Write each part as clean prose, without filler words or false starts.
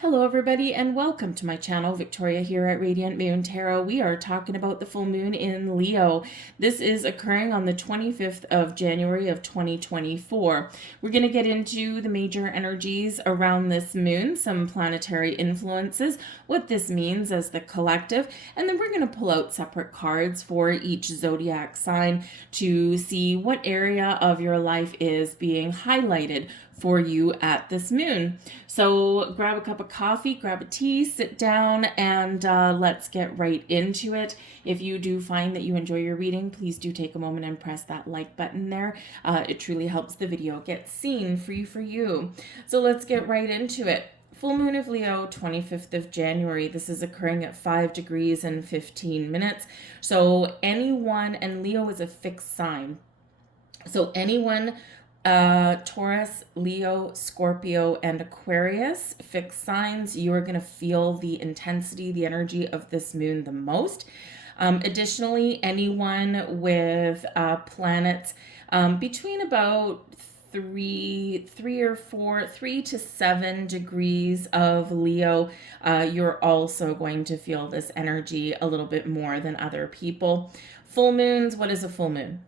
Hello everybody and welcome to my channel. Victoria here at Radiant Moon Tarot. We are talking about the full moon in Leo. This is occurring on the 25th of January of 2024. We're going to get into the major energies around this moon, some planetary influences, what this means as the collective, and then we're going to pull out separate cards for each zodiac sign to see what area of your life is being highlighted for you at this moon. So grab a cup of coffee, grab a tea, sit down, and let's get right into it. If you do find that you enjoy your reading, please do take a moment and press that like button there. It truly helps the video get seen for you. So let's get right into it. Full moon of Leo, 25th of January. This is occurring at 5 degrees and 15 minutes. So anyone, and Leo is a fixed sign. So anyone Taurus, Leo, Scorpio, and Aquarius, fixed signs, you are going to feel the intensity, the energy of this moon the most. Additionally, anyone with planets between about 3 to 7 degrees of Leo, you're also going to feel this energy a little bit more than other people. Full moons, what is a full moon?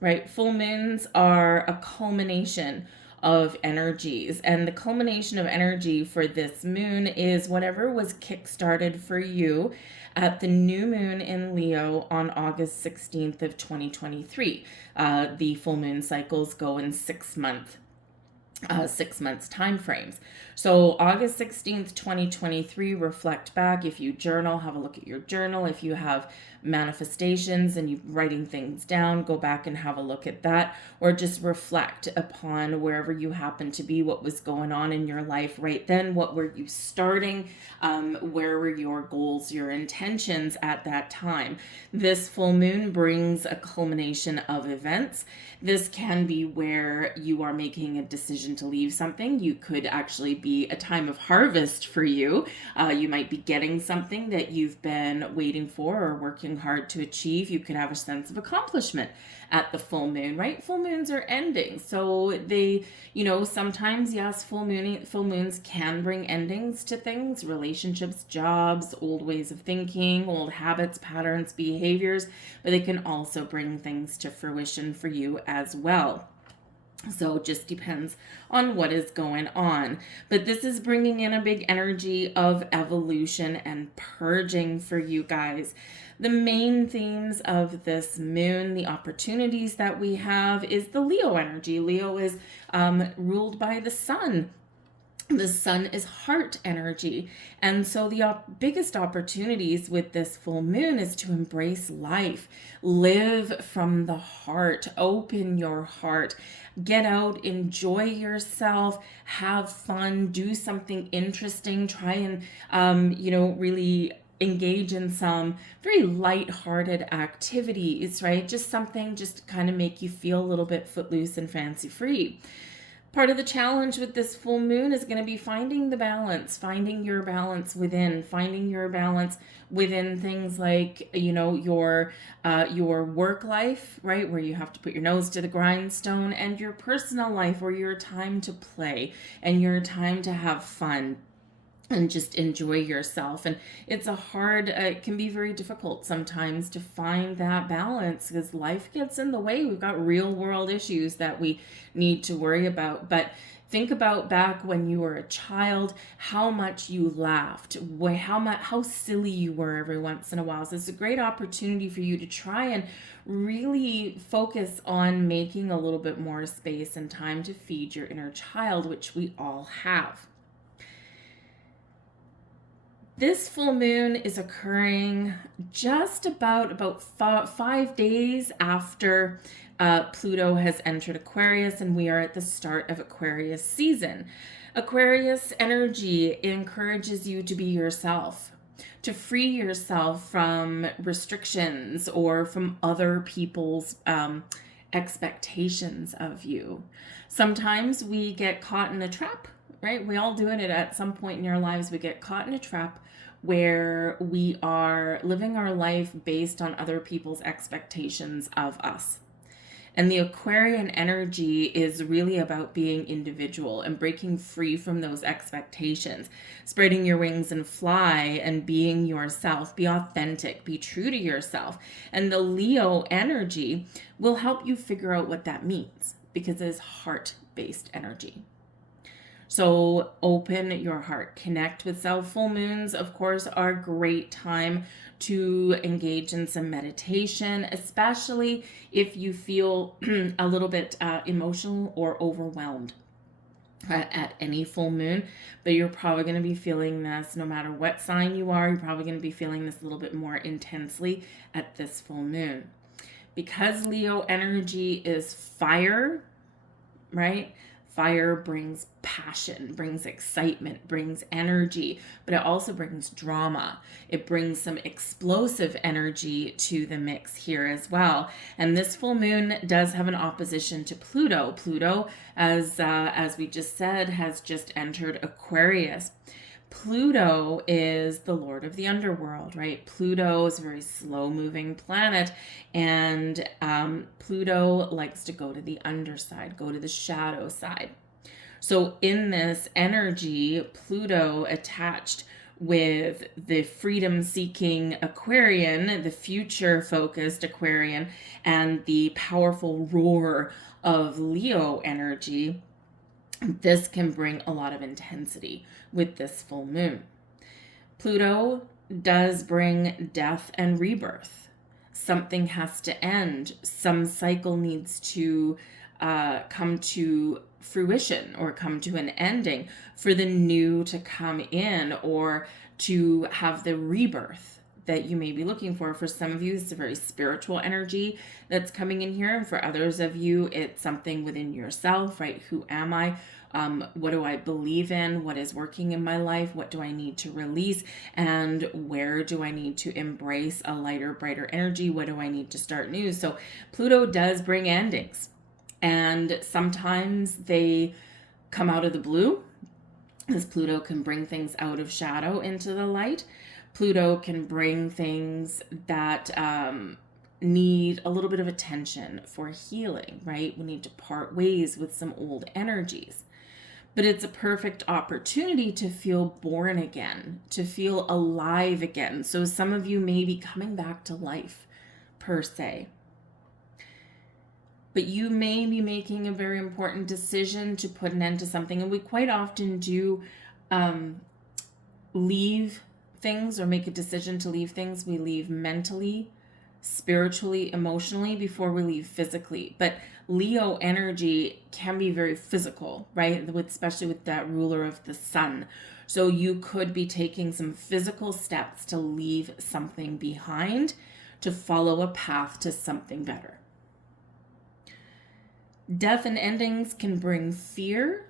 Right? Full moons are a culmination of energies, and the culmination of energy for this moon is whatever was kick-started for you at the new moon in Leo on August 16th of 2023. The full moon cycles go in 6 months time frames. So August 16th, 2023, reflect back. If you journal, have a look at your journal. If you have manifestations and you're writing things down, go back and have a look at that, or just reflect upon wherever you happen to be, what was going on in your life right then, what were you starting, where were your goals, your intentions at that time. This full moon brings a culmination of events. This can be where you are making a decision to leave something. You could actually be a time of harvest for you. You might be getting something that you've been waiting for or working hard to achieve. You could have a sense of accomplishment at the full moon, right? Full moons are ending. So they, sometimes, yes, full moons can bring endings to things, relationships, jobs, old ways of thinking, old habits, patterns, behaviors, but they can also bring things to fruition for you as well. So it just depends on what is going on. But this is bringing in a big energy of evolution and purging for you guys. The main themes of this moon, the opportunities that we have, is the Leo energy. Leo is ruled by the sun. The sun is heart energy. And so the biggest opportunities with this full moon is to embrace life, live from the heart, open your heart, get out, enjoy yourself, have fun, do something interesting, try and, really engage in some very light-hearted activities, right? Just something just to kind of make you feel a little bit footloose and fancy-free. Part of the challenge with this full moon is going to be finding the balance, finding your balance within, things like, your work life, right, where you have to put your nose to the grindstone, and your personal life, where your time to play and your time to have fun and just enjoy yourself. And it's it can be very difficult sometimes to find that balance because life gets in the way. We've got real world issues that we need to worry about. But think about back when you were a child, how much you laughed, how silly you were every once in a while. So it's a great opportunity for you to try and really focus on making a little bit more space and time to feed your inner child, which we all have. This full moon is occurring just about 5 days after Pluto has entered Aquarius, and we are at the start of Aquarius season. Aquarius energy encourages you to be yourself, to free yourself from restrictions or from other people's expectations of you. Sometimes we get caught in a trap, right? We all do it at some point in our lives. We get caught in a trap where we are living our life based on other people's expectations of us. And the Aquarian energy is really about being individual and breaking free from those expectations, spreading your wings and fly and being yourself, be authentic, be true to yourself. And the Leo energy will help you figure out what that means because it is heart-based energy. So open your heart, connect with self. Full moons, of course, are a great time to engage in some meditation, especially if you feel a little bit emotional or overwhelmed at any full moon. But you're probably going to be feeling this no matter what sign you are. You're probably going to be feeling this a little bit more intensely at this full moon. Because Leo energy is fire, right? Fire brings passion, brings excitement, brings energy, but it also brings drama. It brings some explosive energy to the mix here as well. And this full moon does have an opposition to Pluto. Pluto, as we just said, has just entered Aquarius. Pluto is the lord of the underworld, right? Pluto is a very slow-moving planet, and Pluto likes to go to the underside, go to the shadow side. So in this energy, Pluto attached with the freedom-seeking Aquarian, the future-focused Aquarian, and the powerful roar of Leo energy, this can bring a lot of intensity with this full moon. Pluto does bring death and rebirth. Something has to end. Some cycle needs to come to fruition or come to an ending for the new to come in, or to have the rebirth that you may be looking for. For some of you, it's a very spiritual energy that's coming in here. And for others of you, it's something within yourself, right? Who am I? What do I believe in? What is working in my life? What do I need to release? And where do I need to embrace a lighter, brighter energy? What do I need to start new? So Pluto does bring endings. And sometimes they come out of the blue, as Pluto can bring things out of shadow into the light. Pluto can bring things that need a little bit of attention for healing, right? We need to part ways with some old energies. But it's a perfect opportunity to feel born again, to feel alive again. So some of you may be coming back to life, per se. But you may be making a very important decision to put an end to something. And we quite often do leave things or make a decision to leave things. We leave mentally, spiritually, emotionally before we leave physically. But Leo energy can be very physical, right? Especially with that ruler of the sun. So you could be taking some physical steps to leave something behind, to follow a path to something better. Death and endings can bring fear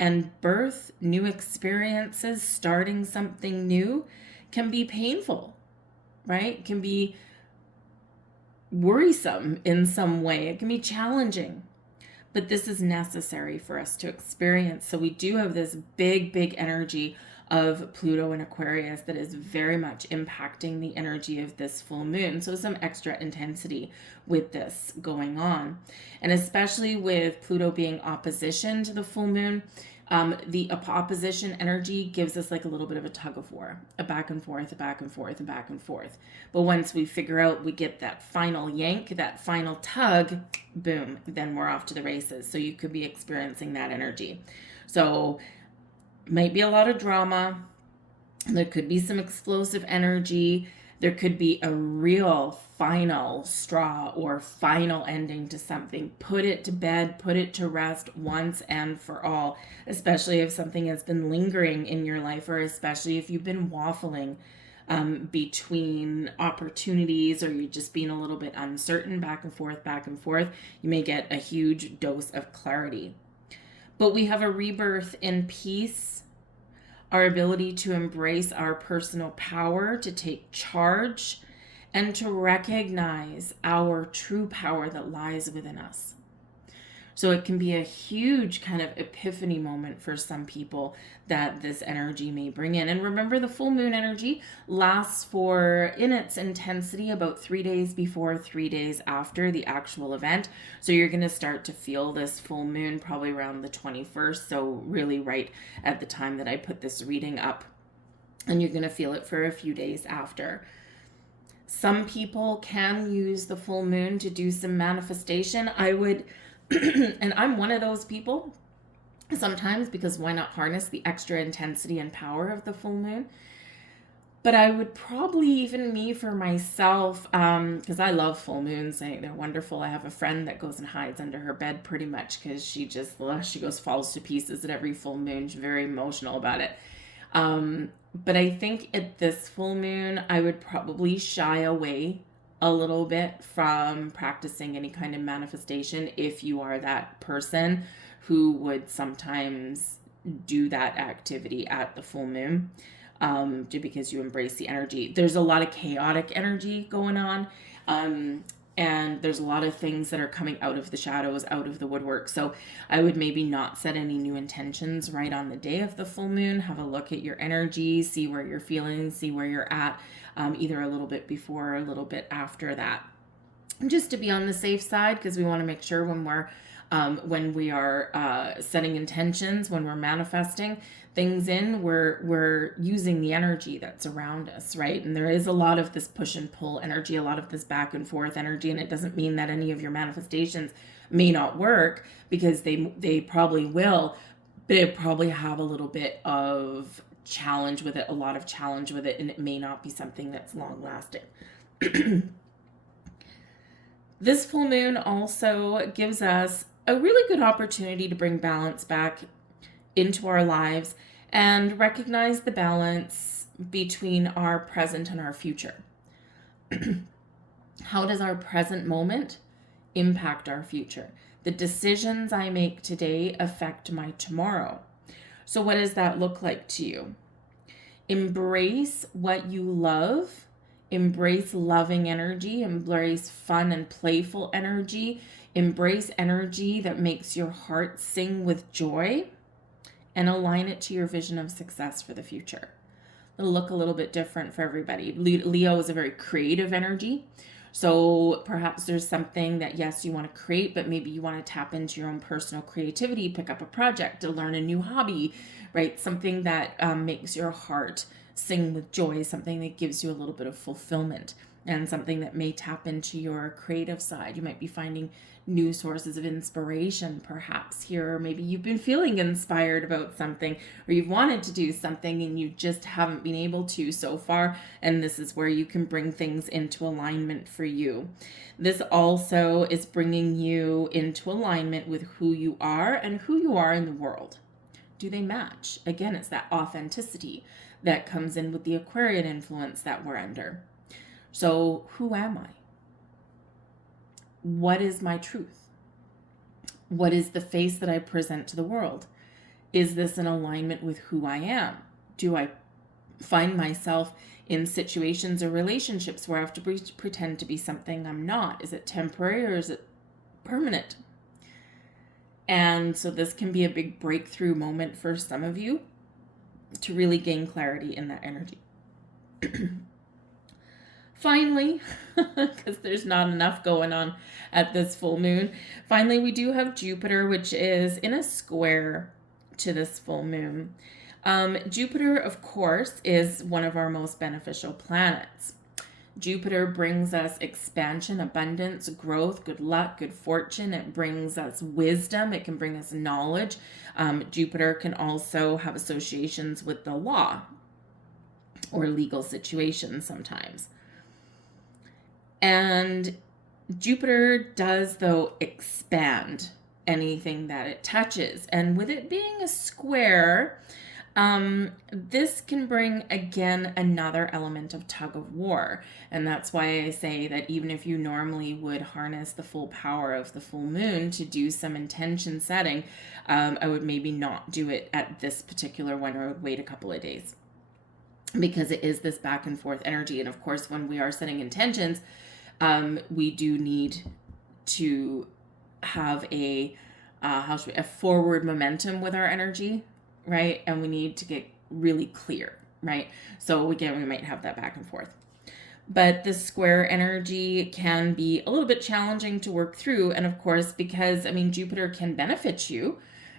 and birth, new experiences, starting something new can be painful, right? Can be worrisome in some way. It can be challenging, but this is necessary for us to experience. So we do have this big, big energy of Pluto and Aquarius that is very much impacting the energy of this full moon. So some extra intensity with this going on. And especially with Pluto being opposition to the full moon, the opposition energy gives us like a little bit of a tug of war, a back and forth, a back and forth, a back and forth. But once we figure out, we get that final yank, that final tug, boom, then we're off to the races. So you could be experiencing that energy. So might be a lot of drama. There could be some explosive energy. There could be a real final straw or final ending to something. Put it to bed, put it to rest once and for all, especially if something has been lingering in your life, or especially if you've been waffling between opportunities, or you're just being a little bit uncertain, back and forth, back and forth. You may get a huge dose of clarity. But we have a rebirth in peace, our ability to embrace our personal power, to take charge, and to recognize our true power that lies within us. So it can be a huge kind of epiphany moment for some people that this energy may bring in. And remember, the full moon energy lasts for, in its intensity, about 3 days before, 3 days after the actual event. So you're going to start to feel this full moon probably around the 21st. So really right at the time that I put this reading up. And you're going to feel it for a few days after. Some people can use the full moon to do some manifestation. I would, and I'm one of those people sometimes, because why not harness the extra intensity and power of the full moon? But I would probably, even me for myself, because I love full moons, they're wonderful. I have a friend that goes and hides under her bed pretty much because she goes falls to pieces at every full moon. She's very emotional about it. But I think at this full moon, I would probably shy away a little bit from practicing any kind of manifestation if you are that person who would sometimes do that activity at the full moon, just because you embrace the energy. There's a lot of chaotic energy going on. And there's a lot of things that are coming out of the shadows, out of the woodwork. So I would maybe not set any new intentions right on the day of the full moon. Have a look at your energy, see where you're feeling, see where you're at, either a little bit before or a little bit after that. Just to be on the safe side, because we want to make sure when we are setting intentions, when we're manifesting things in, we're using the energy that's around us, right? And there is a lot of this push and pull energy, a lot of this back and forth energy, and it doesn't mean that any of your manifestations may not work, because they probably will, but it probably have a little bit of challenge with it, a lot of challenge with it, and it may not be something that's long lasting. This full moon also gives us a really good opportunity to bring balance back into our lives and recognize the balance between our present and our future. How does our present moment impact our future? The decisions I make today affect my tomorrow. So what does that look like to you? Embrace what you love. Embrace loving energy. Embrace fun and playful energy. Embrace energy that makes your heart sing with joy, and align it to your vision of success for the future. It'll look a little bit different for everybody. Leo is a very creative energy. So perhaps there's something that, yes, you want to create, but maybe you want to tap into your own personal creativity, pick up a project, to learn a new hobby, right? Something that makes your heart sing with joy, something that gives you a little bit of fulfillment, and something that may tap into your creative side. You might be finding new sources of inspiration perhaps here, or maybe you've been feeling inspired about something, or you've wanted to do something and you just haven't been able to so far, and this is where you can bring things into alignment for you. This also is bringing you into alignment with who you are and who you are in the world. Do they match? Again, it's that authenticity that comes in with the Aquarian influence that we're under. So who am I? What is my truth? What is the face that I present to the world? Is this in alignment with who I am? Do I find myself in situations or relationships where I have to pretend to be something I'm not? Is it temporary or is it permanent? And so this can be a big breakthrough moment for some of you to really gain clarity in that energy. Finally, because there's not enough going on at this full moon, finally we do have Jupiter, which is in a square to this full moon. Jupiter, of course, is one of our most beneficial planets. Jupiter brings us expansion, abundance, growth, good luck, good fortune. It brings us wisdom. It can bring us knowledge. Jupiter can also have associations with the law or legal situations sometimes. And Jupiter does, though, expand anything that it touches. And with it being a square, this can bring, again, another element of tug of war. And that's why I say that even if you normally would harness the full power of the full moon to do some intention setting, I would maybe not do it at this particular one, or would wait a couple of days, because it is this back and forth energy. And of course, when we are setting intentions, we do need to have a a forward momentum with our energy, right? And we need to get really clear, right? So again, we might have that back and forth. But the square energy can be a little bit challenging to work through. And of course, because, Jupiter can benefit you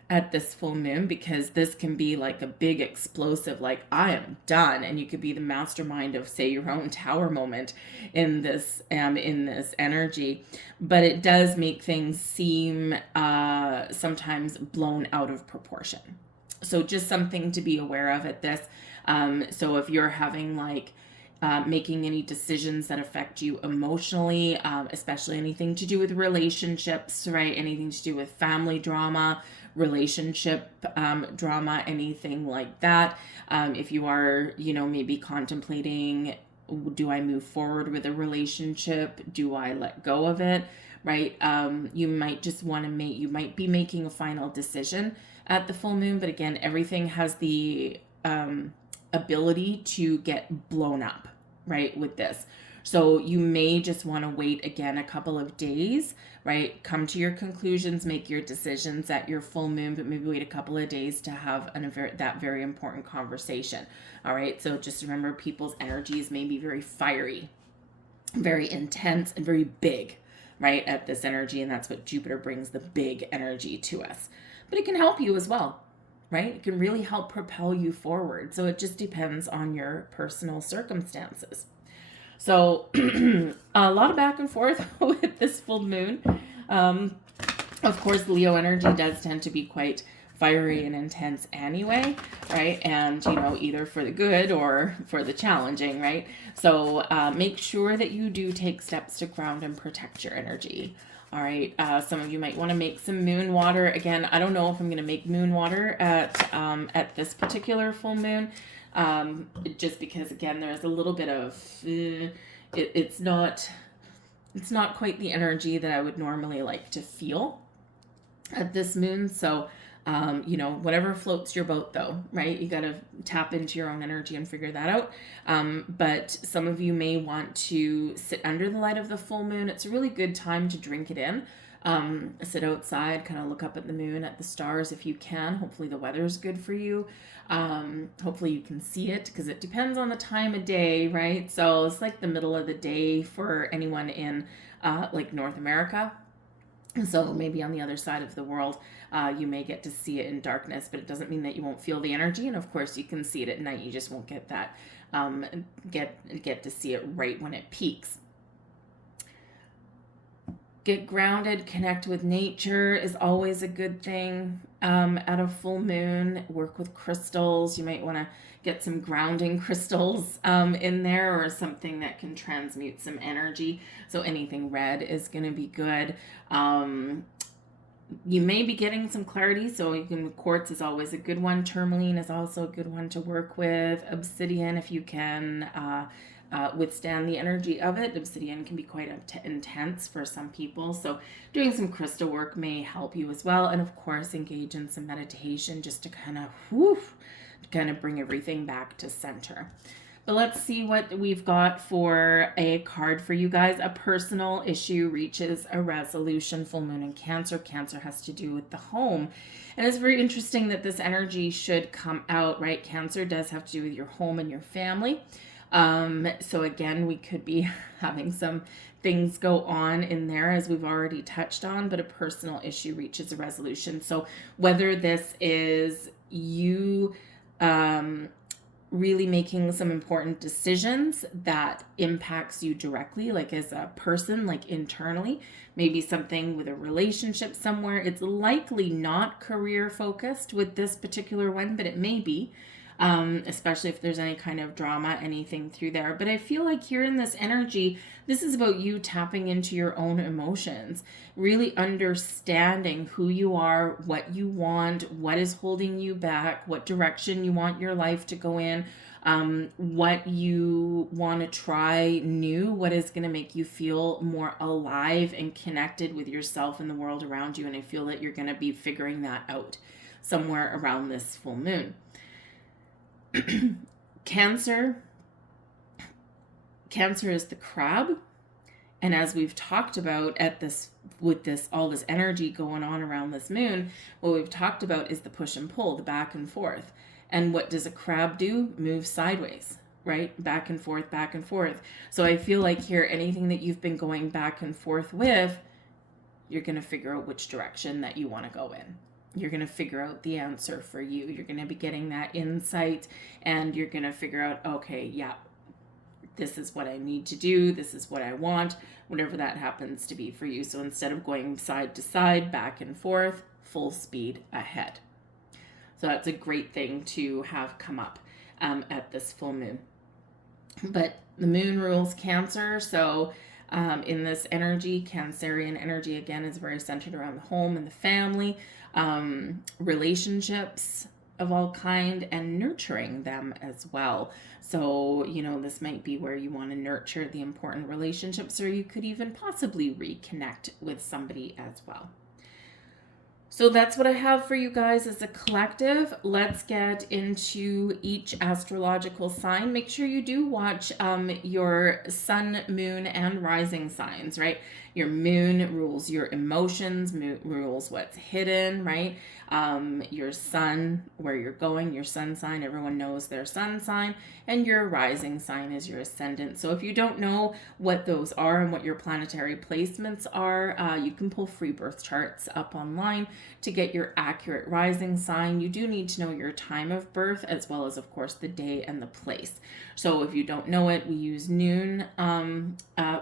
at this full moon, because this can be like a big explosive, like, I am done. And you could be the mastermind of, say, your own tower moment in this energy. But it does make things seem sometimes blown out of proportion. So just something to be aware of at this. So if you're having making any decisions that affect you emotionally, especially anything to do with relationships, right? Anything to do with family drama, relationship drama, anything like that. If you are, maybe contemplating, do I move forward with a relationship? Do I let go of it? Right? You might just want to you might be making a final decision at the full moon, but again, everything has the ability to get blown up, right, with this. So you may just want to wait again a couple of days, right? Come to your conclusions, make your decisions at your full moon, but maybe wait a couple of days to have that very important conversation. All right. So just remember, people's energies may be very fiery, very intense, and very big, right, at this energy. And that's what Jupiter brings, the big energy to us. But it can help you as well, right? It can really help propel you forward. So it just depends on your personal circumstances. So a lot of back and forth with this full moon. Of course, Leo energy does tend to be quite fiery and intense anyway, right? And, either for the good or for the challenging, right? So make sure that you do take steps to ground and protect your energy. All right. Some of you might want to make some moon water. Again, I don't know if I'm going to make moon water at this particular full moon. Just because, again, there's a little bit of, it's not quite the energy that I would normally like to feel at this moon. So, whatever floats your boat though, right? You got to tap into your own energy and figure that out. But some of you may want to sit under the light of the full moon. It's a really good time to drink it in. Sit outside, kind of look up at the moon, at the stars if you can. Hopefully the weather's good for you. Hopefully you can see it, because it depends on the time of day, right? So it's like the middle of the day for anyone in North America. So maybe on the other side of the world, you may get to see it in darkness, but it doesn't mean that you won't feel the energy. And of course you can see it at night. You just won't get that, get to see it right when it peaks. Get grounded, connect with nature is always a good thing. At a full moon, work with crystals. You might want to get some grounding crystals in there, or something that can transmute some energy. So anything red is going to be good. You may be getting some clarity, so quartz is always a good one. Tourmaline is also a good one to work with. Obsidian, if you can withstand the energy of it. Obsidian can be quite intense for some people. So doing some crystal work may help you as well. And of course, engage in some meditation just to kind of bring everything back to center. But let's see what we've got for a card for you guys. A personal issue reaches a resolution. Full moon in Cancer. Cancer has to do with the home. And it's very interesting that this energy should come out, right? Cancer does have to do with your home and your family. So again, we could be having some things go on in there, as we've already touched on, but a personal issue reaches a resolution. So whether this is you really making some important decisions that impacts you directly, like as a person, like internally, maybe something with a relationship somewhere. It's likely not career focused with this particular one, but it may be. Especially if there's any kind of drama, anything through there. But I feel like here in this energy, this is about you tapping into your own emotions, really understanding who you are, what you want, what is holding you back, what direction you want your life to go in, what you want to try new, what is going to make you feel more alive and connected with yourself and the world around you. And I feel that you're going to be figuring that out somewhere around this full moon. Cancer is the crab, And as we've talked about with all this energy going on around this moon, what we've talked about is the push and pull, the back and forth. And what does a crab do? Move sideways, right? Back and forth, back and forth. So I feel like here, anything that you've been going back and forth with, you're going to figure out which direction that you want to go in. You're going to figure out the answer for you. You're going to be getting that insight, and you're going to figure out, okay, yeah, this is what I need to do. This is what I want, whatever that happens to be for you. So instead of going side to side, back and forth, full speed ahead. So that's a great thing to have come up at this full moon. But the moon rules Cancer, so in this energy, Cancerian energy, again, is very centered around the home and the family, relationships of all kind, and nurturing them as well. So, this might be where you want to nurture the important relationships, or you could even possibly reconnect with somebody as well. So that's what I have for you guys as a collective. Let's get into each astrological sign. Make sure you do watch your sun, moon, and rising signs, right? Your moon rules your emotions, moon rules what's hidden, right? Your sun, where you're going, your sun sign, everyone knows their sun sign, and your rising sign is your ascendant. So if you don't know what those are and what your planetary placements are, you can pull free birth charts up online to get your accurate rising sign. You do need to know your time of birth, as well as, of course, the day and the place. So if you don't know it, we use noon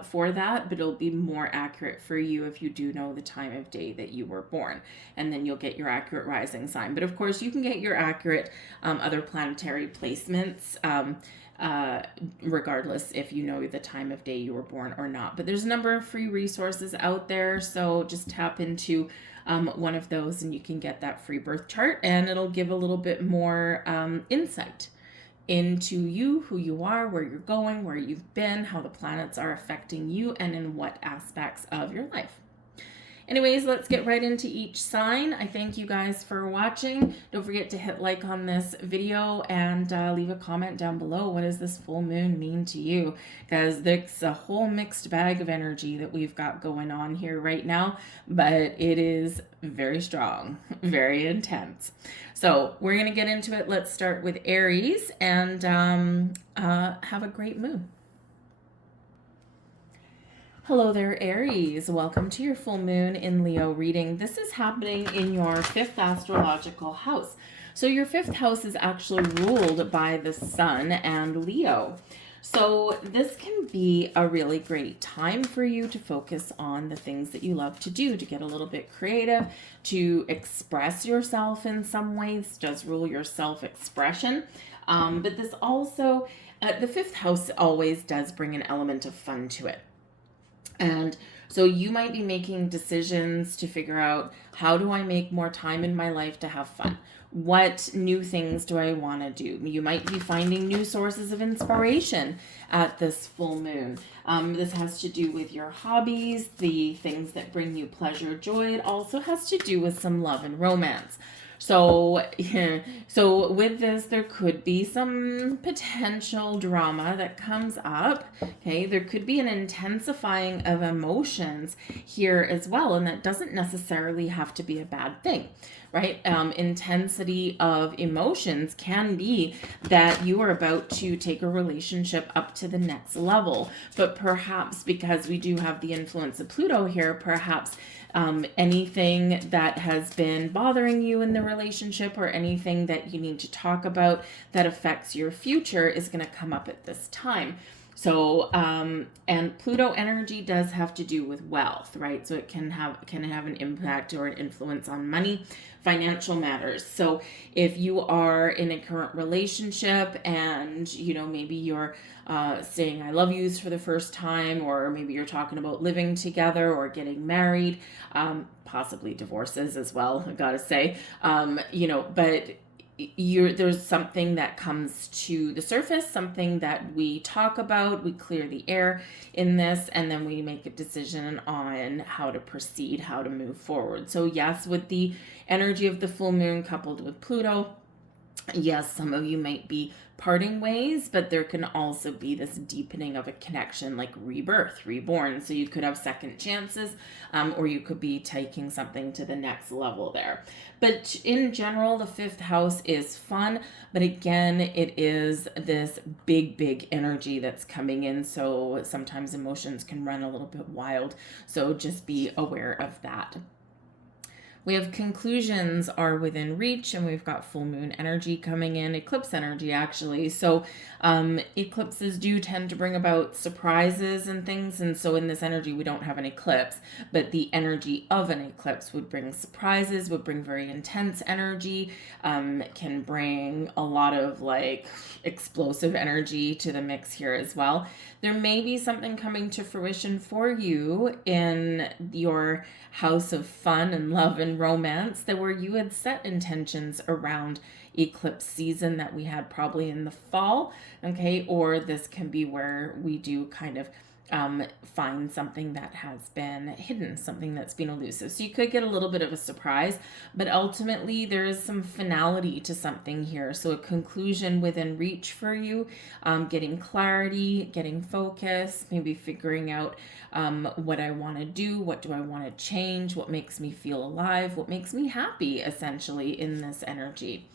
for that, but it'll be more accurate for you if you do know the time of day that you were born, and then you'll get your accurate rising sign. But of course, you can get your accurate other planetary placements regardless if you know the time of day you were born or not. But there's a number of free resources out there, so just tap into one of those and you can get that free birth chart, and it'll give a little bit more insight into you, who you are, where you're going, where you've been, how the planets are affecting you, and in what aspects of your life. Anyways, let's get right into each sign. I thank you guys for watching. Don't forget to hit like on this video and leave a comment down below. What does this full moon mean to you? Because there's a whole mixed bag of energy that we've got going on here right now, but it is very strong, very intense. So we're going to get into it. Let's start with Aries and have a great moon. Hello there, Aries. Welcome to your full moon in Leo reading. This is happening in your 5th astrological house. So your 5th house is actually ruled by the sun and Leo. So this can be a really great time for you to focus on the things that you love to do, to get a little bit creative, to express yourself in some ways. It does rule your self-expression. But this also, the 5th house always does bring an element of fun to it. And so you might be making decisions to figure out, how do I make more time in my life to have fun? What new things do I want to do? You might be finding new sources of inspiration at this full moon. This has to do with your hobbies, the things that bring you pleasure, joy. It also has to do with some love and romance. So with this, there could be some potential drama that comes up, okay? There could be an intensifying of emotions here as well, and that doesn't necessarily have to be a bad thing, right? Intensity of emotions can be that you are about to take a relationship up to the next level, but perhaps because we do have the influence of Pluto here, perhaps anything that has been bothering you in the relationship, or anything that you need to talk about that affects your future, is going to come up at this time. So, and Pluto energy does have to do with wealth, right? So it can have an impact or an influence on money, financial matters. So if you are in a current relationship and, maybe you're saying I love yous for the first time, or maybe you're talking about living together or getting married, possibly divorces as well, I gotta say, but there's something that comes to the surface, something that we talk about, we clear the air in this, and then we make a decision on how to proceed, how to move forward. So yes, with the energy of the full moon coupled with Pluto, Yes, some of you might be parting ways, but there can also be this deepening of a connection, like rebirth, reborn. So you could have second chances, or you could be taking something to the next level there. But in general, the fifth house is fun, but again, it is this big energy that's coming in. So sometimes emotions can run a little bit wild. So just be aware of that. We have conclusions are within reach, and we've got full moon energy coming in, eclipse energy actually. So eclipses do tend to bring about surprises and things. And so in this energy, we don't have an eclipse, but the energy of an eclipse would bring surprises, would bring very intense energy, can bring a lot of like explosive energy to the mix here as well. There may be something coming to fruition for you in your house of fun and love and romance that where you had set intentions around eclipse season that we had probably in the fall, okay? Or this can be where we do kind of find something that has been hidden, something that's been elusive. So you could get a little bit of a surprise, but ultimately there is some finality to something here. So a conclusion within reach for you, getting clarity, getting focus, maybe figuring out what I want to do, what do I want to change, what makes me feel alive, what makes me happy, essentially, in this energy.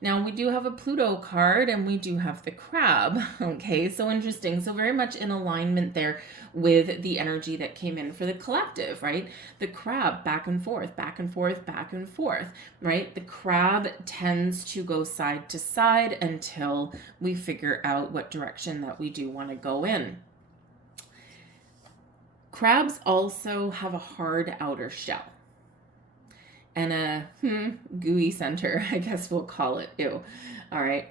Now, we do have a Pluto card and we do have the crab. Okay, so interesting. So very much in alignment there with the energy that came in for the collective, right? The crab, back and forth, back and forth, back and forth, right? The crab tends to go side to side until we figure out what direction that we do want to go in. Crabs also have a hard outer shell and a gooey center, I guess we'll call it. Ew. All right.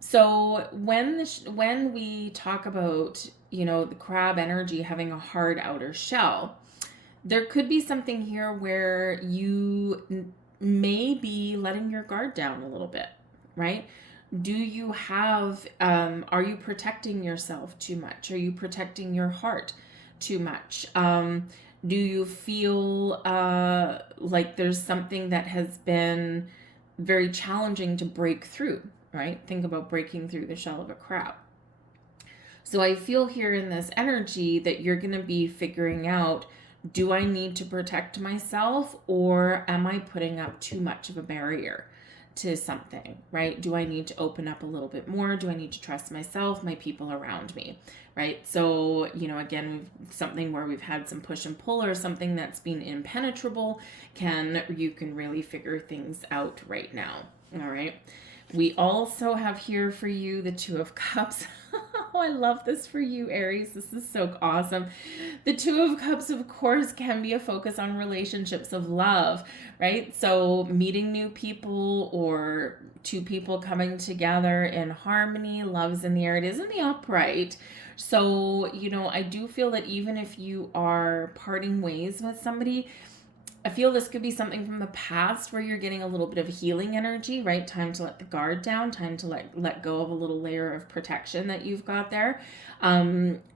So when we talk about, the crab energy having a hard outer shell, there could be something here where you may be letting your guard down a little bit, right? Do you have, are you protecting yourself too much? Are you protecting your heart too much? Do you feel like there's something that has been very challenging to break through, right? Think about breaking through the shell of a crab. So I feel here in this energy that you're going to be figuring out, do I need to protect myself, or am I putting up too much of a barrier to something, right? Do I need to open up a little bit more? Do I need to trust myself, my people around me, right? So, again, something where we've had some push and pull or something that's been impenetrable, you can really figure things out right now, all right? We also have here for you the Two of Cups. Oh, I love this for you, Aries. This is so awesome. The Two of Cups, of course, can be a focus on relationships of love, right? So meeting new people or two people coming together in harmony, love's in the air. It is in the upright. So, I do feel that even if you are parting ways with somebody, I feel this could be something from the past where you're getting a little bit of healing energy, right? Time to let the guard down, time to let go of a little layer of protection that you've got there.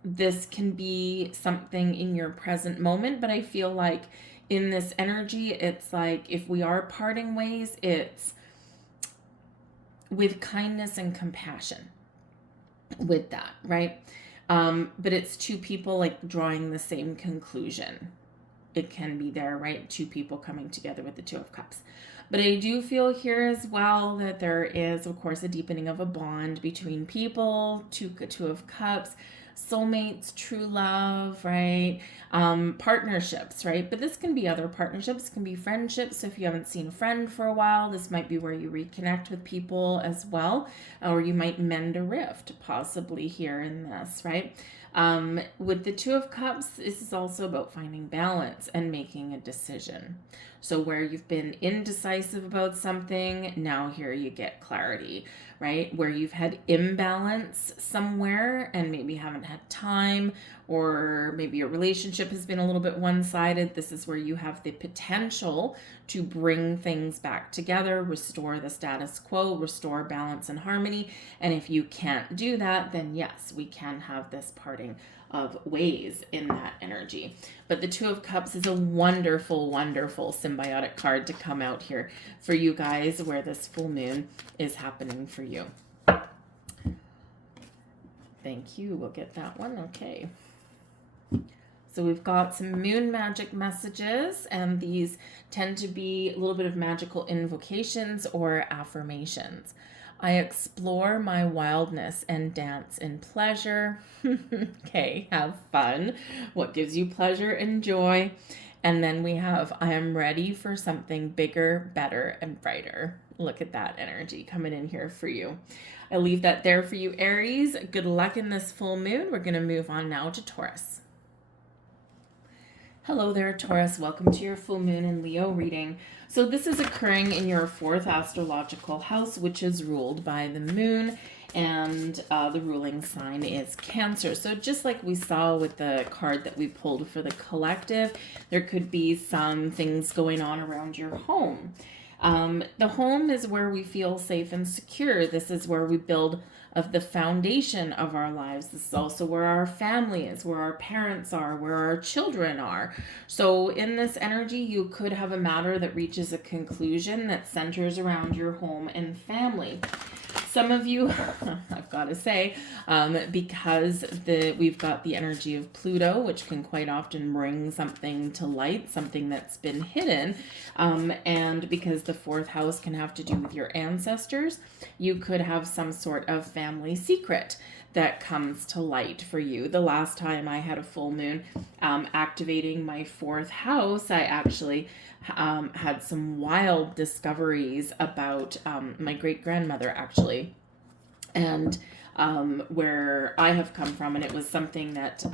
This can be something in your present moment, but I feel like in this energy, it's like if we are parting ways, it's with kindness and compassion with that, right? But it's two people like drawing the same conclusion. It can be there, right? Two people coming together with the Two of Cups. But I do feel here as well that there is, of course, a deepening of a bond between people, Two of Cups, soulmates, true love, right? Partnerships, right? But this can be other partnerships, can be friendships. So if you haven't seen a friend for a while, this might be where you reconnect with people as well, or you might mend a rift possibly here in this, right? With the Two of Cups, this is also about finding balance and making a decision. So where you've been indecisive about something, now here you get clarity, right? Where you've had imbalance somewhere and maybe haven't had time, or maybe your relationship has been a little bit one-sided. This is where you have the potential to bring things back together, restore the status quo, restore balance and harmony. And if you can't do that, then yes, we can have this parting of ways in that energy. But the Two of Cups is a wonderful, wonderful symbiotic card to come out here for you guys where this full moon is happening for you. Thank you. We'll get that one. Okay. So we've got some moon magic messages, and these tend to be a little bit of magical invocations or affirmations. I explore my wildness and dance in pleasure. Okay, have fun. What gives you pleasure and joy? And then we have, I am ready for something bigger, better, and brighter. Look at that energy coming in here for you. I leave that there for you, Aries. Good luck in this full moon. We're going to move on now to Taurus. Hello there, Taurus. Welcome to your full moon in Leo reading. So this is occurring in your 4th astrological house, which is ruled by the moon, and the ruling sign is Cancer. So just like we saw with the card that we pulled for the collective, there could be some things going on around your home. The home is where we feel safe and secure. This is where we build of the foundation of our lives. This is also where our family is, where our parents are, where our children are. So in this energy, you could have a matter that reaches a conclusion that centers around your home and family. Some of you, I've got to say, because we've got the energy of Pluto, which can quite often bring something to light, something that's been hidden, and because the 4th house can have to do with your ancestors, you could have some sort of family secret that comes to light for you. The last time I had a full moon activating my 4th house, I actually had some wild discoveries about my great-grandmother, actually, and where I have come from, and it was something that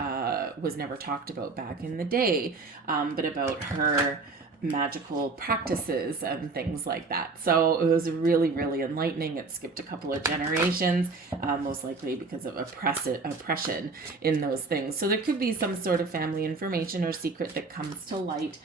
was never talked about back in the day, but about her magical practices and things like that. So it was really, really enlightening. It skipped a couple of generations, most likely because of oppression in those things. So there could be some sort of family information or secret that comes to light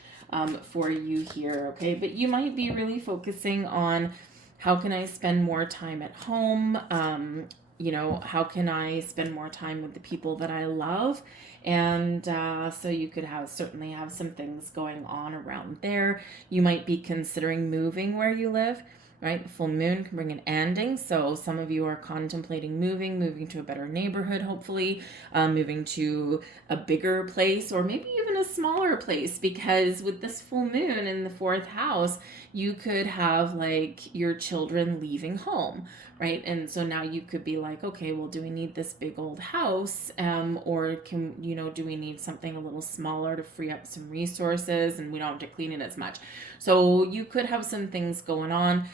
for you here, okay? But you might be really focusing on, how can I spend more time at home? How can I spend more time with the people that I love? And so you could certainly have some things going on around there. You might be considering moving where you live, right? The full moon can bring an ending. So some of you are contemplating moving to a better neighborhood, hopefully, moving to a bigger place, or maybe even a smaller place, because with this full moon in the 4th house, you could have like your children leaving home, right? And so now you could be like, okay, well, do we need this big old house? Or do we need something a little smaller to free up some resources and we don't have to clean it as much? So you could have some things going on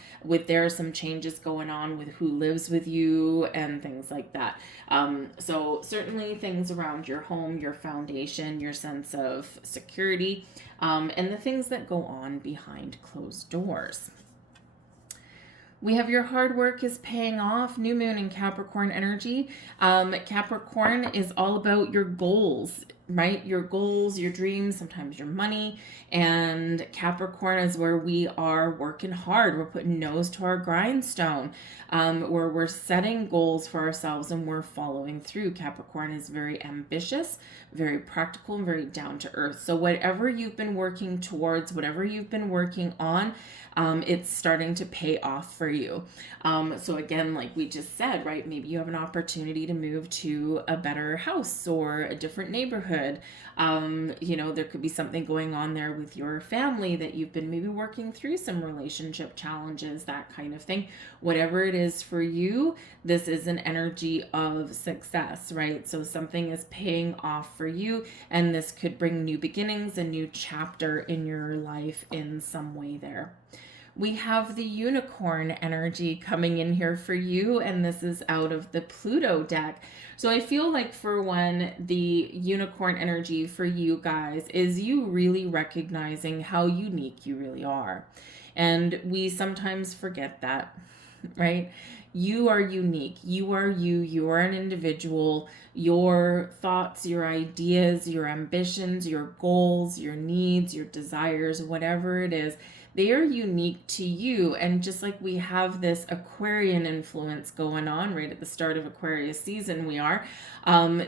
there are some changes going on with who lives with you and things like that. So certainly things around your home, your foundation, your sense of security, and the things that go on behind closed doors. We have your hard work is paying off. New moon in Capricorn energy. Capricorn is all about your goals, right? Your goals, your dreams, sometimes your money. And Capricorn is where we are working hard. We're putting nose to our grindstone, where we're setting goals for ourselves and we're following through. Capricorn is very ambitious, very practical, and very down to earth. So whatever you've been working towards, whatever you've been working on, it's starting to pay off for you. So again, like we just said, right, maybe you have an opportunity to move to a better house or a different neighborhood. There could be something going on there with your family that you've been maybe working through some relationship challenges, that kind of thing. Whatever it is for you, this is an energy of success, right? So something is paying off for you, and this could bring new beginnings, a new chapter in your life in some way there. We have the unicorn energy coming in here for you, and this is out of the Pluto deck. So I feel like for one, the unicorn energy for you guys is you really recognizing how unique you really are. And we sometimes forget that, right? You are unique. You are you. You are an individual. Your thoughts, your ideas, your ambitions, your goals, your needs, your desires, whatever it is, They are unique to you. And just like we have this Aquarian influence going on right at the start of Aquarius season,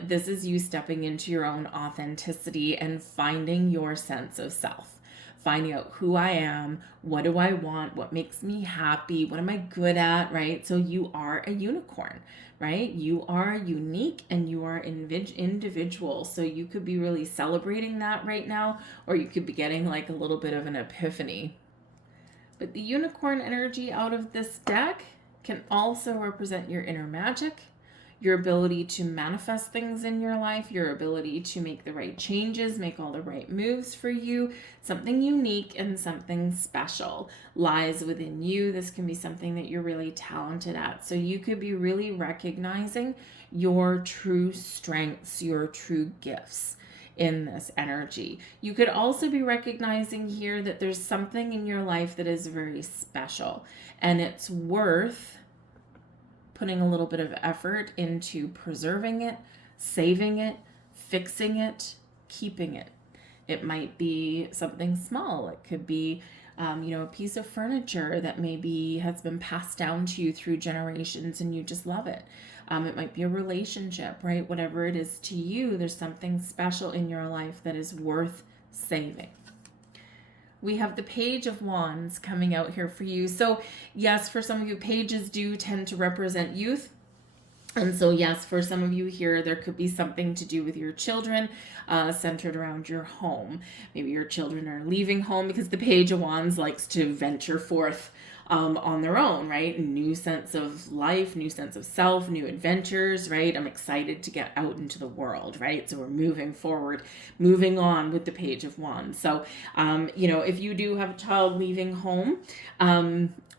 this is you stepping into your own authenticity and finding your sense of self. Finding out who I am, what do I want, what makes me happy, what am I good at, right? So you are a unicorn, right? You are unique and you are individual. So you could be really celebrating that right now, or you could be getting like a little bit of an epiphany. But the unicorn energy out of this deck can also represent your inner magic, your ability to manifest things in your life, your ability to make the right changes, make all the right moves for you. Something unique and something special lies within you. This can be something that you're really talented at. So you could be really recognizing your true strengths, your true gifts in this energy. You could also be recognizing here that there's something in your life that is very special, and it's worth putting a little bit of effort into preserving it, saving it, fixing it, keeping it. It might be something small. It could be, a piece of furniture that maybe has been passed down to you through generations and you just love it. It might be a relationship, right? Whatever it is to you, there's something special in your life that is worth saving. We have the Page of Wands coming out here for you. So yes, for some of you, pages do tend to represent youth. And so yes, for some of you here, there could be something to do with your children, centered around your home. Maybe your children are leaving home, because the Page of Wands likes to venture forth on their own, right? New sense of life, new sense of self, new adventures, right? I'm excited to get out into the world, right? So we're moving forward, moving on with the Page of Wands. So, if you do have a child leaving home,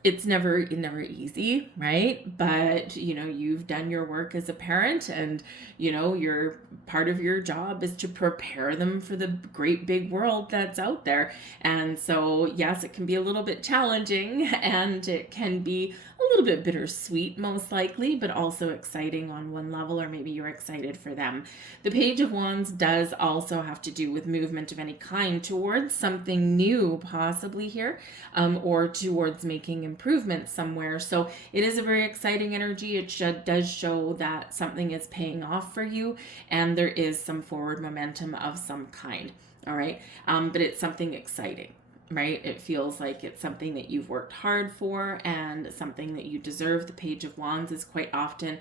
it's never easy, right? But, you've done your work as a parent, and, your part of your job is to prepare them for the great big world that's out there. And so, yes, it can be a little bit challenging, and it can be a little bit bittersweet, most likely, but also exciting on one level, or maybe you're excited for them. The Page of Wands does also have to do with movement of any kind towards something new, possibly here, or towards making improvements somewhere. So it is a very exciting energy. It does show that something is paying off for you, and there is some forward momentum of some kind. All right. But it's something exciting, right? It feels like it's something that you've worked hard for and something that you deserve. The Page of Wands is quite often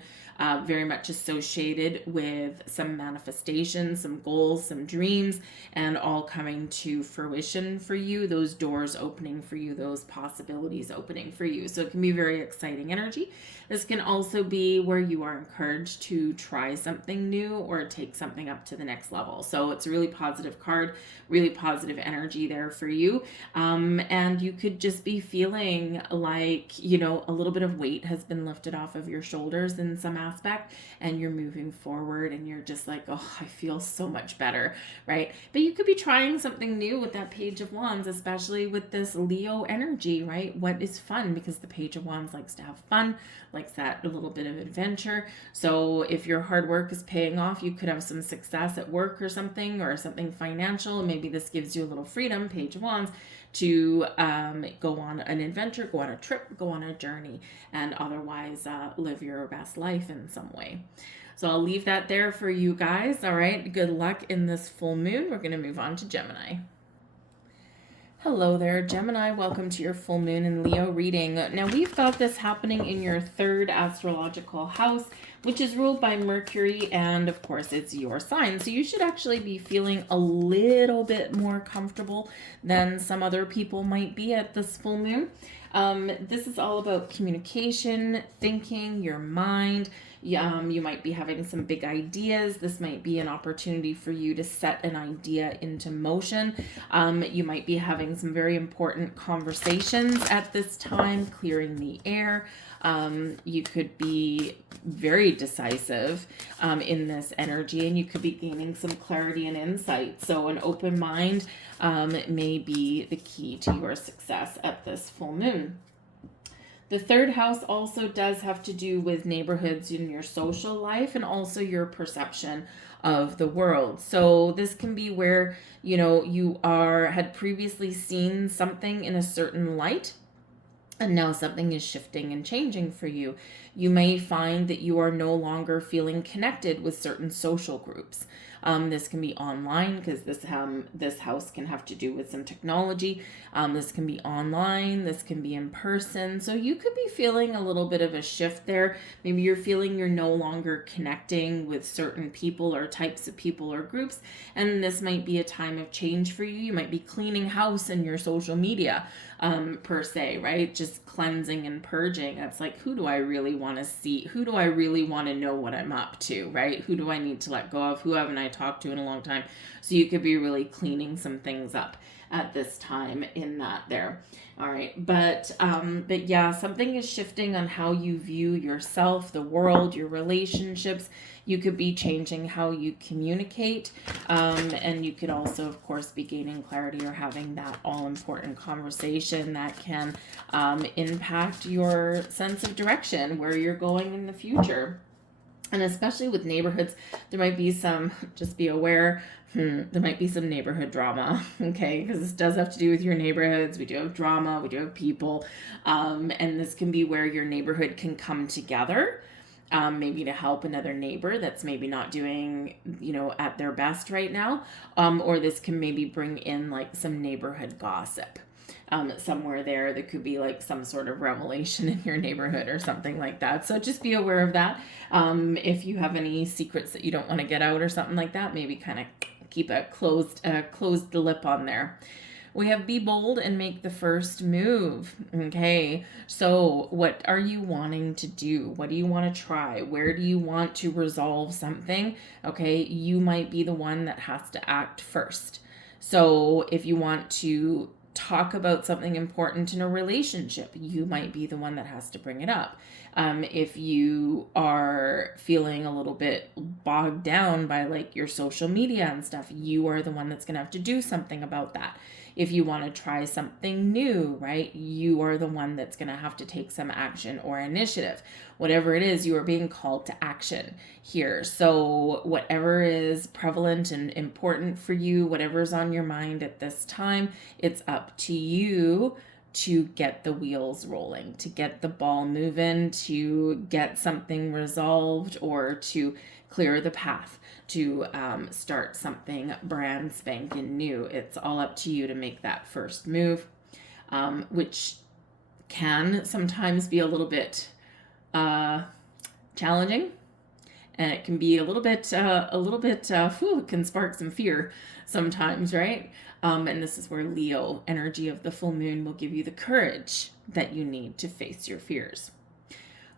very much associated with some manifestations, some goals, some dreams, and all coming to fruition for you, those doors opening for you, those possibilities opening for you. So it can be very exciting energy. This can also be where you are encouraged to try something new or take something up to the next level. So it's a really positive card, really positive energy there for you. And you could just be feeling like, a little bit of weight has been lifted off of your shoulders in some aspect, and you're moving forward, and you're just like, oh, I feel so much better, right? But you could be trying something new with that Page of Wands, especially with this Leo energy, right? What is fun? Because the Page of Wands likes to have fun, likes that a little bit of adventure. So if your hard work is paying off, you could have some success at work or something financial. Maybe this gives you a little freedom, Page of Wands, to go on an adventure, go on a trip, go on a journey, and otherwise live your best life in some way. So I'll leave that there for you guys. All right, good luck in this full moon. We're going to move on to Gemini. Hello there, Gemini. Welcome to your full moon and Leo reading. Now, we've got this happening in your third astrological house, which is ruled by Mercury, and of course, it's your sign. So you should actually be feeling a little bit more comfortable than some other people might be at this full moon. This is all about communication, thinking, your mind. You might be having some big ideas. This might be an opportunity for you to set an idea into motion. You might be having some very important conversations at this time, clearing the air. You could be very decisive in this energy, and you could be gaining some clarity and insight. So an open mind may be the key to your success at this full moon. The third house also does have to do with neighborhoods in your social life and also your perception of the world. So this can be where, you had previously seen something in a certain light, and now something is shifting and changing for you. You may find that you are no longer feeling connected with certain social groups. This can be online, because this house can have to do with some technology. This can be online. This can be in person. So you could be feeling a little bit of a shift there. Maybe you're feeling you're no longer connecting with certain people or types of people or groups. And this might be a time of change for you. You might be cleaning house in your social media, per se, right? Just cleansing and purging. It's like, who do I really want to see? Who do I really want to know what I'm up to, right? Who do I need to let go of? Who haven't I talked to in a long time? So you could be really cleaning some things up at this time in that there. All right. But yeah, something is shifting on how you view yourself, the world, your relationships. You could be changing how you communicate. And you could also, of course, be gaining clarity or having that all important conversation that can impact your sense of direction, where you're going in the future. And especially with neighborhoods, there might be some, just be aware, there might be some neighborhood drama, okay? Because this does have to do with your neighborhoods. We do have drama, we do have people. And this can be where your neighborhood can come together, maybe to help another neighbor that's maybe not doing, at their best right now. Or this can maybe bring in like some neighborhood gossip. Somewhere there could be like some sort of revelation in your neighborhood or something like that. So just be aware of that. If you have any secrets that you don't want to get out or something like that, maybe kind of keep a closed lip on there. We have be bold and make the first move. Okay, so what are you wanting to do? What do you want to try? Where do you want to resolve something? Okay, you might be the one that has to act first. So if you want to talk about something important in a relationship, you might be the one that has to bring it up. If you are feeling a little bit bogged down by like your social media and stuff, you are the one that's going to have to do something about that. If you want to try something new, right, you are the one that's going to have to take some action or initiative. Whatever it is, you are being called to action here. So whatever is prevalent and important for you, whatever's on your mind at this time, it's up to you to get the wheels rolling, to get the ball moving, to get something resolved, or to clear the path to start something brand spanking new. It's all up to you to make that first move, which can sometimes be a little bit challenging, and it can be a little bit, it can spark some fear sometimes, right? And this is where Leo energy of the full moon will give you the courage that you need to face your fears.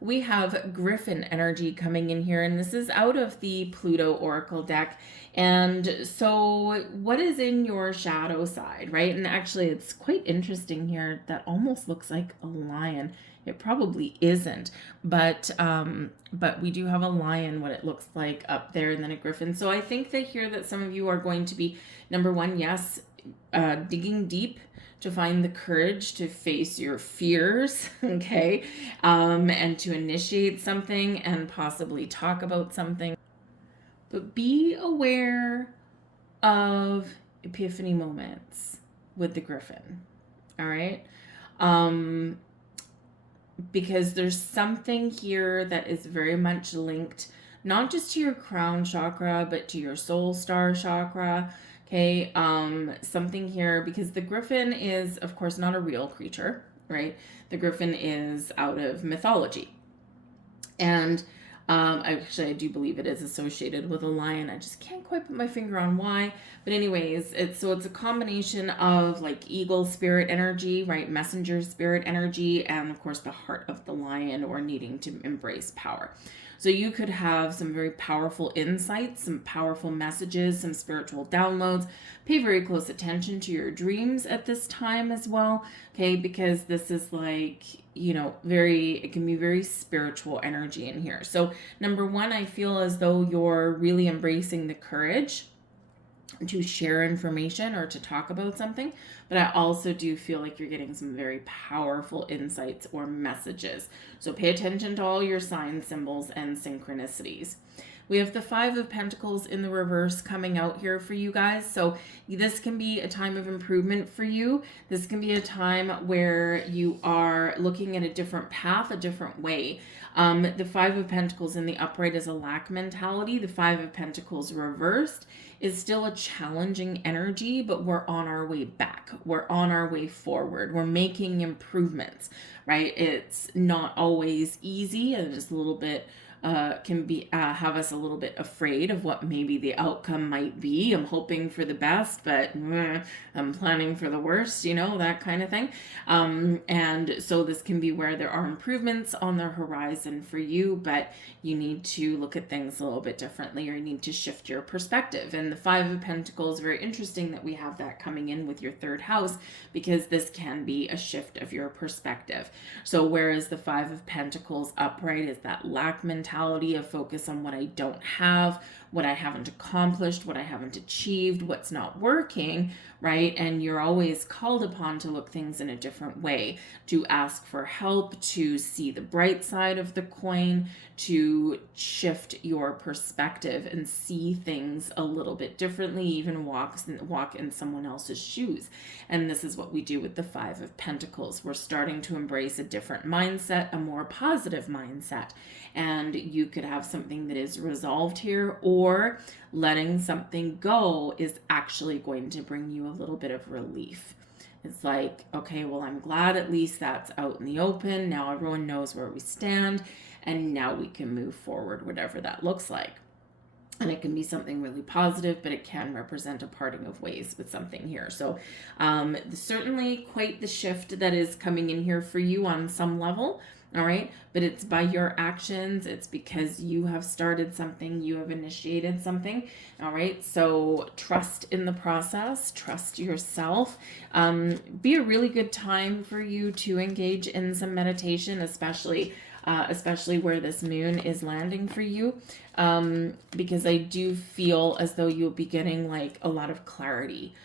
We have Griffin energy coming in here, and this is out of the Pluto Oracle deck. And so what is in your shadow side, right? And actually it's quite interesting here. That almost looks like a lion. It probably isn't, but we do have a lion, what it looks like up there, and then a griffin. So I think that here that some of you are going to be, number one, yes, digging deep to find the courage to face your fears, okay, and to initiate something and possibly talk about something. But be aware of epiphany moments with the griffin, all right? Because there's something here that is very much linked, not just to your crown chakra, but to your soul star chakra. Okay, something here, because the griffin is, of course, not a real creature, right? The griffin is out of mythology. And actually, I do believe it is associated with a lion. I just can't quite put my finger on why. But anyways, it's a combination of like eagle spirit energy, right? Messenger spirit energy, and of course the heart of the lion, or needing to embrace power. So you could have some very powerful insights, some powerful messages, some spiritual downloads. Pay very close attention to your dreams at this time as well, okay? Because this is like, it can be very spiritual energy in here. So number one, I feel as though you're really embracing the courage to share information or to talk about something, but I also do feel like you're getting some very powerful insights or messages. So pay attention to all your signs, symbols, and synchronicities. We have the Five of Pentacles in the reverse coming out here for you guys. So this can be a time of improvement for you. This can be a time where you are looking at a different path, a different way. The Five of Pentacles in the upright is a lack mentality. The Five of Pentacles reversed is still a challenging energy, but we're on our way back. We're on our way forward. We're making improvements, right? It's not always easy, and just a little bit can be have us a little bit afraid of what maybe the outcome might be. I'm hoping for the best, but I'm planning for the worst, you know, that kind of thing. And so this can be where there are improvements on the horizon for you, but you need to look at things a little bit differently, or you need to shift your perspective. And the Five of Pentacles, very interesting that we have that coming in with your third house, because this can be a shift of your perspective. So whereas the Five of Pentacles upright is that lack mentality, of focus on what I don't have, what I haven't accomplished, what I haven't achieved, what's not working, right? And you're always called upon to look things in a different way, to ask for help, to see the bright side of the coin, to shift your perspective and see things a little bit differently, even walk in someone else's shoes. And this is what we do with the Five of Pentacles. We're starting to embrace a different mindset, a more positive mindset. And you could have something that is resolved here, or letting something go is actually going to bring you a little bit of relief. It's like, okay, well, I'm glad at least that's out in the open. Now everyone knows where we stand, and now we can move forward, whatever that looks like. And it can be something really positive, but it can represent a parting of ways with something here. So certainly quite the shift that is coming in here for you on some level. All right. But it's by your actions. It's because you have started something. You have initiated something. All right. So trust in the process. Trust yourself. Be a really good time for you to engage in some meditation, especially where this moon is landing for you, because I do feel as though you'll be getting like a lot of clarity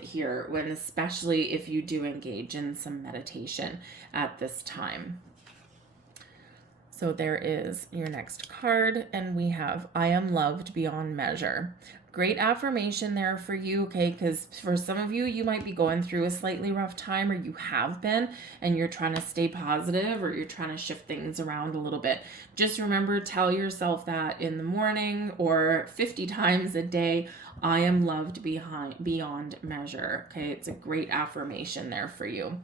here, when especially if you do engage in some meditation at this time. So there is your next card, and we have I am loved beyond measure. Great affirmation there for you, okay? Because for some of you, you might be going through a slightly rough time, or you have been, and you're trying to stay positive, or you're trying to shift things around a little bit. Just remember, tell yourself that in the morning or 50 times a day, I am loved beyond measure, okay? It's a great affirmation there for you.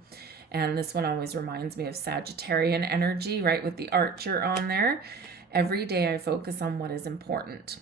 And this one always reminds me of Sagittarian energy, right? With the archer on there. Every day I focus on what is important.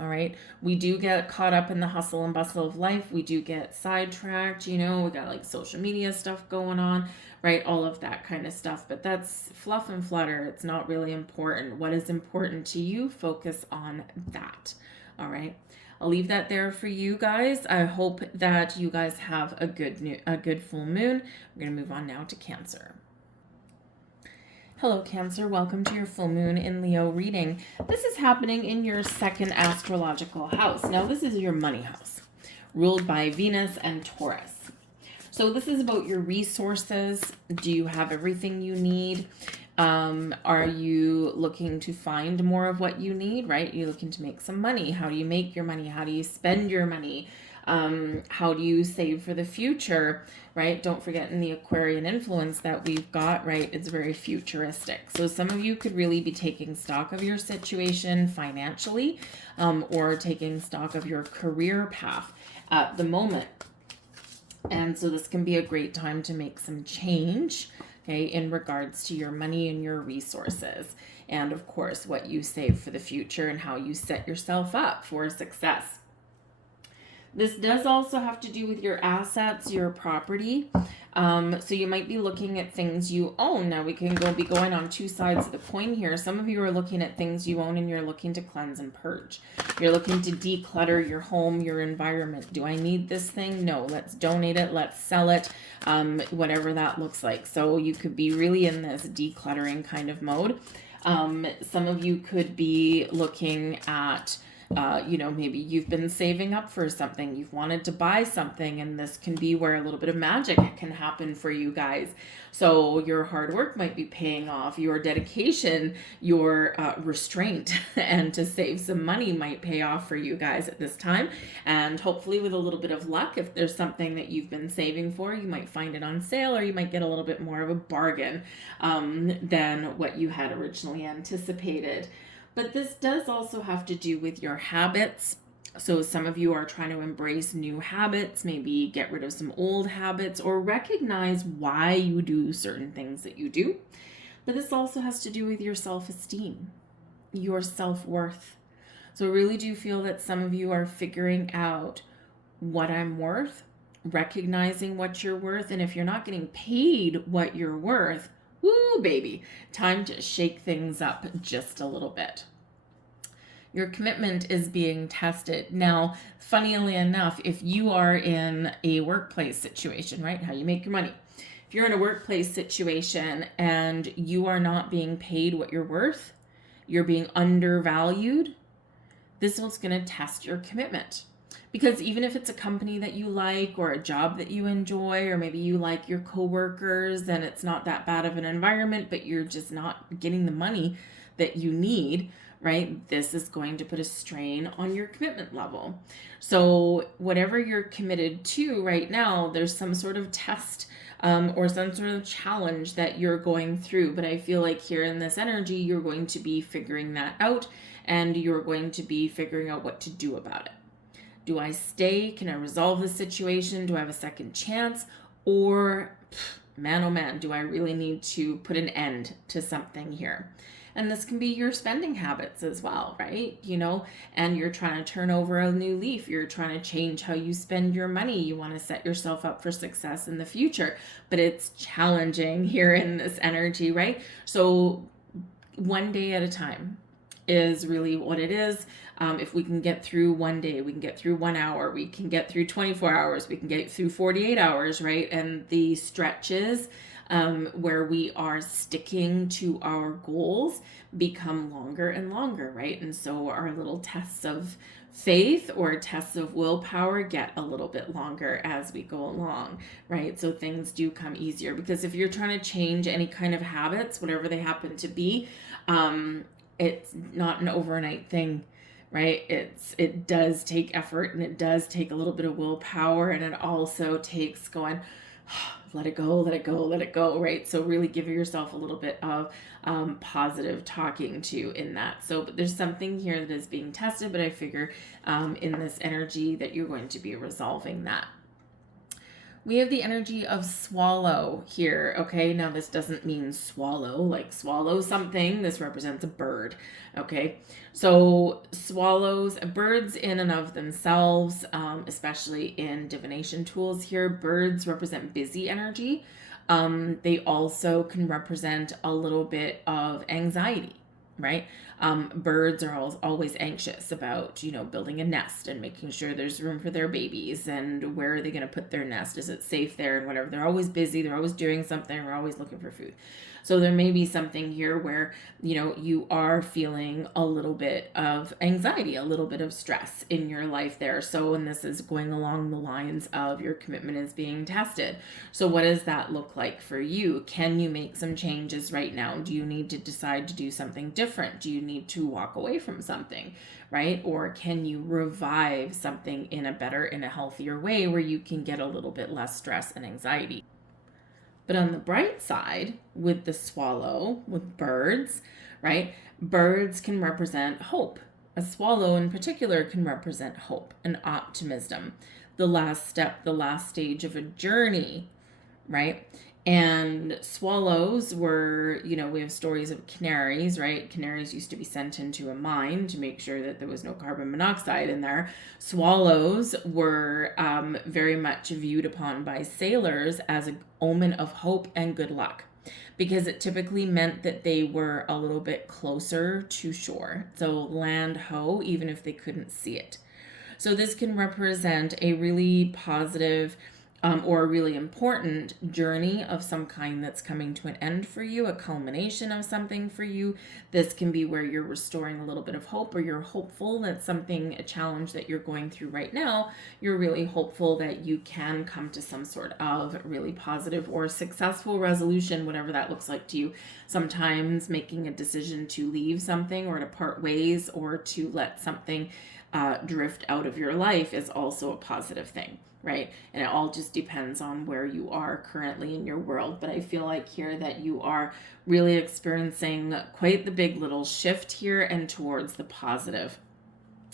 All right. We do get caught up in the hustle and bustle of life. We do get sidetracked, you know, we got like social media stuff going on, right? All of that kind of stuff. But that's fluff and flutter. It's not really important. What is important to you, focus on that. All right. I'll leave that there for you guys. I hope that you guys have a good full moon. We're going to move on now to Cancer. Hello, Cancer. Welcome to your full moon in Leo reading. This is happening in your second astrological house. Now, this is your money house, ruled by Venus and Taurus. So this is about your resources. Do you have everything you need? Are you looking to find more of what you need, right? You're looking to make some money. How do you make your money? How do you spend your money? How do you save for the future, right? Don't forget, in the Aquarian influence that we've got, right, it's very futuristic. So some of you could really be taking stock of your situation financially, or taking stock of your career path at the moment. And so this can be a great time to make some change, okay, in regards to your money and your resources. And of course, what you save for the future and how you set yourself up for success. This does also have to do with your assets, your property. So you might be looking at things you own. Now we can be going on two sides of the coin here. Some of you are looking at things you own and you're looking to cleanse and purge. You're looking to declutter your home, your environment. Do I need this thing? No, let's donate it. Let's sell it. Whatever that looks like. So you could be really in this decluttering kind of mode. Some of you could be looking at Maybe you've been saving up for something, you've wanted to buy something, and this can be where a little bit of magic can happen for you guys. So your hard work might be paying off, your dedication, your restraint, and to save some money might pay off for you guys at this time. And hopefully, with a little bit of luck, if there's something that you've been saving for, you might find it on sale, or you might get a little bit more of a bargain than what you had originally anticipated. But this does also have to do with your habits. So some of you are trying to embrace new habits, maybe get rid of some old habits, or recognize why you do certain things that you do. But this also has to do with your self-esteem, your self-worth. So I really do feel that some of you are figuring out what I'm worth, recognizing what you're worth, and if you're not getting paid what you're worth, woo, baby, time to shake things up just a little bit. Your commitment is being tested. Now, funnily enough, if you are in a workplace situation, right, how you make your money, if you're in a workplace situation and you are not being paid what you're worth, you're being undervalued, this is going to test your commitment. Because even if it's a company that you like, or a job that you enjoy, or maybe you like your coworkers and it's not that bad of an environment, but you're just not getting the money that you need, right? This is going to put a strain on your commitment level. So whatever you're committed to right now, there's some sort of test or some sort of challenge that you're going through. But I feel like here in this energy, you're going to be figuring that out, and you're going to be figuring out what to do about it. Do I stay? Can I resolve the situation? Do I have a second chance? Or, man, oh man, do I really need to put an end to something here? And this can be your spending habits as well, right? And you're trying to turn over a new leaf. You're trying to change how you spend your money. You want to set yourself up for success in the future, but it's challenging here in this energy, right? So one day at a time is really what it is. If we can get through one day, we can get through 1 hour, we can get through 24 hours, we can get through 48 hours, right? And the stretches where we are sticking to our goals become longer and longer, right? And so our little tests of faith or tests of willpower get a little bit longer as we go along, right? So things do come easier, because if you're trying to change any kind of habits, whatever they happen to be, it's not an overnight thing, right? It does take effort, and it does take a little bit of willpower, and it also takes going, let it go, let it go, let it go, right? So really give yourself a little bit of positive talking to in that. So, but there's something here that is being tested, but I figure in this energy that you're going to be resolving that. We have the energy of swallow here, okay? Now, this doesn't mean swallow, like swallow something. This represents a bird, okay? So swallows, birds in and of themselves, especially in divination tools here, birds represent busy energy. They also can represent a little bit of anxiety, right? Birds are always anxious about, building a nest and making sure there's room for their babies, and where are they going to put their nest? Is it safe there? And whatever. They're always busy. They're always doing something. They're always looking for food. So there may be something here where, you are feeling a little bit of anxiety, a little bit of stress in your life there. So, and this is going along the lines of your commitment is being tested. So what does that look like for you? Can you make some changes right now? Do you need to decide to do something different? Do you need to walk away from something, right? Or can you revive something in a better, in a healthier way where you can get a little bit less stress and anxiety? But on the bright side, with the swallow, with birds, right? Birds can represent hope. A swallow in particular can represent hope and optimism. The last step, the last stage of a journey, right? And swallows were, we have stories of canaries, right? Canaries used to be sent into a mine to make sure that there was no carbon monoxide in there. Swallows were very much viewed upon by sailors as an omen of hope and good luck, because it typically meant that they were a little bit closer to shore. So land ho, even if they couldn't see it. So this can represent a really positive or a really important journey of some kind that's coming to an end for you, a culmination of something for you. This can be where you're restoring a little bit of hope, or you're hopeful that something, a challenge that you're going through right now, you're really hopeful that you can come to some sort of really positive or successful resolution, whatever that looks like to you. Sometimes making a decision to leave something or to part ways or to let something drift out of your life is also a positive thing, right? And it all just depends on where you are currently in your world. But I feel like here that you are really experiencing quite the big little shift here and towards the positive.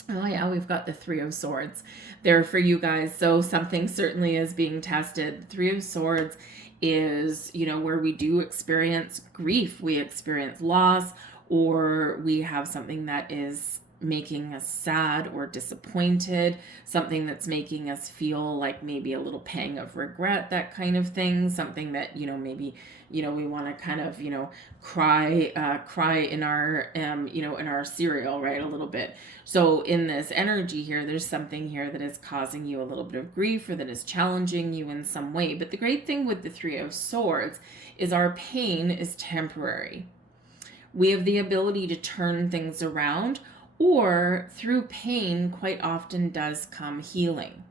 Oh yeah, we've got the Three of Swords there for you guys. So something certainly is being tested. Three of Swords is, where we do experience grief, we experience loss, or we have something that is making us sad or disappointed, something that's making us feel like maybe a little pang of regret, that kind of thing, something that, maybe, we want to kind of, cry in our, in our cereal, right, a little bit. So in this energy here, there's something here that is causing you a little bit of grief, or that is challenging you in some way. But the great thing with the Three of Swords is our pain is temporary. We have the ability to turn things around, or through pain quite often does come healing.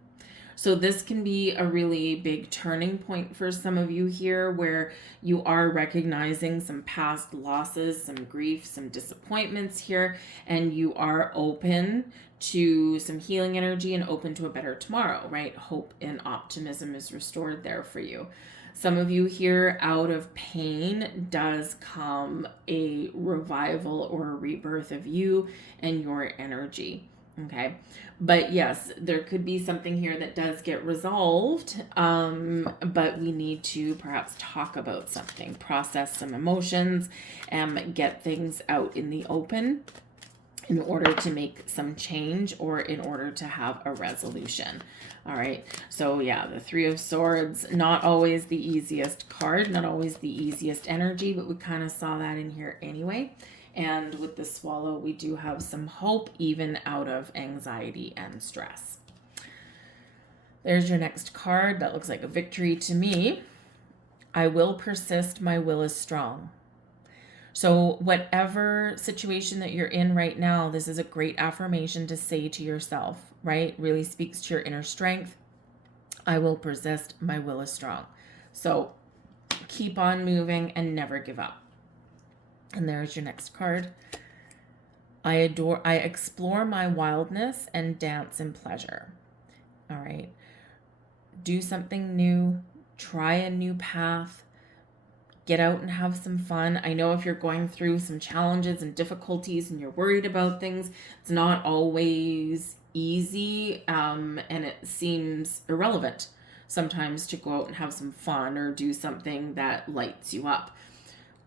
So this can be a really big turning point for some of you here, where you are recognizing some past losses, some grief, some disappointments here, and you are open to some healing energy and open to a better tomorrow, right? Hope and optimism is restored there for you. Some of you here, out of pain does come a revival or a rebirth of you and your energy. Okay. But yes, there could be something here that does get resolved. But we need to perhaps talk about something, process some emotions, and get things out in the open in order to make some change, or in order to have a resolution. All right. So yeah, the Three of Swords, not always the easiest card, not always the easiest energy, but we kind of saw that in here anyway. And with the Swallow, we do have some hope, even out of anxiety and stress. There's your next card. That looks like a victory to me. I will persist. My will is strong. So whatever situation that you're in right now, this is a great affirmation to say to yourself, right? Really speaks to your inner strength. I will persist. My will is strong. So keep on moving and never give up. And there's your next card. I explore my wildness and dance in pleasure. All right. Do something new. Try a new path. Get out and have some fun. I know if you're going through some challenges and difficulties and you're worried about things, it's not always easy, and it seems irrelevant sometimes to go out and have some fun or do something that lights you up.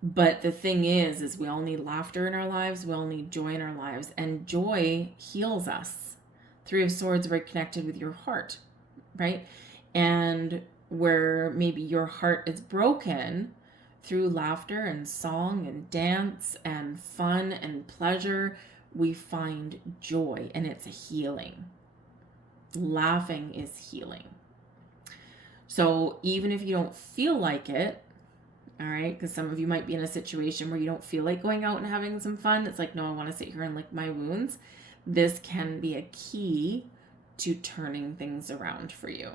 But the thing is we all need laughter in our lives. We all need joy in our lives, and joy heals us. Three of Swords, very connected with your heart, right? And where maybe your heart is broken, through laughter and song and dance and fun and pleasure, we find joy, and it's a healing. Laughing is healing. So even if you don't feel like it, all right, because some of you might be in a situation where you don't feel like going out and having some fun. It's like, no, I want to sit here and lick my wounds. This can be a key to turning things around for you.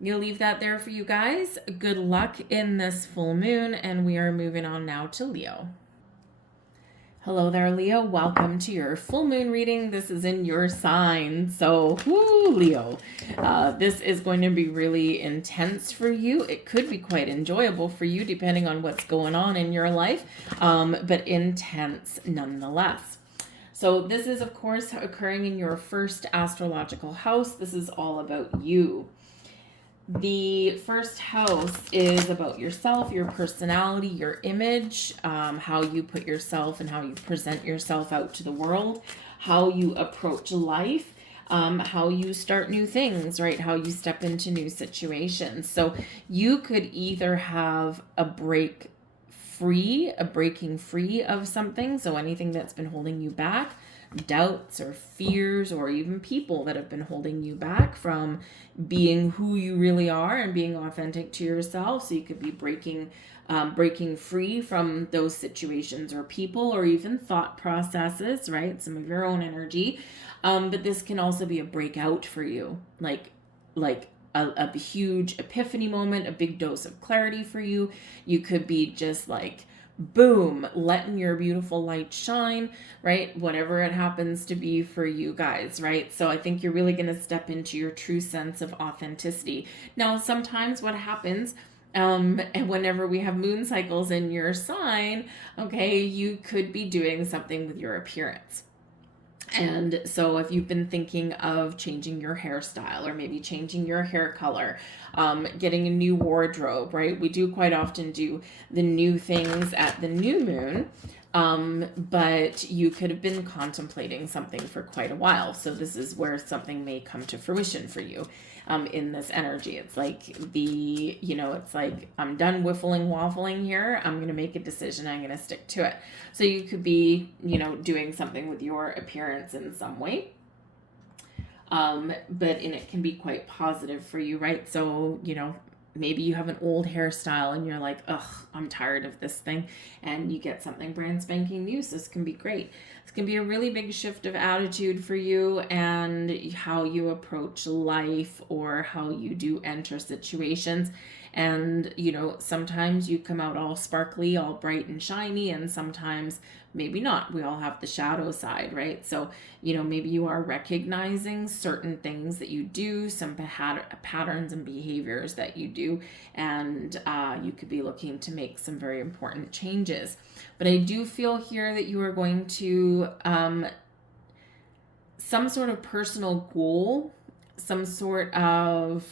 I'm going to leave that there for you guys. Good luck in this full moon, and we are moving on now to Leo. Hello there, Leo. Welcome to your full moon reading. This is in your sign. So, whoo, Leo. This is going to be really intense for you. It could be quite enjoyable for you, depending on what's going on in your life, but intense nonetheless. So this is, of course, occurring in your first astrological house. This is all about you. The first house is about yourself, your personality, your image, how you put yourself and how you present yourself out to the world, how you approach life, how you start new things, right? How you step into new situations. So you could either have a breaking free of something, so anything that's been holding you back, doubts or fears, or even people that have been holding you back from being who you really are and being authentic to yourself. So you could be breaking free from those situations or people or even thought processes, right? Some of your own energy. But this can also be a breakout for you, like a huge epiphany moment, a big dose of clarity for you. You could be just like, boom, letting your beautiful light shine, right? Whatever it happens to be for you guys, right? So I think you're really going to step into your true sense of authenticity. Now, sometimes what happens, and whenever we have moon cycles in your sign, okay, you could be doing something with your appearance. And so if you've been thinking of changing your hairstyle or maybe changing your hair color, getting a new wardrobe, right? We do quite often do the new things at the new moon. But you could have been contemplating something for quite a while. So this is where something may come to fruition for you. In this energy, it's like it's like, I'm done whiffling waffling here. I'm going to make a decision. I'm going to stick to it. So you could be, doing something with your appearance in some way. And it can be quite positive for you, right? So, maybe you have an old hairstyle and you're like, ugh, I'm tired of this thing. And you get something brand spanking new. So this can be great. This can be a really big shift of attitude for you and how you approach life or how you do enter situations. And, sometimes you come out all sparkly, all bright and shiny, and sometimes maybe not. We all have the shadow side, right? So, maybe you are recognizing certain things that you do, some patterns and behaviors that you do, and you could be looking to make some very important changes. But I do feel here that you are going to some sort of personal goal, some sort of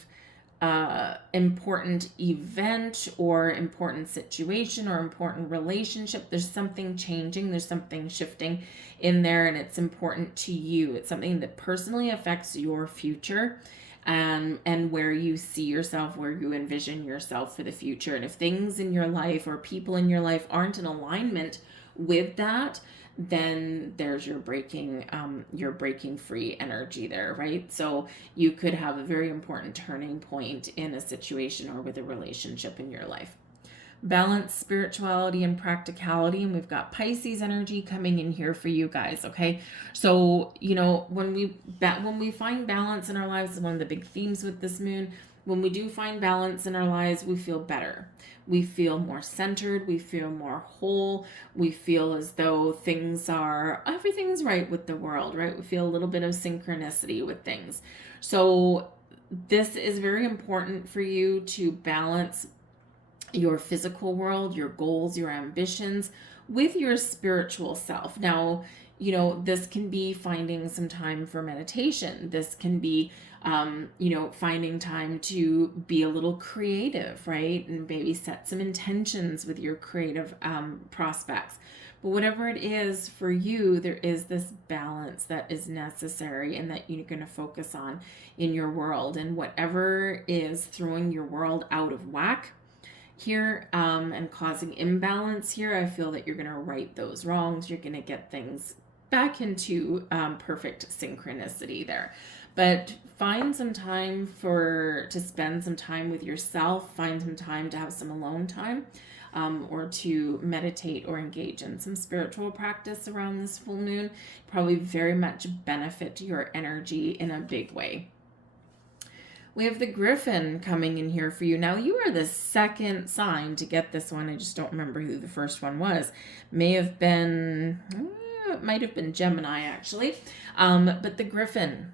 important event or important situation or important relationship. There's something changing, there's something shifting in there, and it's important to you. It's something that personally affects your future and where you see yourself, where you envision yourself for the future. And if things in your life or people in your life aren't in alignment with that, then there's your breaking free energy there, right? So you could have a very important turning point in a situation or with a relationship in your life. Balance, spirituality, and practicality. And we've got Pisces energy coming in here for you guys, okay? So, when we find balance in our lives, one of the big themes with this moon, when we do find balance in our lives, we feel better. We feel more centered. We feel more whole. We feel as though everything's right with the world, right? We feel a little bit of synchronicity with things. So this is very important for you to balance your physical world, your goals, your ambitions with your spiritual self. Now, this can be finding some time for meditation. This can be, finding time to be a little creative, right? And maybe set some intentions with your creative prospects. But whatever it is for you, there is this balance that is necessary and that you're going to focus on in your world. And whatever is throwing your world out of whack here and causing imbalance here, I feel that you're going to right those wrongs. You're going to get things back into perfect synchronicity there. But find some time to spend some time with yourself. Find some time to have some alone time, or to meditate or engage in some spiritual practice around this full moon. Probably very much benefit your energy in a big way. We have the Griffin coming in here for you. Now, you are the second sign to get this one. I just don't remember who the first one was. It might have been Gemini, actually. But the Griffin,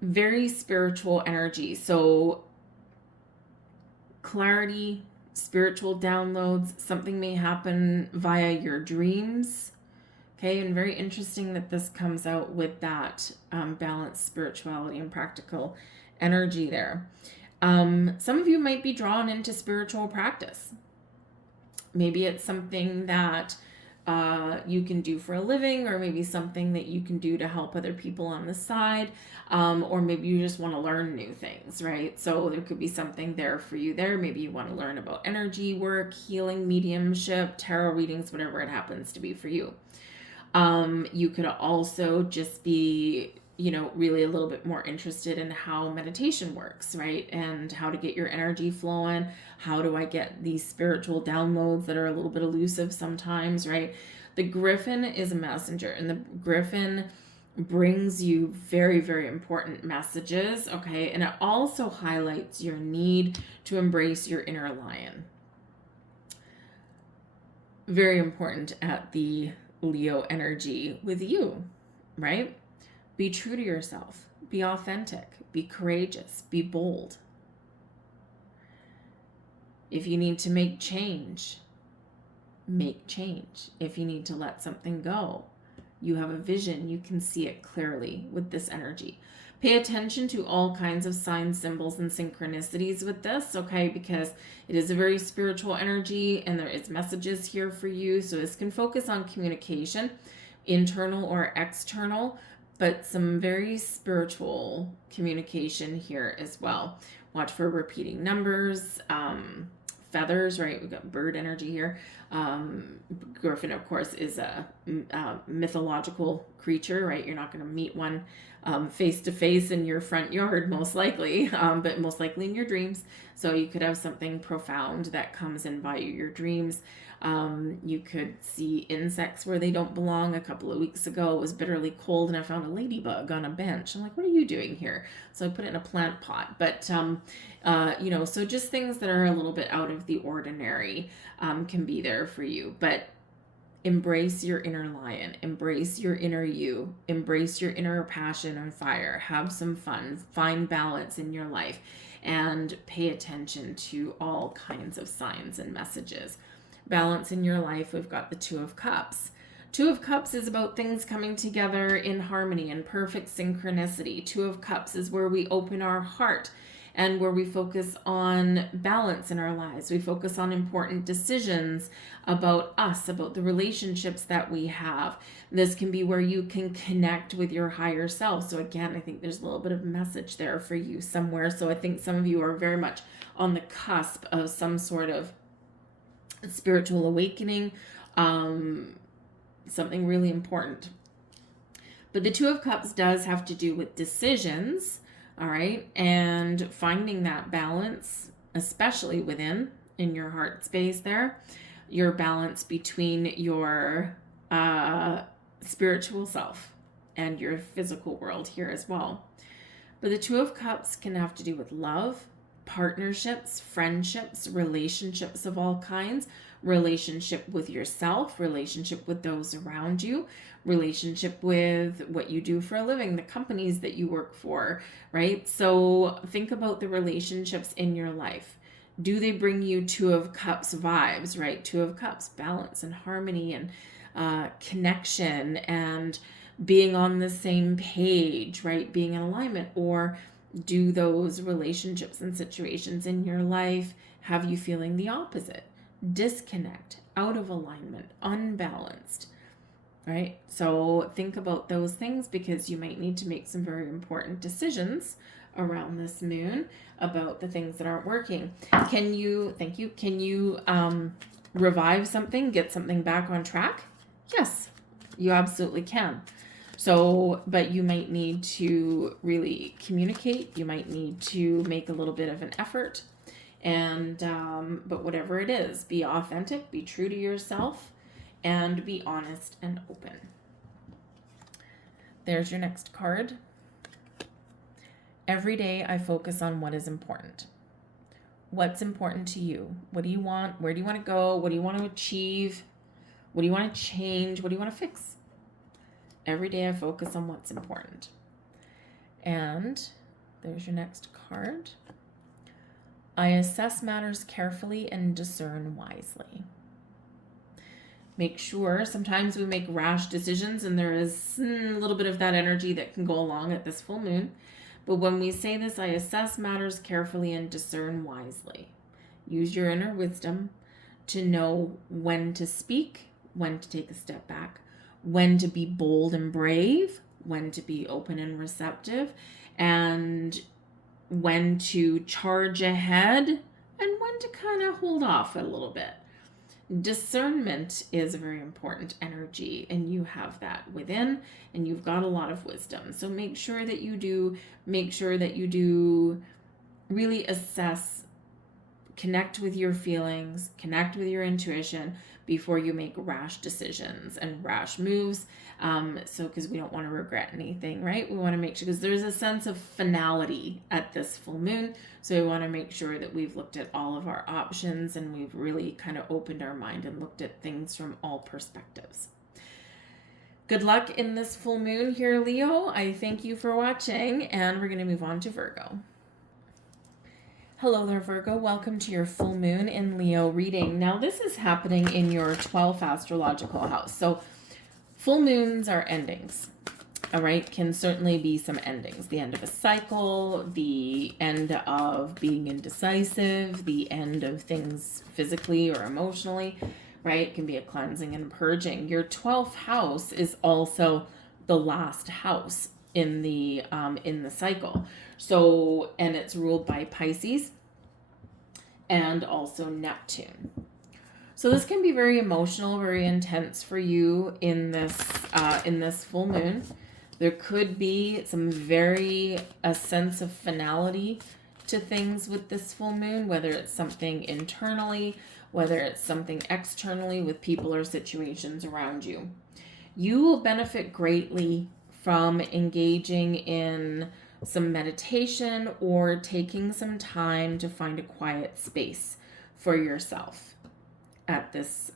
very spiritual energy. So clarity, spiritual downloads, something may happen via your dreams. Okay, and very interesting that this comes out with that balanced spirituality and practical energy there. Some of you might be drawn into spiritual practice. Maybe it's something that you can do for a living, or maybe something that you can do to help other people on the side, or maybe you just want to learn new things, right? So there could be something there for you there. Maybe you want to learn about energy work, healing, mediumship, tarot readings, whatever it happens to be for you. You could also just be, really a little bit more interested in how meditation works, right? And how to get your energy flowing. How do I get these spiritual downloads that are a little bit elusive sometimes, right? The Griffin is a messenger, and the Griffin brings you very, very important messages, okay? And it also highlights your need to embrace your inner lion. Very important at the Leo energy with you, right? Be true to yourself. Be authentic. Be courageous. Be bold. If you need to make change, make change. If you need to let something go, you have a vision, you can see it clearly with this energy. Pay attention to all kinds of signs, symbols, and synchronicities with this, okay? Because it is a very spiritual energy and there is messages here for you. So this can focus on communication, internal or external, but some very spiritual communication here as well. Watch for repeating numbers, feathers, right? We've got bird energy here. Griffin, of course, is a mythological creature, right? You're not going to meet one face to face in your front yard, most likely, but most likely in your dreams. So you could have something profound that comes in by your dreams. You could see insects where they don't belong. A couple of weeks ago, it was bitterly cold and I found a ladybug on a bench. I'm like, what are you doing here? So I put it in a plant pot. But, so just things that are a little bit out of the ordinary can be there for you. But embrace your inner lion, embrace your inner you, embrace your inner passion and fire, have some fun, find balance in your life, and pay attention to all kinds of signs and messages. Balance in your life, we've got the Two of Cups. Two of Cups is about things coming together in harmony and perfect synchronicity. Two of Cups is where we open our heart and where we focus on balance in our lives. We focus on important decisions about us, about the relationships that we have. This can be where you can connect with your higher self. So again, I think there's a little bit of message there for you somewhere. So I think some of you are very much on the cusp of some sort of spiritual awakening, something really important. But the Two of Cups does have to do with decisions, all right, and finding that balance, especially in your heart space there, your balance between your spiritual self and your physical world here as well. But the Two of Cups can have to do with love, partnerships, friendships, relationships of all kinds, relationship with yourself, relationship with those around you, relationship with what you do for a living, the companies that you work for, right? So think about the relationships in your life. Do they bring you Two of Cups vibes, right? Two of Cups, balance and harmony and connection and being on the same page, right? Being in alignment. Or do those relationships and situations in your life have you feeling the opposite? Disconnect, out of alignment, unbalanced, right? So think about those things because you might need to make some very important decisions around this moon about the things that aren't working. Can you revive something, get something back on track? Yes, you absolutely can. So, but you might need to really communicate. You might need to make a little bit of an effort. And, but whatever it is, be authentic, be true to yourself, and be honest and open. There's your next card. Every day I focus on what is important. What's important to you? What do you want? Where do you want to go? What do you want to achieve? What do you want to change? What do you want to fix? Every day I focus on what's important. And there's your next card. I assess matters carefully and discern wisely. Make sure, sometimes we make rash decisions and there is a little bit of that energy that can go along at this full moon. But when we say this, I assess matters carefully and discern wisely. Use your inner wisdom to know when to speak, when to take a step back, when to be bold and brave, when to be open and receptive, and when to charge ahead, and when to kind of hold off a little bit. Discernment is a very important energy, and you have that within, and you've got a lot of wisdom. So make sure that you do really assess, connect with your feelings, connect with your intuition before you make rash decisions and rash moves. Because we don't want to regret anything, right? We want to make sure, because there's a sense of finality at this full moon. So we want to make sure that we've looked at all of our options and we've really kind of opened our mind and looked at things from all perspectives. Good luck in this full moon here, Leo. I thank you for watching, and we're going to move on to Virgo. Hello there, Virgo. Welcome to your full moon in Leo reading. Now, this is happening in your 12th astrological house. So full moons are endings, all right? Can certainly be some endings. The end of a cycle, the end of being indecisive, the end of things physically or emotionally, right? It can be a cleansing and purging. Your 12th house is also the last house in the cycle. So, and it's ruled by Pisces and also Neptune. So this can be very emotional, very intense for you in this full moon. There could be a sense of finality to things with this full moon, whether it's something internally, whether it's something externally with people or situations around you. You will benefit greatly from engaging in some meditation or taking some time to find a quiet space for yourself at this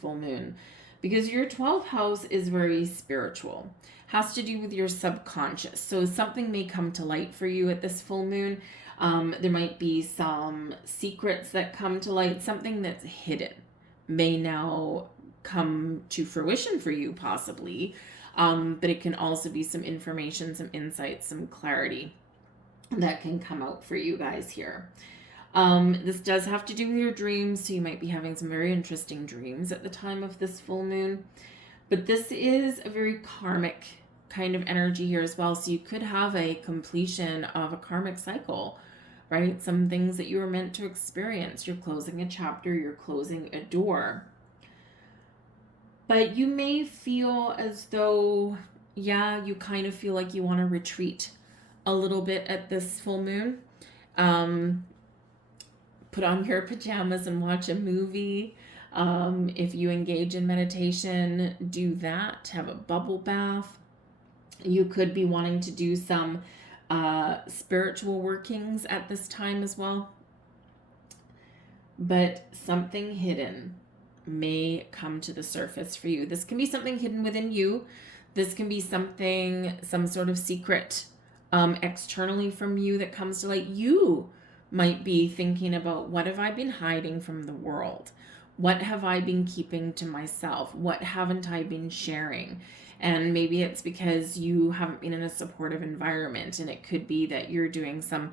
full moon, because your 12th house is very spiritual, has to do with your subconscious. So something may come to light for you at this full moon. There might be some secrets that come to light. Something that's hidden may now come to fruition for you, possibly. But it can also be some information, some insights, some clarity that can come out for you guys here. This does have to do with your dreams, so you might be having some very interesting dreams at the time of this full moon. But this is a very karmic kind of energy here as well, so you could have a completion of a karmic cycle, right? Some things that you were meant to experience. You're closing a chapter, you're closing a door. But you may feel as though, you kind of feel like you want to retreat a little bit at this full moon. Put on your pajamas and watch a movie. If you engage in meditation, do that. Have a bubble bath. You could be wanting to do some spiritual workings at this time as well. But something hidden may come to the surface for you. This can be something hidden within you. This can be some sort of secret externally from you that comes to light. You might be thinking about, what have I been hiding from the world? What have I been keeping to myself? What haven't I been sharing? And maybe it's because you haven't been in a supportive environment, and it could be that you're doing some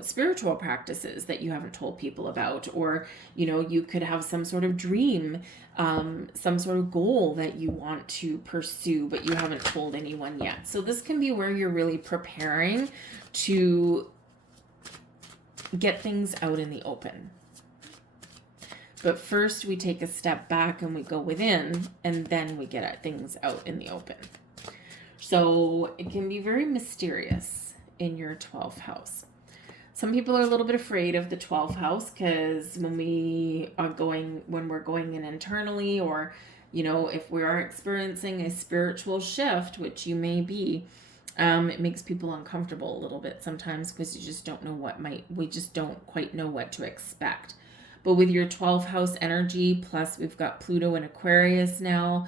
spiritual practices that you haven't told people about, or, you could have some sort of dream, some sort of goal that you want to pursue, but you haven't told anyone yet. So this can be where you're really preparing to get things out in the open. But first we take a step back and we go within, and then we get things out in the open. So it can be very mysterious in your 12th house. Some people are a little bit afraid of the 12th house, because when we're going in internally, or, if we are experiencing a spiritual shift, which you may be, it makes people uncomfortable a little bit sometimes, because we just don't quite know what to expect. But with your 12th house energy, plus we've got Pluto in Aquarius now,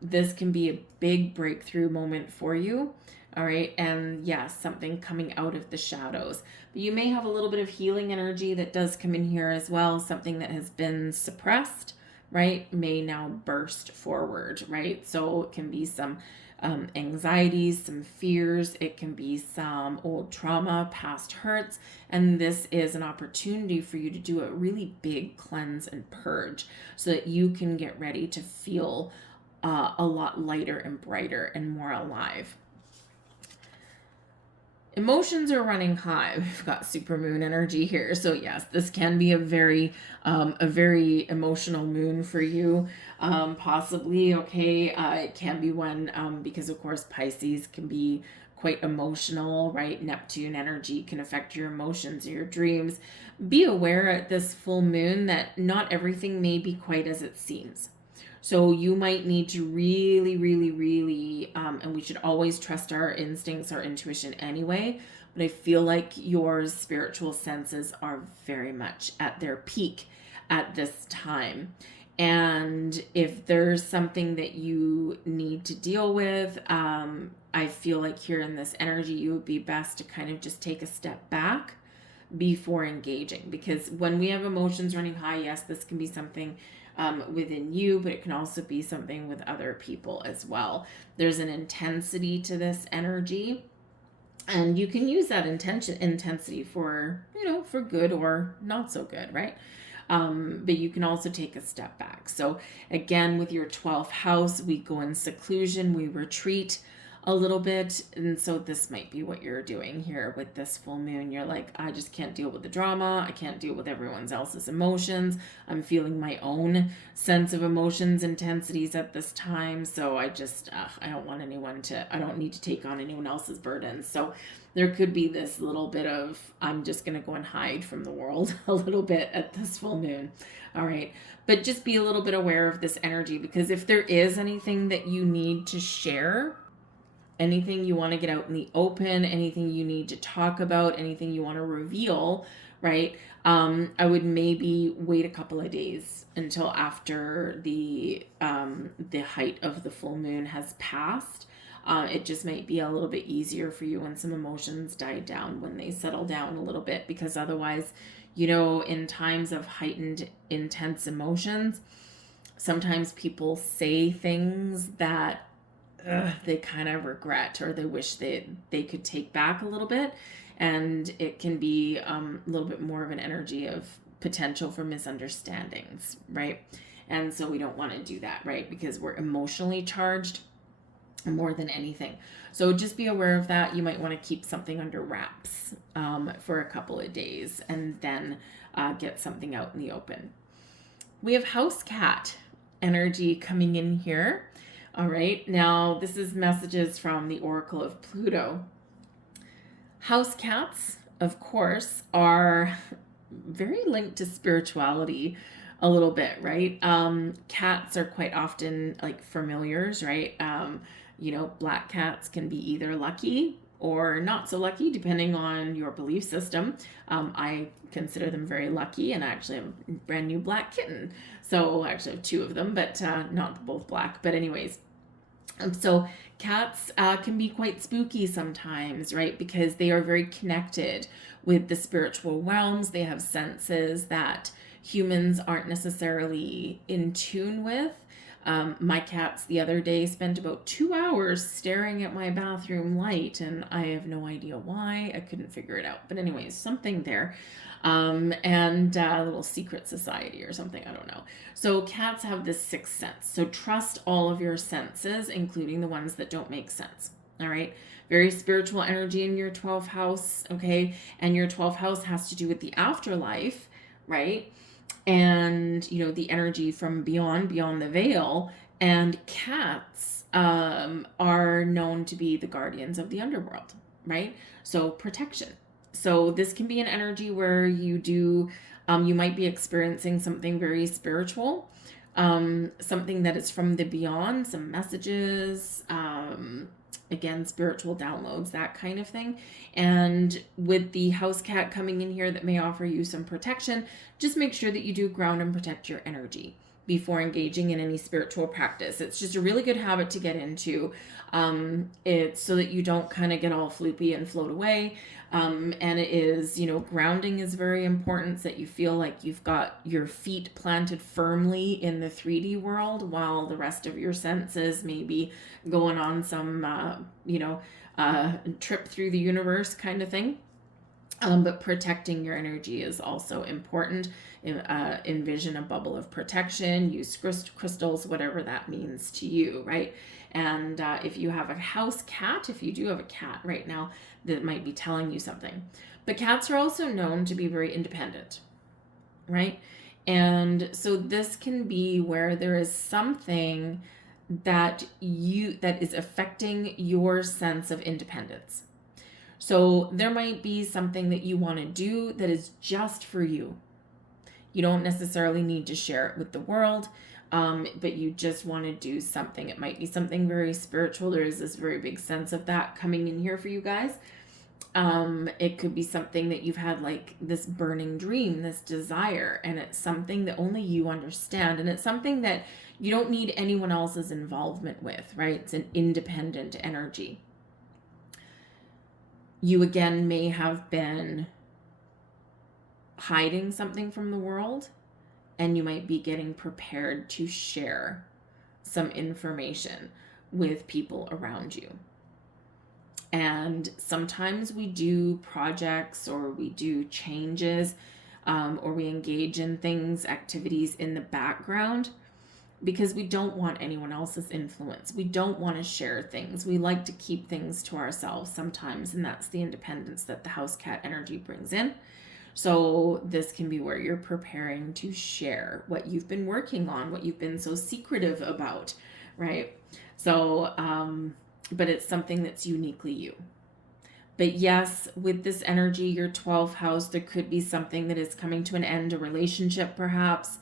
this can be a big breakthrough moment for you. All right. And yes, something coming out of the shadows. But you may have a little bit of healing energy that does come in here as well. Something that has been suppressed, right, may now burst forward, right? So it can be some anxieties, some fears. It can be some old trauma, past hurts. And this is an opportunity for you to do a really big cleanse and purge so that you can get ready to feel a lot lighter and brighter and more alive. Emotions are running high. We've got supermoon energy here. So yes, this can be a very emotional moon for you, possibly. Okay. It can be one, because of course Pisces can be quite emotional, right? Neptune energy can affect your emotions or your dreams. Be aware at this full moon that not everything may be quite as it seems. So you might need to really, and we should always trust our instincts, our intuition anyway. But I feel like your spiritual senses are very much at their peak at this time. And if there's something that you need to deal with, I feel like here in this energy, you would be best to kind of just take a step back before engaging. Because when we have emotions running high, yes, this can be something within you, but it can also be something with other people as well. There's an intensity to this energy, and you can use that intensity for, for good or not so good, right? But you can also take a step back. So again, with your 12th house, we go in seclusion, we retreat a little bit. And so this might be what you're doing here with this full moon. You're like, I just can't deal with the drama. I can't deal with everyone else's emotions. I'm feeling my own sense of emotions, intensities at this time. So I just, I don't need to take on anyone else's burdens. So there could be this little bit of, I'm just going to go and hide from the world a little bit at this full moon. All right. But just be a little bit aware of this energy, because if there is anything that you need to share, anything you want to get out in the open, anything you need to talk about, anything you want to reveal, right? I would maybe wait a couple of days until after the height of the full moon has passed. It just might be a little bit easier for you when some emotions die down, when they settle down a little bit, because otherwise, in times of heightened, intense emotions, sometimes people say things that they kind of regret, or they wish they could take back a little bit. And it can be a little bit more of an energy of potential for misunderstandings, right? And so we don't want to do that, right? Because we're emotionally charged more than anything. So just be aware of that. You might want to keep something under wraps for a couple of days, and then get something out in the open. We have house cat energy coming in here. All right, now this is messages from the Oracle of Pluto. House cats, of course, are very linked to spirituality a little bit, right? Cats are quite often like familiars, right? Black cats can be either lucky or not so lucky, depending on your belief system. I consider them very lucky, and I actually have a brand new black kitten. So I actually have two of them, but not both black. But anyways, so cats can be quite spooky sometimes, right? Because they are very connected with the spiritual realms. They have senses that humans aren't necessarily in tune with. My cats the other day spent about 2 hours staring at my bathroom light, and I have no idea why. I couldn't figure it out. But anyways, something there. And a little secret society or something, I don't know. So cats have this sixth sense. So trust all of your senses, including the ones that don't make sense. All right. Very spiritual energy in your 12th house. Okay. And your 12th house has to do with the afterlife, right? And, the energy from beyond the veil. And cats are known to be the guardians of the underworld, right? So protection. So this can be an energy where you might be experiencing something very spiritual, something that is from the beyond, some messages, again, spiritual downloads, that kind of thing. And with the house cat coming in here that may offer you some protection, just make sure that you do ground and protect your energy. before engaging in any spiritual practice. It's just a really good habit to get into. It's so that you don't kind of get all floopy and float away. And it is, grounding is very important, so that you feel like you've got your feet planted firmly in the 3D world while the rest of your senses may be going on some, trip through the universe kind of thing. But protecting your energy is also important. Envision a bubble of protection, use crystals, whatever that means to you, right? And if you have a house cat, if you do have a cat right now, that might be telling you something. But cats are also known to be very independent, right? And so this can be where there is something that is affecting your sense of independence. So there might be something that you want to do that is just for you. You don't necessarily need to share it with the world, but you just want to do something. It might be something very spiritual. There is this very big sense of that coming in here for you guys. It could be something that you've had like this burning dream, this desire, and it's something that only you understand. And it's something that you don't need anyone else's involvement with, right? It's an independent energy. You again may have been hiding something from the world, and you might be getting prepared to share some information with people around you. And sometimes we do projects, or we do changes, or we engage in things, activities in the background, because we don't want anyone else's influence. We don't want to share things. We like to keep things to ourselves sometimes, and that's the independence that the house cat energy brings in. So this can be where you're preparing to share what you've been working on, what you've been so secretive about, right? So, but it's something that's uniquely you. But yes, with this energy, your 12th house, there could be something that is coming to an end, a relationship perhaps,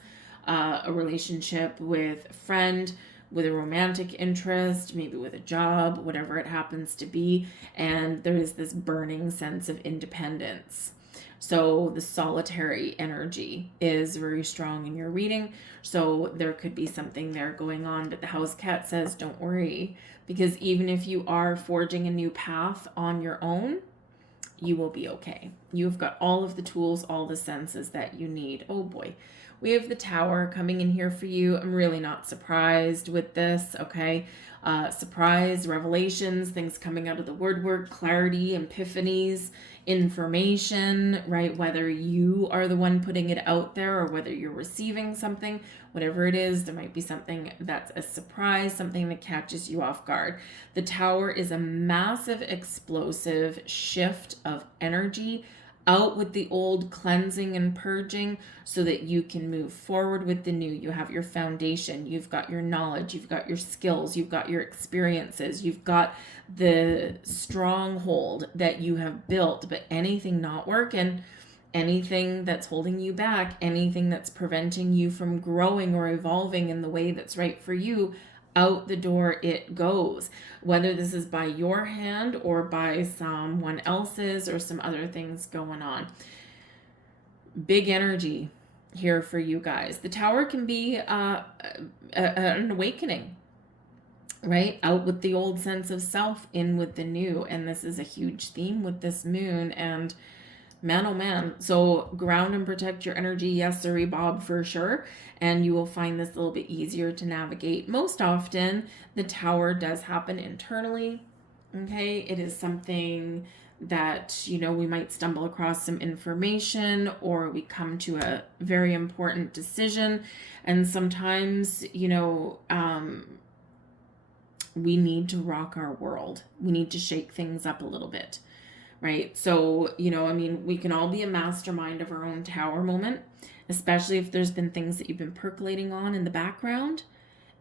a relationship with a friend, with a romantic interest, maybe with a job, whatever it happens to be. And there is this burning sense of independence. So the solitary energy is very strong in your reading. So there could be something there going on. But the house cat says, don't worry, because even if you are forging a new path on your own, you will be okay. You've got all of the tools, all the senses that you need. Oh boy. We have the Tower coming in here for you. I'm really not surprised with this, okay? Surprise, revelations, things coming out of the woodwork, clarity, epiphanies, information, right? Whether you are the one putting it out there or whether you're receiving something, whatever it is, there might be something that's a surprise, something that catches you off guard. The Tower is a massive, explosive shift of energy. Out with the old, cleansing and purging, so that you can move forward with the new. You have your foundation, you've got your knowledge, you've got your skills, you've got your experiences, you've got the stronghold that you have built. But anything not working, anything that's holding you back, anything that's preventing you from growing or evolving in the way that's right for you, out the door it goes, whether this is by your hand or by someone else's or some other things going on. Big energy here for you guys. The Tower can be an awakening, right? Out with the old sense of self, in with the new. And this is a huge theme with this moon. And man, oh man. So ground and protect your energy. Yes, sirree, Bob, for sure. And you will find this a little bit easier to navigate. Most often, the Tower does happen internally. Okay, it is something that, we might stumble across some information, or we come to a very important decision. And sometimes, we need to rock our world. We need to shake things up a little bit. Right? So, we can all be a mastermind of our own Tower moment, especially if there's been things that you've been percolating on in the background.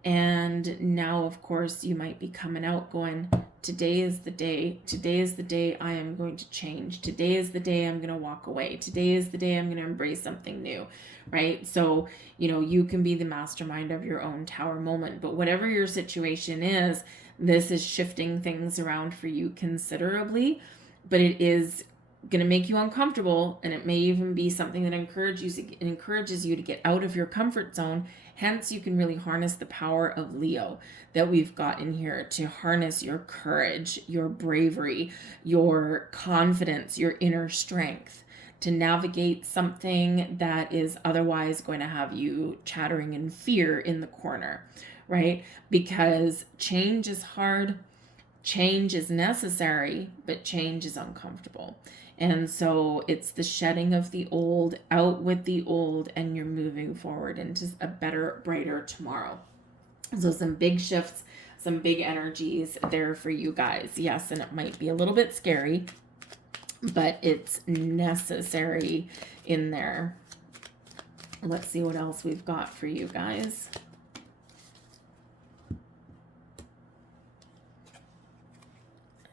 And now, of course, you might be coming out going, today is the day. Today is the day I am going to change. Today is the day I'm going to walk away. Today is the day I'm going to embrace something new, right? So, you can be the mastermind of your own Tower moment. But whatever your situation is, this is shifting things around for you considerably. But it is going to make you uncomfortable, and it may even be something that encourages you to get out of your comfort zone. Hence, you can really harness the power of Leo that we've got in here to harness your courage, your bravery, your confidence, your inner strength to navigate something that is otherwise going to have you chattering in fear in the corner, right? Because change is hard, change is necessary, but change is uncomfortable. And so it's the shedding of the old, out with the old, and you're moving forward into a better, brighter tomorrow. So some big shifts, some big energies there for you guys. Yes, and it might be a little bit scary, but it's necessary in there. Let's see what else we've got for you guys.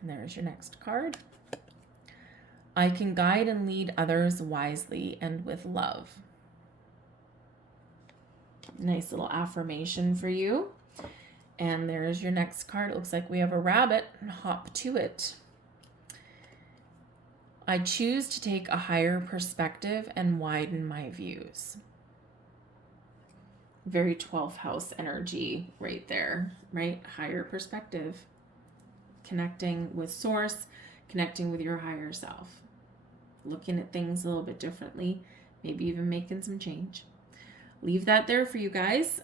And there's your next card. I can guide and lead others wisely and with love. Nice little affirmation for you. And there's your next card. It looks like we have a rabbit. Hop to it. I choose to take a higher perspective and widen my views. Very 12th house energy right there, right? Higher perspective. Connecting with source, connecting with your higher self. Looking at things a little bit differently, maybe even making some change. Leave that there for you guys.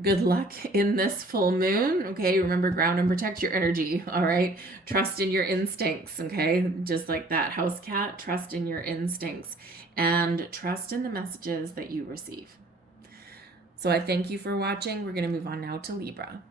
Good luck in this full moon. Okay, remember, ground and protect your energy. All right, trust in your instincts. Okay, just like that house cat, trust in your instincts and trust in the messages that you receive. So I thank you for watching. We're going to move on now to Libra.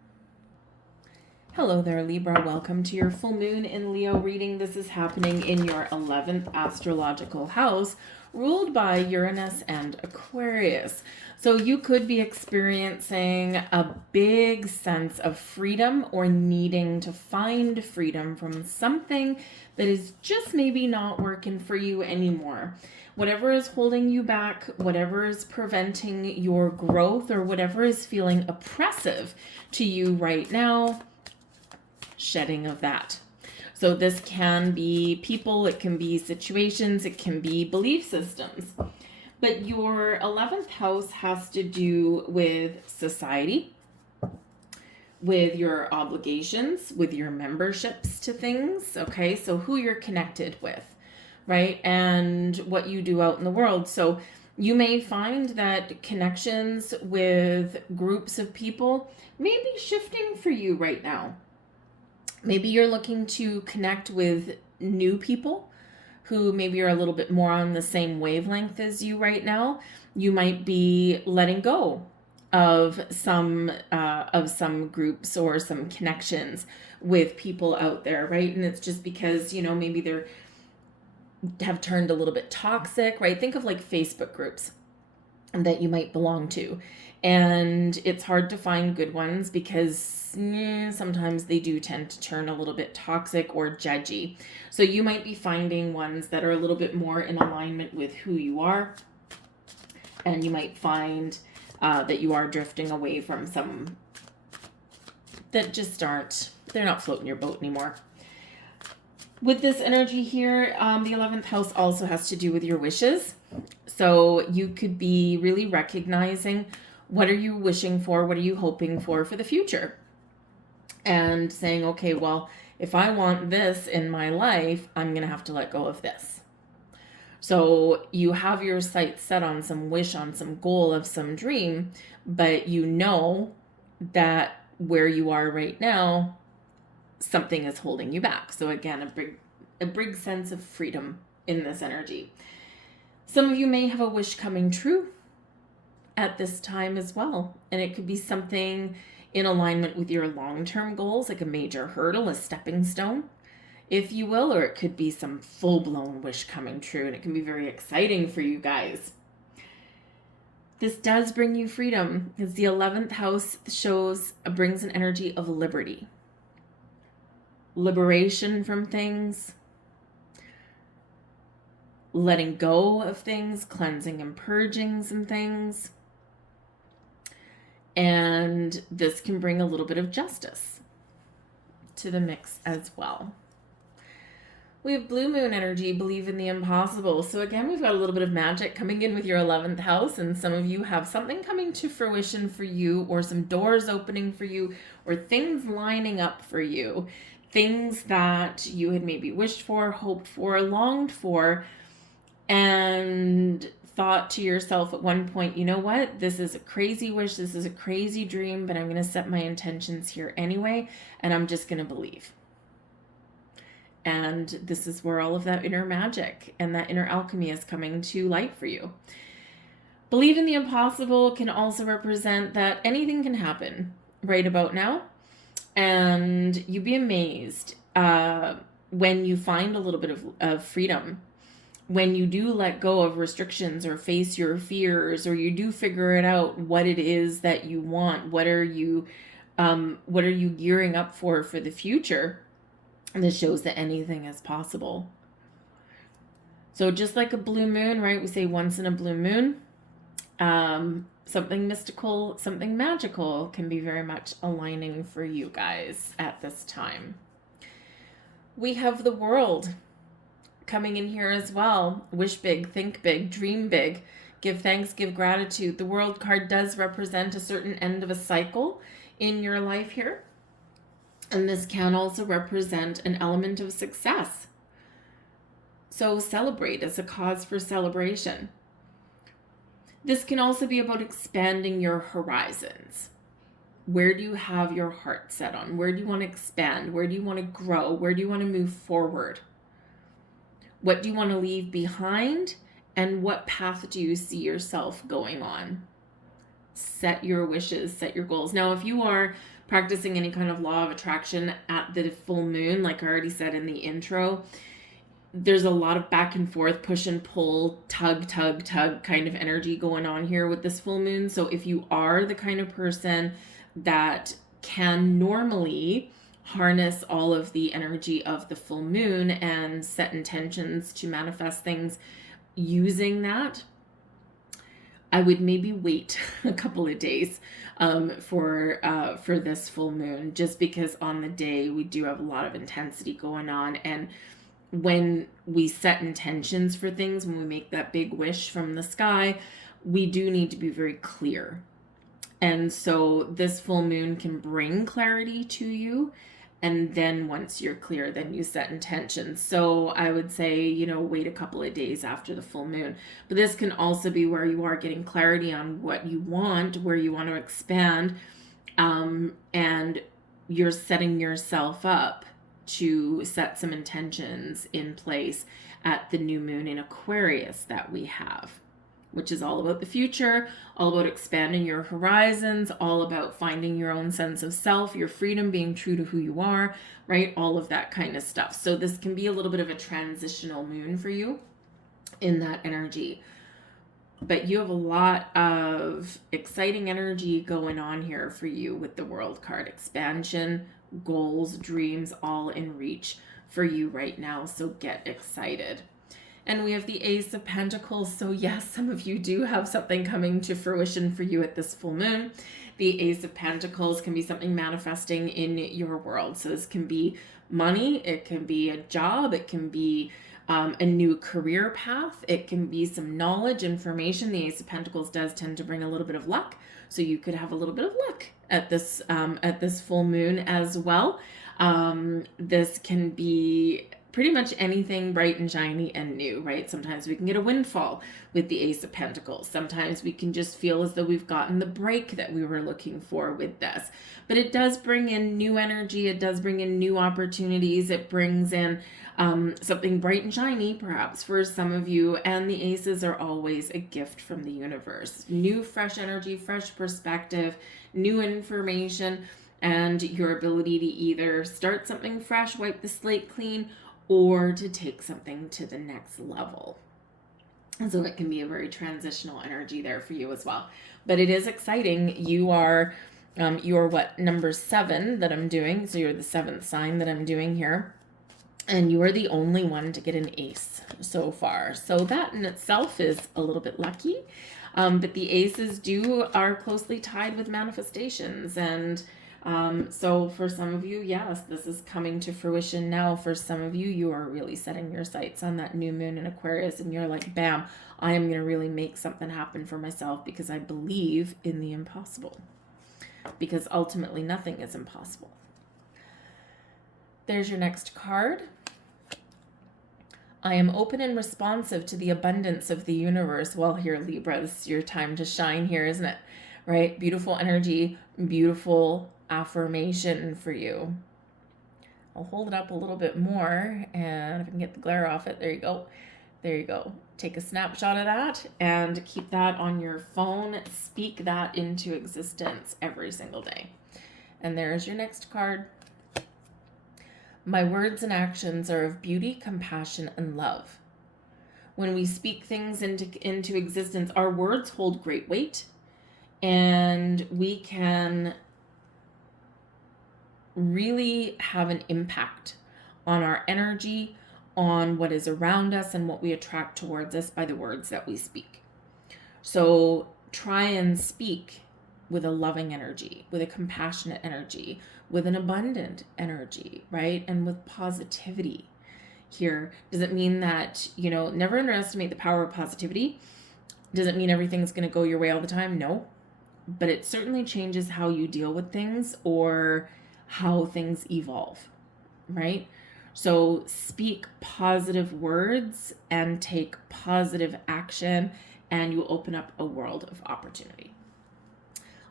Hello there, Libra. Welcome to your full moon in Leo reading. This is happening in your 11th astrological house, ruled by Uranus and Aquarius. So you could be experiencing a big sense of freedom or needing to find freedom from something that is just maybe not working for you anymore. Whatever is holding you back, whatever is preventing your growth, or whatever is feeling oppressive to you right now, shedding of that. So this can be people, it can be situations, it can be belief systems. But your 11th house has to do with society, with your obligations, with your memberships to things, okay? So who you're connected with, right? And what you do out in the world. So you may find that connections with groups of people may be shifting for you right now. Maybe you're looking to connect with new people who maybe are a little bit more on the same wavelength as you right now. You might be letting go of some groups or some connections with people out there, right? And it's just because, you know, maybe they're have turned a little bit toxic, right? Think of like Facebook groups that you might belong to. And it's hard to find good ones because sometimes they do tend to turn a little bit toxic or judgy. So you might be finding ones that are a little bit more in alignment with who you are. And you might find that you are drifting away from some that just they're not floating your boat anymore. With this energy here, the 11th house also has to do with your wishes. So you could be really recognizing what are you wishing for, what are you hoping for the future? And saying, okay, well, if I want this in my life, I'm going to have to let go of this. So you have your sights set on some wish, on some goal of some dream, but you know that where you are right now, something is holding you back. So again, a big sense of freedom in this energy. Some of you may have a wish coming true at this time as well. And it could be something in alignment with your long-term goals, like a major hurdle, a stepping stone, if you will, or it could be some full-blown wish coming true. And it can be very exciting for you guys. This does bring you freedom because the 11th house brings an energy of liberty. Liberation from things, letting go of things, cleansing and purging some things. And this can bring a little bit of justice to the mix as well. We have blue moon energy, believe in the impossible. So again, we've got a little bit of magic coming in with your 11th house, and some of you have something coming to fruition for you, or some doors opening for you, or things lining up for you. Things that you had maybe wished for, hoped for, longed for, and thought to yourself at one point, you know what, this is a crazy wish, this is a crazy dream, but I'm going to set my intentions here anyway, and I'm just going to believe. And this is where all of that inner magic and that inner alchemy is coming to light for you. Believe in the impossible can also represent that anything can happen right about now. And you'd be amazed when you find a little bit of freedom, when you do let go of restrictions or face your fears, or you do figure it out what it is that you want. What are you gearing up for the future? And this shows that anything is possible. So just like a blue moon, right? We say once in a blue moon, something mystical, something magical can be very much aligning for you guys at this time. We have the World coming in here as well. Wish big, think big, dream big, give thanks, give gratitude. The World card does represent a certain end of a cycle in your life here. And this can also represent an element of success. So celebrate as a cause for celebration. This can also be about expanding your horizons. Where do you have your heart set on? Where do you want to expand? Where do you want to grow? Where do you want to move forward? What do you want to leave behind? And what path do you see yourself going on? Set your wishes, set your goals. Now, if you are practicing any kind of law of attraction at the full moon, like I already said in the intro, there's a lot of back and forth, push and pull, tug kind of energy going on here with this full moon. So if you are the kind of person that can normally harness all of the energy of the full moon and set intentions to manifest things using that, I would maybe wait a couple of days for this full moon, just because on the day we do have a lot of intensity going on. And when we set intentions for things, when we make that big wish from the sky, we do need to be very clear. And so this full moon can bring clarity to you. And then once you're clear, then you set intentions. So I would say, wait a couple of days after the full moon. But this can also be where you are getting clarity on what you want, where you want to expand, and you're setting yourself up to set some intentions in place at the new moon in Aquarius that we have, which is all about the future, all about expanding your horizons, all about finding your own sense of self, your freedom, being true to who you are, right? All of that kind of stuff. So this can be a little bit of a transitional moon for you in that energy. But you have a lot of exciting energy going on here for you with the World card. Expansion, goals, dreams, all in reach for you right now. So get excited. And we have the Ace of Pentacles. So yes, some of you do have something coming to fruition for you at this full moon. The Ace of Pentacles can be something manifesting in your world. So this can be money, it can be a job, it can be a new career path, it can be some knowledge, information. The Ace of Pentacles does tend to bring a little bit of luck. So you could have a little bit of luck at this full moon as well. This can be pretty much anything bright and shiny and new, right? Sometimes we can get a windfall with the Ace of Pentacles. Sometimes we can just feel as though we've gotten the break that we were looking for with this. But it does bring in new energy. It does bring in new opportunities. It brings in something bright and shiny, perhaps for some of you. And the aces are always a gift from the universe. New, fresh energy, fresh perspective, new information, and your ability to either start something fresh, wipe the slate clean, or to take something to the next level. And so it can be a very transitional energy there for you as well. But it is exciting. You are number 7 that I'm doing. So you're the 7th sign that I'm doing here. And you are the only one to get an ace so far. So that in itself is a little bit lucky. But the aces are closely tied with manifestations and So for some of you, yes, this is coming to fruition now. For some of you, you are really setting your sights on that new moon in Aquarius, and you're like, bam, I am going to really make something happen for myself because I believe in the impossible. Because ultimately, nothing is impossible. There's your next card. I am open and responsive to the abundance of the universe. Well, here, Libra, this is your time to shine here, isn't it? Right? Beautiful energy, beautiful affirmation for you. I'll hold it up a little bit more, and if I can get the glare off it, there you go. There you go. Take a snapshot of that and keep that on your phone. Speak that into existence every single day. And there's your next card. My words and actions are of beauty, compassion, and love. When we speak things into existence, our words hold great weight, and we can really have an impact on our energy, on what is around us, and what we attract towards us by the words that we speak. So try and speak with a loving energy, with a compassionate energy, with an abundant energy, right? And with positivity here. Does it mean that, never underestimate the power of positivity? Does it mean everything's going to go your way all the time? No. But it certainly changes how you deal with things or how things evolve, right? So speak positive words and take positive action, and you open up a world of opportunity.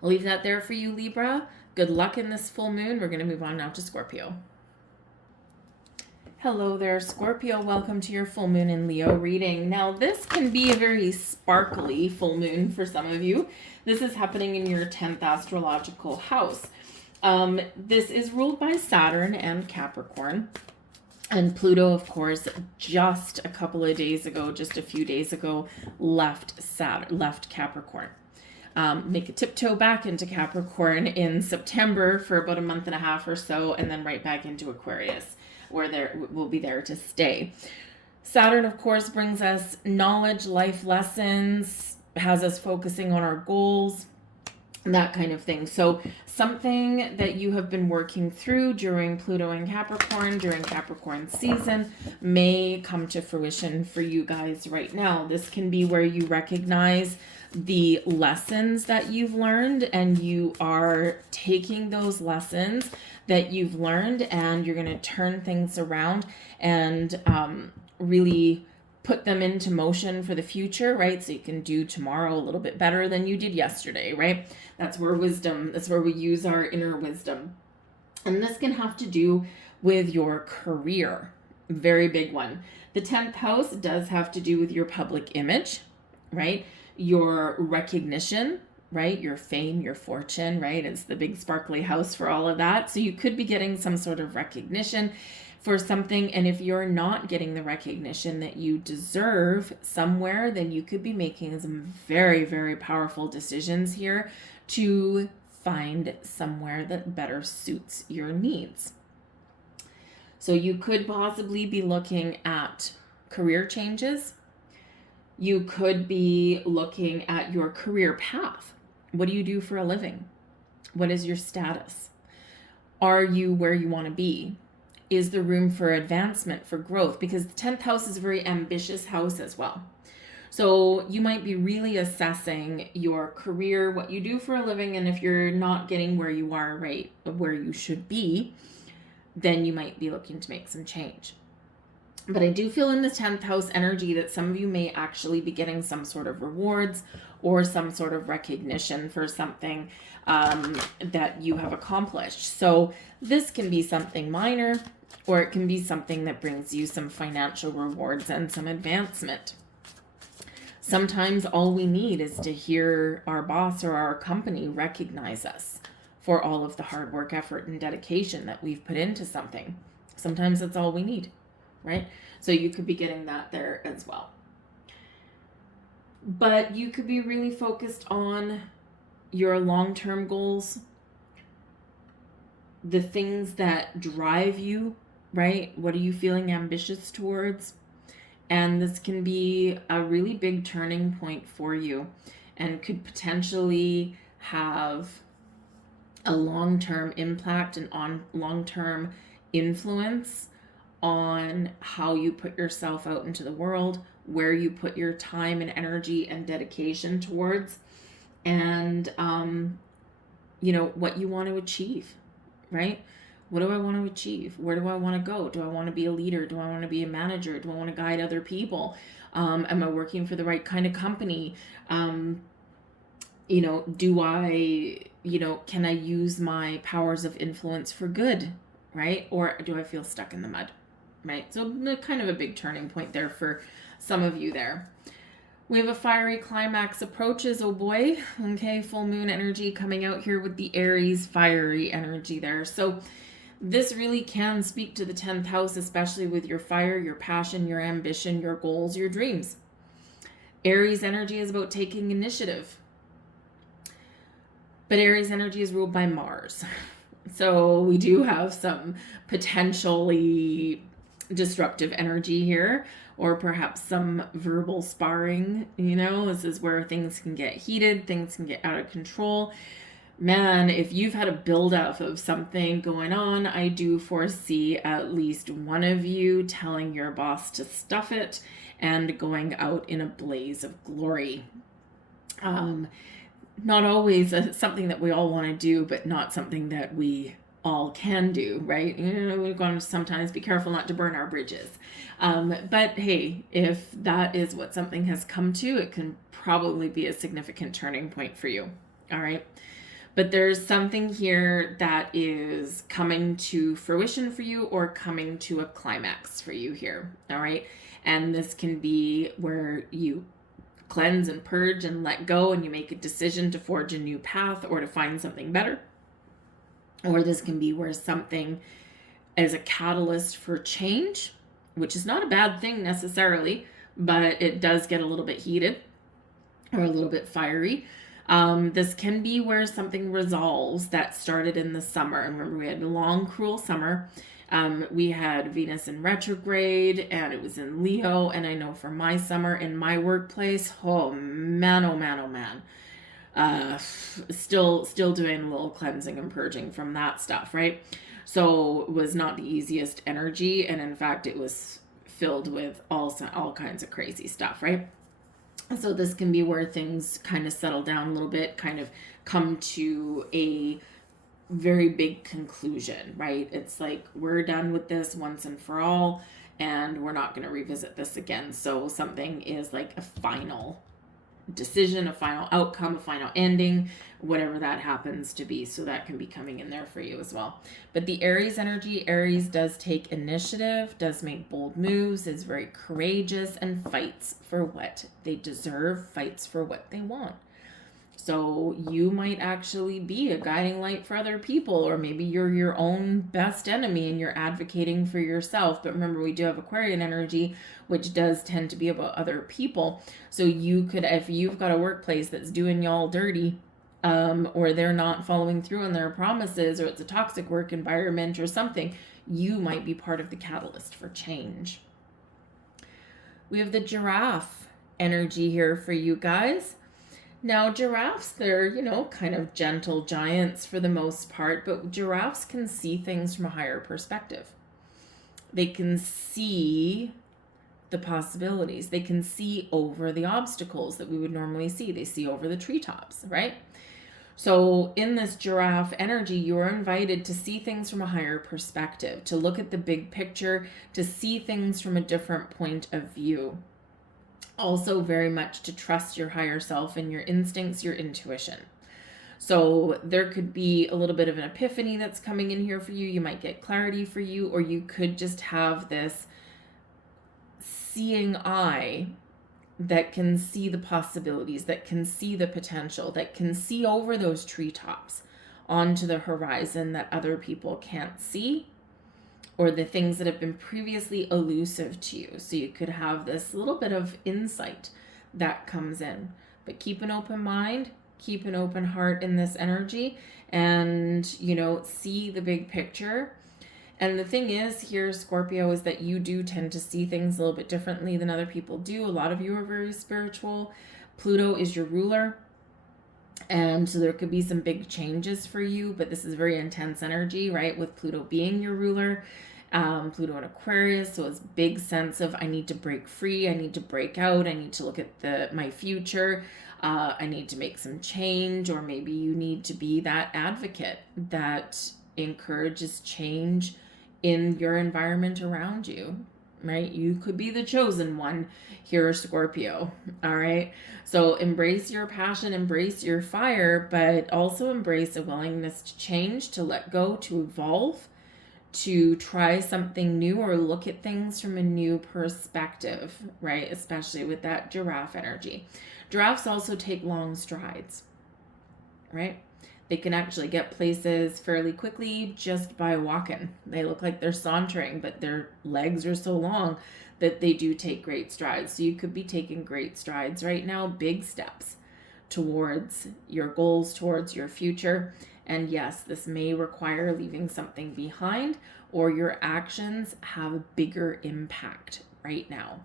I'll leave that there for you, Libra. Good luck in this full moon. We're going to move on now to Scorpio. Hello there, Scorpio. Welcome to your full moon in Leo reading. Now, this can be a very sparkly full moon for some of you. This is happening in your 10th astrological house. This is ruled by Saturn and Capricorn. And Pluto, of course, just a few days ago, left Capricorn. Make a tiptoe back into Capricorn in September for about a month and a half or so, and then right back into Aquarius, where we'll be there to stay. Saturn, of course, brings us knowledge, life lessons, has us focusing on our goals, that kind of thing. So something that you have been working through during Pluto and Capricorn, during Capricorn season, may come to fruition for you guys right now. This can be where you recognize the lessons that you've learned, and you are taking those lessons that you've learned, and you're going to turn things around and really put them into motion for the future, right? So you can do tomorrow a little bit better than you did yesterday, right? That's where we use our inner wisdom. And this can have to do with your career. Very big one. The 10th house does have to do with your public image, right? Your recognition, right? Your fame, your fortune, right? It's the big sparkly house for all of that. So you could be getting some sort of recognition for something, and if you're not getting the recognition that you deserve somewhere, then you could be making some very, very powerful decisions here to find somewhere that better suits your needs. So you could possibly be looking at career changes. You could be looking at your career path. What do you do for a living? What is your status? Are you where you want to be? Is there room for advancement, for growth? Because the 10th house is a very ambitious house as well. So you might be really assessing your career, what you do for a living, and if you're not getting where you are, right, where you should be, then you might be looking to make some change. But I do feel in the 10th house energy that some of you may actually be getting some sort of rewards or some sort of recognition for something that you have accomplished. So this can be something minor, or it can be something that brings you some financial rewards and some advancement. Sometimes all we need is to hear our boss or our company recognize us for all of the hard work, effort, and dedication that we've put into something. Sometimes that's all we need, right? So you could be getting that there as well. But you could be really focused on your long-term goals, the things that drive you, right? What are you feeling ambitious towards? And this can be a really big turning point for you and could potentially have a long-term impact and on long-term influence on how you put yourself out into the world, where you put your time and energy and dedication towards, and what you want to achieve, right? What do I want to achieve? Where do I want to go? Do I want to be a leader? Do I want to be a manager? Do I want to guide other people? Am I working for the right kind of company? Do I, can I use my powers of influence for good, right? Or do I feel stuck in the mud, right? So kind of a big turning point there for some of you there. We have a fiery climax approaches, oh boy. Okay, full moon energy coming out here with the Aries fiery energy there. So this really can speak to the 10th house, especially with your fire, your passion, your ambition, your goals, your dreams. Aries energy is about taking initiative. But Aries energy is ruled by Mars. So we do have some potentially disruptive energy here, or perhaps some verbal sparring. This is where things can get heated, things can get out of control. Man, if you've had a buildup of something going on, I do foresee at least one of you telling your boss to stuff it and going out in a blaze of glory. Not always something that we all want to do, but not something that we all can do, right? We've got to sometimes be careful not to burn our bridges. But hey, if that is what something has come to, it can probably be a significant turning point for you. All right. But there's something here that is coming to fruition for you, or coming to a climax for you here. All right. And this can be where you cleanse and purge and let go, and you make a decision to forge a new path or to find something better. Or this can be where something is a catalyst for change, which is not a bad thing necessarily, but it does get a little bit heated or a little bit fiery. This can be where something resolves that started in the summer. And remember, we had a long, cruel summer. We had Venus in retrograde, and it was in Leo. And I know for my summer in my workplace, oh man, oh man, oh man. Still doing a little cleansing and purging from that stuff, right? So it was not the easiest energy. And in fact, it was filled with all kinds of crazy stuff, right? So this can be where things kind of settle down a little bit, kind of come to a very big conclusion, right? It's like, we're done with this once and for all, and we're not going to revisit this again. So something is like a final decision, a final outcome, a final ending, whatever that happens to be. So that can be coming in there for you as well. But the Aries energy, Aries does take initiative, does make bold moves, is very courageous, and fights for what they deserve, fights for what they want. So you might actually be a guiding light for other people, or maybe you're your own best enemy and you're advocating for yourself. But remember, we do have Aquarian energy, which does tend to be about other people. So you could, if you've got a workplace that's doing y'all dirty, or they're not following through on their promises, or it's a toxic work environment or something, you might be part of the catalyst for change. We have the giraffe energy here for you guys. Now, giraffes, they're, kind of gentle giants for the most part, but giraffes can see things from a higher perspective. They can see the possibilities. They can see over the obstacles that we would normally see. They see over the treetops, right? So in this giraffe energy, you're invited to see things from a higher perspective, to look at the big picture, to see things from a different point of view. Also very much to trust your higher self and your instincts, your intuition. So there could be a little bit of an epiphany that's coming in here for you. You might get clarity for you, or you could just have this seeing eye that can see the possibilities, that can see the potential, that can see over those treetops onto the horizon that other people can't see, or the things that have been previously elusive to you. So you could have this little bit of insight that comes in. But keep an open mind, keep an open heart in this energy, and, see the big picture. And the thing is here, Scorpio, is that you do tend to see things a little bit differently than other people do. A lot of you are very spiritual. Pluto is your ruler. And so there could be some big changes for you, but this is very intense energy, right? With Pluto being your ruler, Pluto in Aquarius. So it's big sense of, I need to break free. I need to break out. I need to look at my future. I need to make some change, or maybe you need to be that advocate that encourages change in your environment around you, right? You could be the chosen one here, Scorpio. All right. So embrace your passion, embrace your fire, but also embrace a willingness to change, to let go, to evolve, to try something new, or look at things from a new perspective, right? Especially with that giraffe energy. Giraffes also take long strides, right? They can actually get places fairly quickly just by walking. They look like they're sauntering, but their legs are so long that they do take great strides. So you could be taking great strides right now, big steps towards your goals, towards your future. And yes, this may require leaving something behind, or your actions have a bigger impact right now.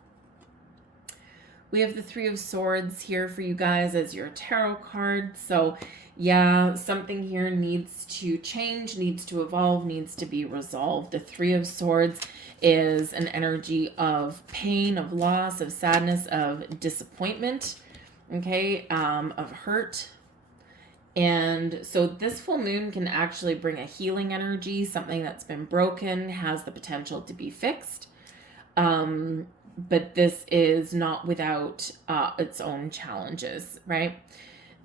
We have the Three of Swords here for you guys as your tarot card. So yeah, something here needs to change, needs to evolve, needs to be resolved. The Three of Swords is an energy of pain, of loss, of sadness, of disappointment, okay, of hurt. And so this full moon can actually bring a healing energy. Something that's been broken has the potential to be fixed. But this is not without its own challenges, right?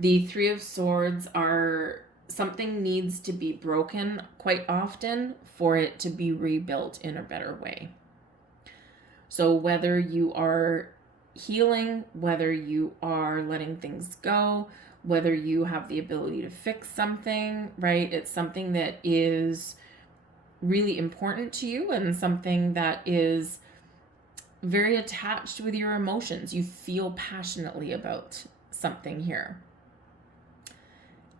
The Three of Swords are, something needs to be broken quite often for it to be rebuilt in a better way. So whether you are healing, whether you are letting things go, whether you have the ability to fix something, right? It's something that is really important to you, and something that is very attached with your emotions. You feel passionately about something here.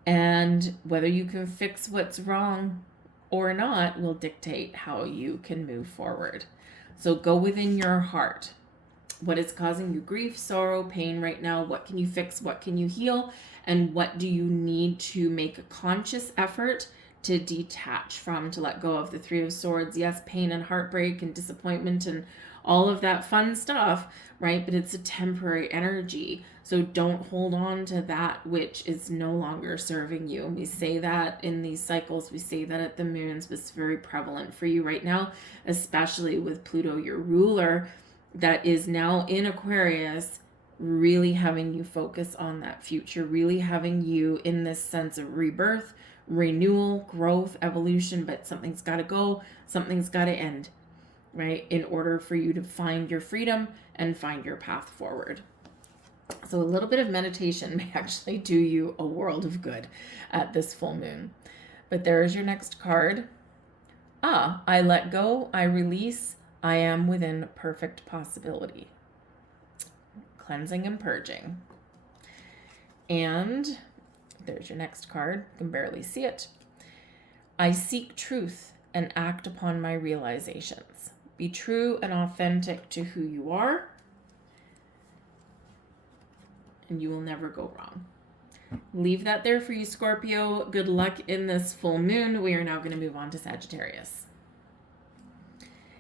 And whether you can fix what's wrong or not will dictate how you can move forward. So go within your heart. What is causing you grief, sorrow, pain right now? What can you fix? What can you heal? And what do you need to make a conscious effort to detach from, to let go of? The Three of Swords, yes, pain and heartbreak and disappointment and all of that fun stuff, right? But it's a temporary energy. So don't hold on to that which is no longer serving you. And we say that in these cycles, we say that at the moons, but it's very prevalent for you right now, especially with Pluto, your ruler, that is now in Aquarius, really having you focus on that future, really having you in this sense of rebirth, renewal, growth, evolution. But something's got to go, something's got to end, right? In order for you to find your freedom and find your path forward. So a little bit of meditation may actually do you a world of good at this full moon. But there's your next card. I let go, I release, I am within perfect possibility. Cleansing and purging. And there's your next card. You can barely see it. I seek truth and act upon my realizations. Be true and authentic to who you are, and you will never go wrong. Leave that there for you, Scorpio. Good luck in this full moon. We are now going to move on to Sagittarius.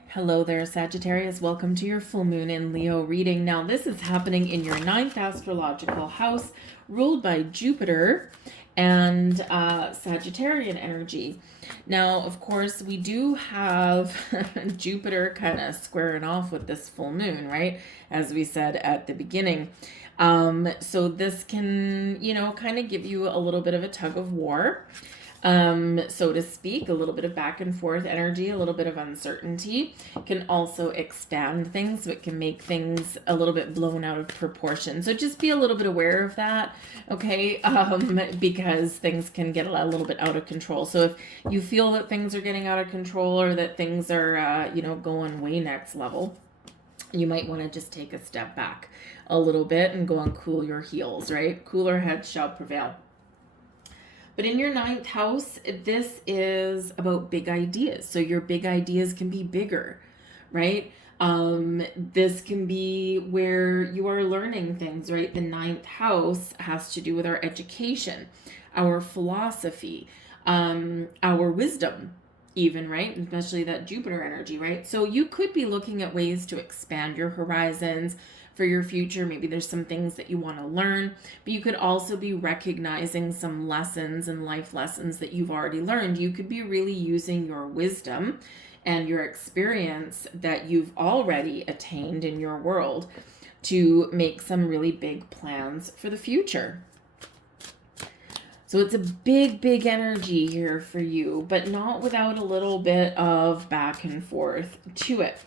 Hello there, Sagittarius. Welcome to your full moon in Leo reading. Now, this is happening in your 9th astrological house, ruled by Jupiter and Sagittarian energy. Now, of course, we do have Jupiter kind of squaring off with this full moon, right? As we said at the beginning. So this can, kind of give you a little bit of a tug of war, so to speak, a little bit of back and forth energy, a little bit of uncertainty. Can also expand things, so it can make things a little bit blown out of proportion. So just be a little bit aware of that, okay? Because things can get a little bit out of control. So if you feel that things are getting out of control, or that things are, going way next level, you might want to just take a step back a little bit and go and cool your heels, right? Cooler heads shall prevail. But in your 9th house, this is about big ideas. So your big ideas can be bigger, right? This can be where you are learning things, right? The ninth house has to do with our education, our philosophy, our wisdom, even, right? Especially that Jupiter energy, right? So you could be looking at ways to expand your horizons for your future. Maybe there's some things that you want to learn, but you could also be recognizing some lessons and life lessons that you've already learned. You could be really using your wisdom and your experience that you've already attained in your world to make some really big plans for the future. So it's a big, big energy here for you, but not without a little bit of back and forth to it.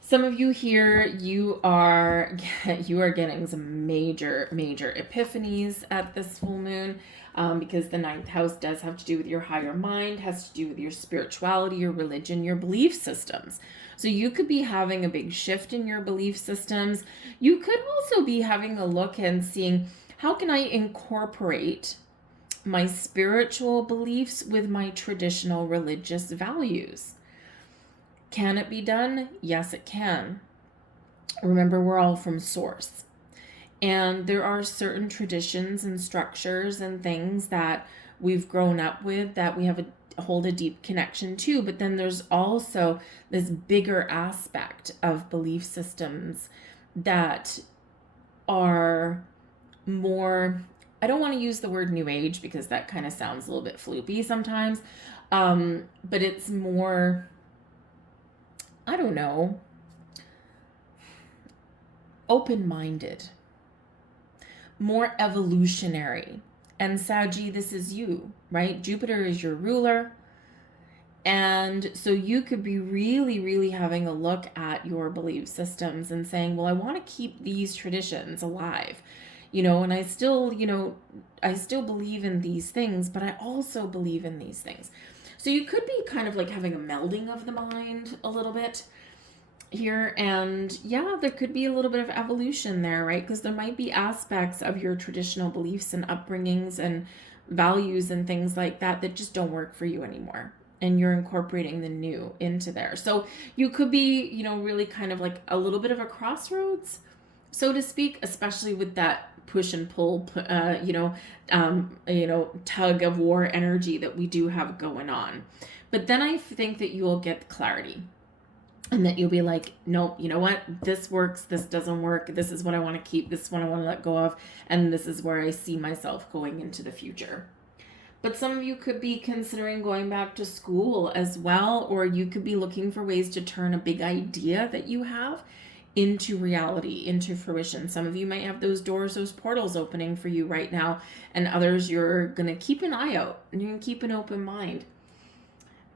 Some of you here, you are getting some major epiphanies at this full moon, because the ninth house does have to do with your higher mind, has to do with your spirituality, your religion, your belief systems. So you could be having a big shift in your belief systems. You could also be having a look and seeing, how can I incorporate my spiritual beliefs with my traditional religious values? Can it be done? Yes, it can. Remember, we're all from source. And there are certain traditions and structures and things that we've grown up with that we have hold a deep connection to. But then there's also this bigger aspect of belief systems that are more, I don't want to use the word new age because that kind of sounds a little bit floopy sometimes, but it's more, I don't know, open-minded, more evolutionary. And Saggy, this is you, right? Jupiter is your ruler. And so you could be really having a look at your belief systems and saying, well, I want to keep these traditions alive. And I still believe in these things, but I also believe in these things. So you could be kind of like having a melding of the mind a little bit here. And yeah, there could be a little bit of evolution there, right? Because there might be aspects of your traditional beliefs and upbringings and values and things like that that just don't work for you anymore. And you're incorporating the new into there. So you could be, really kind of like a little bit of a crossroads, so to speak, especially with that push and pull, tug of war energy that we do have going on. But then I think that you will get clarity and that you'll be like, nope, you know what? This works. This doesn't work. This is what I want to keep. This is what I want to let go of. And this is where I see myself going into the future. But some of you could be considering going back to school as well, or you could be looking for ways to turn a big idea that you have into reality, into fruition. Some of you might have those doors, those portals opening for you right now, and others you're going to keep an eye out and you're going to keep an open mind.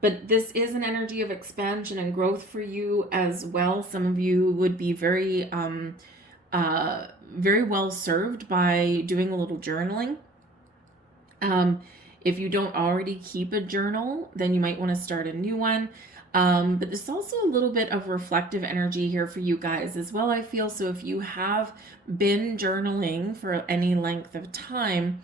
But this is an energy of expansion and growth for you as well. Some of you would be very well served by doing a little journaling. If you don't already keep a journal, then you might want to start a new one. But there's also a little bit of reflective energy here for you guys as well, I feel. So if you have been journaling for any length of time,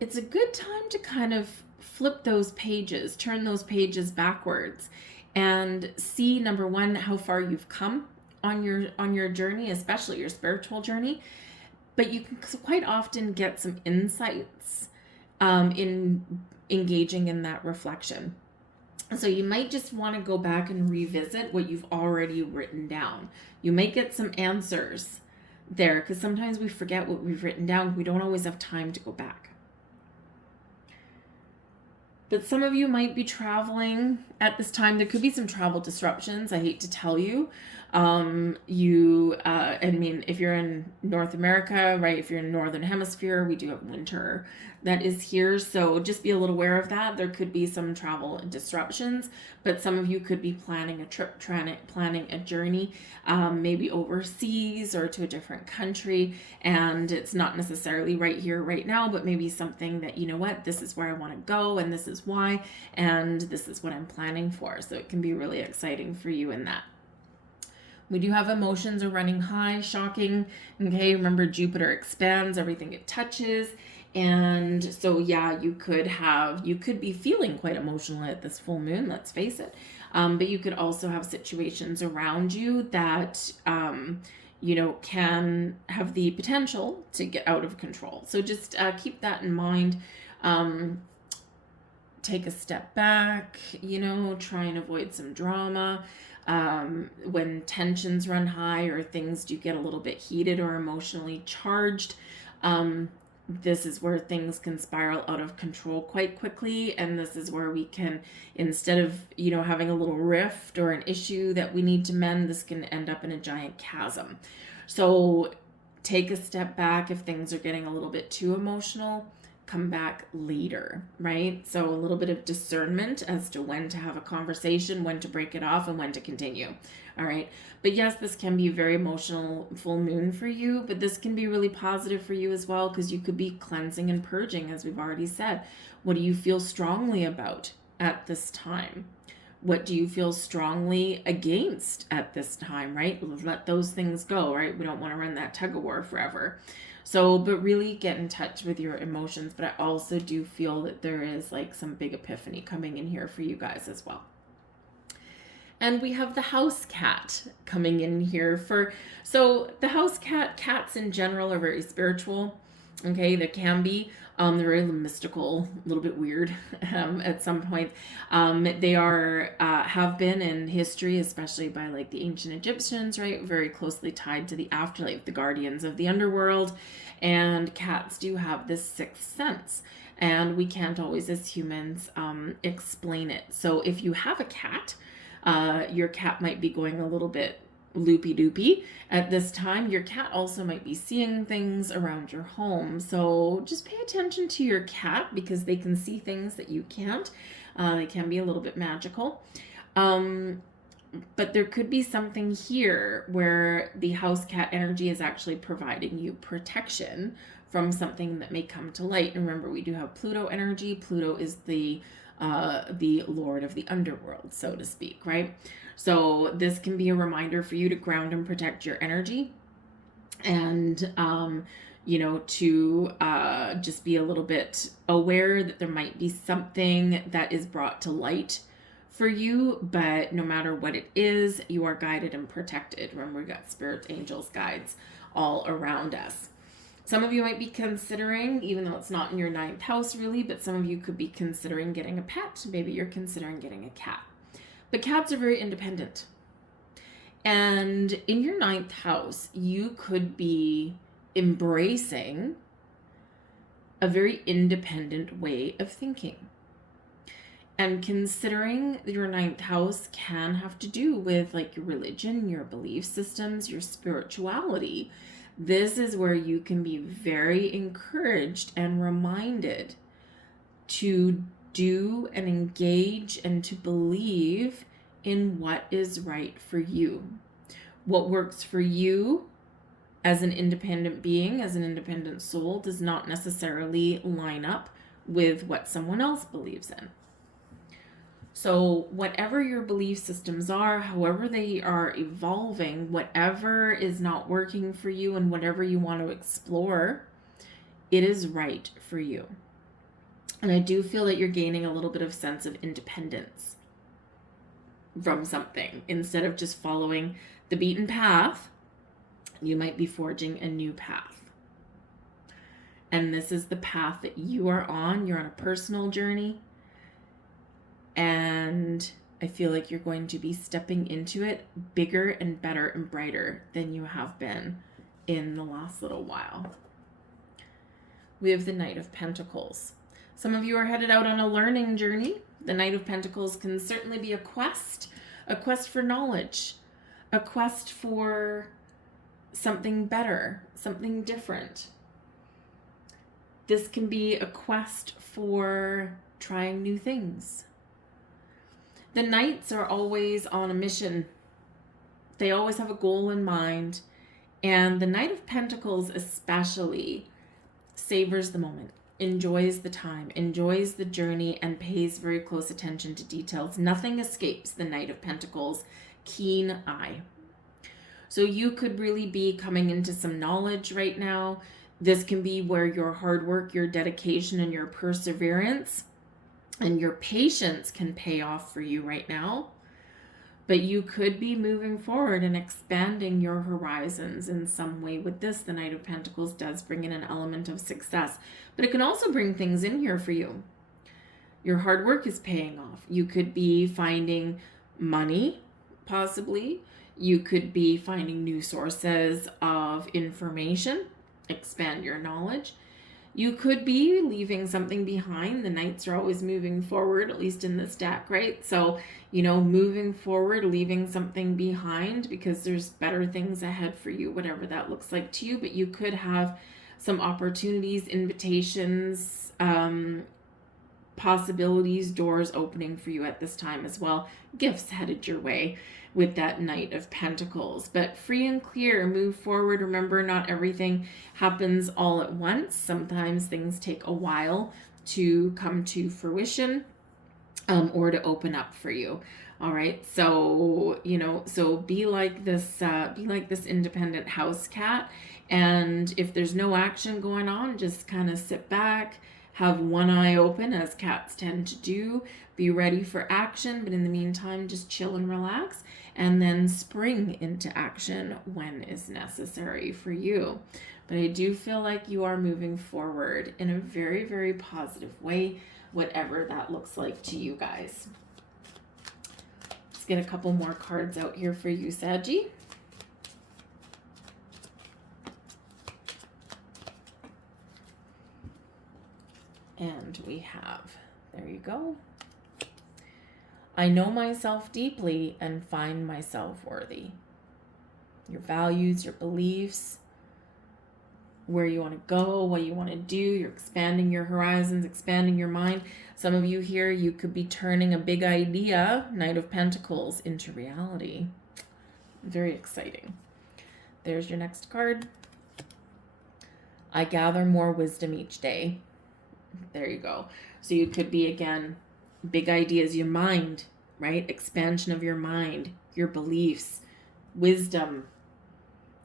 it's a good time to kind of flip those pages, turn those pages backwards and see, number one, how far you've come on your journey, especially your spiritual journey. But you can quite often get some insights in engaging in that reflection. So you might just want to go back and revisit what you've already written down. You might get some answers there because sometimes we forget what we've written down. We don't always have time to go back. But some of you might be traveling at this time. There could be some travel disruptions. I hate to tell you. If you're in North America, right? If you're in Northern Hemisphere, we do have winter that is here. So just be a little aware of that. There could be some travel disruptions, but some of you could be planning a trip, planning a journey, maybe overseas or to a different country. And it's not necessarily right here, right now, but maybe something that, you know what, this is where I want to go and this is why, and this is what I'm planning for. So it can be really exciting for you in that. We do have emotions are running high, shocking. Okay, remember Jupiter expands everything it touches. And so, yeah, you could be feeling quite emotional at this full moon, let's face it. But you could also have situations around you that, you know, can have the potential to get out of control. So just keep that in mind. Take a step back, you know, try and avoid some drama. When tensions run high or things do get a little bit heated or emotionally charged, this is where things can spiral out of control quite quickly. And this is where we can, instead of, you know, having a little rift or an issue that we need to mend, this can end up in a giant chasm. So take a step back if things are getting a little bit too emotional. Come back later, right? So a little bit of discernment as to when to have a conversation, when to break it off, and when to continue. All right. But yes, this can be a very emotional full moon for you, but this can be really positive for you as well, because you could be cleansing and purging, as we've already said. What do you feel strongly about at this time? What do you feel strongly against at this time, right? Let those things go, right? We don't want to run that tug of war forever. So, but really get in touch with your emotions. But I also do feel that there is like some big epiphany coming in here for you guys as well. And we have the house cat coming in here so the house cats in general are very spiritual. Okay, they can be. They're very mystical, a little bit weird at some point. They are, have been in history, especially by like the ancient Egyptians, right? Very closely tied to the afterlife, the guardians of the underworld. And cats do have this sixth sense. And we can't always, as humans, explain it. So if you have a cat, your cat might be going a little bit loopy-doopy at this time. Your cat also might be seeing things around your home. So just pay attention to your cat, because they can see things that you can't. They can be a little bit magical. But there could be something here where the house cat energy is actually providing you protection from something that may come to light. And remember, we do have Pluto energy. Pluto is the lord of the underworld, so to speak, right? So this can be a reminder for you to ground and protect your energy, and you know, to just be a little bit aware that there might be something that is brought to light for you. But no matter what it is, you are guided and protected. Remember, we got spirit, angels, guides all around us. Some of you might be considering, even though it's not in your 9th house really, but some of you could be considering getting a pet. Maybe you're considering getting a cat. But cats are very independent. And in your 9th house, you could be embracing a very independent way of thinking. And considering your 9th house can have to do with like your religion, your belief systems, your spirituality. This is where you can be very encouraged and reminded to do and engage and to believe in what is right for you. What works for you as an independent being, as an independent soul, does not necessarily line up with what someone else believes in. So whatever your belief systems are, however they are evolving, whatever is not working for you and whatever you want to explore, it is right for you. And I do feel that you're gaining a little bit of sense of independence from something. Instead of just following the beaten path, you might be forging a new path. And this is the path that you are on. You're on a personal journey. And I feel like you're going to be stepping into it bigger and better and brighter than you have been in the last little while. We have the Knight of Pentacles. Some of you are headed out on a learning journey. The Knight of Pentacles can certainly be a quest for knowledge, a quest for something better, something different. This can be a quest for trying new things. The Knights are always on a mission. They always have a goal in mind. And the Knight of Pentacles especially savors the moment, enjoys the time, enjoys the journey, and pays very close attention to details. Nothing escapes the Knight of Pentacles' keen eye. So you could really be coming into some knowledge right now. This can be where your hard work, your dedication, and your perseverance and your patience can pay off for you right now. But you could be moving forward and expanding your horizons in some way with this. The Knight of Pentacles does bring in an element of success, but it can also bring things in here for you. Your hard work is paying off. You could be finding money, possibly. You could be finding new sources of information, expand your knowledge. You could be leaving something behind. The Knights are always moving forward, at least in this deck, right? So, you know, moving forward, leaving something behind because there's better things ahead for you, whatever that looks like to you. But you could have some opportunities, invitations, possibilities, doors opening for you at this time as well. Gifts headed your way with that Knight of Pentacles. But free and clear, move forward. Remember, not everything happens all at once. Sometimes things take a while to come to fruition, or to open up for you. All right. So, you know, so be like this independent house cat. And if there's no action going on, just kind of sit back, have one eye open, as cats tend to do. Be ready for action, but in the meantime, just chill and relax, and then spring into action when is necessary for you. But I do feel like you are moving forward in a very, very positive way, whatever that looks like to you guys. Let's get a couple more cards out here for you, Saggy. And we have, there you go. I know myself deeply and find myself worthy. Your values, your beliefs, where you want to go, what you want to do. You're expanding your horizons, expanding your mind. Some of you here, you could be turning a big idea, Knight of Pentacles, into reality. Very exciting. There's your next card. I gather more wisdom each day. There you go. So you could be, again, big ideas, your mind, right? Expansion of your mind, your beliefs, wisdom,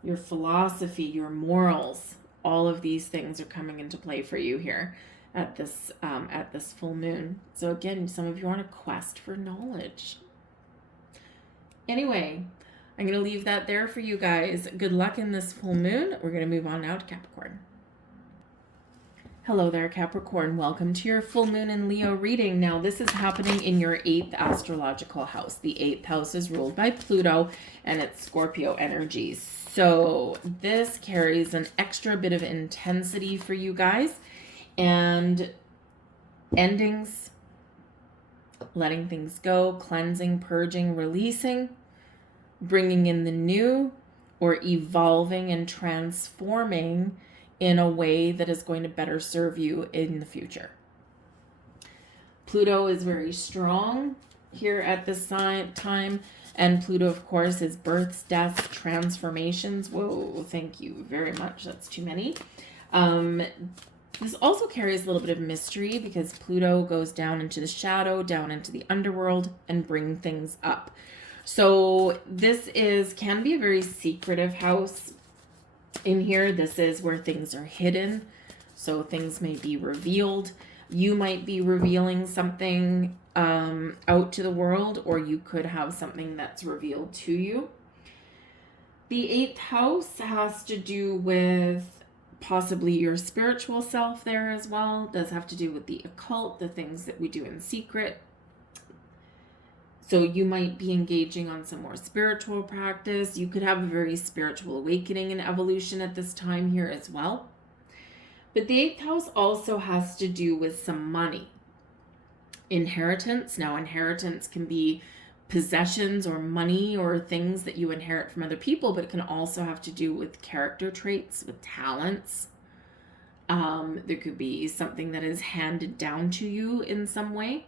your philosophy, your morals. All of these things are coming into play for you here at this full moon. So again, some of you are on a quest for knowledge. Anyway, I'm going to leave that there for you guys. Good luck in this full moon. We're going to move on now to Capricorn. Hello there, Capricorn. Welcome to your full moon in Leo reading. Now, this is happening in your 8th astrological house. The 8th house is ruled by Pluto, and it's Scorpio energies. So this carries an extra bit of intensity for you guys, and endings, letting things go, cleansing, purging, releasing, bringing in the new, or evolving and transforming in a way that is going to better serve you in the future. Pluto is very strong here at this time, and Pluto, of course, is births, deaths, transformations. Whoa, thank you very much. That's too many. This also carries a little bit of mystery because Pluto goes down into the shadow, down into the underworld, and bring things up. So this can be a very secretive house. In here, this is where things are hidden, so things may be revealed. You might be revealing something out to the world, or you could have something that's revealed to you. The 8th house has to do with possibly your spiritual self there as well. It does have to do with the occult, the things that we do in secret. So you might be engaging on some more spiritual practice. You could have a very spiritual awakening and evolution at this time here as well. But the 8th house also has to do with some money. Inheritance. Now, inheritance can be possessions or money or things that you inherit from other people, but it can also have to do with character traits, with talents. There could be something that is handed down to you in some way,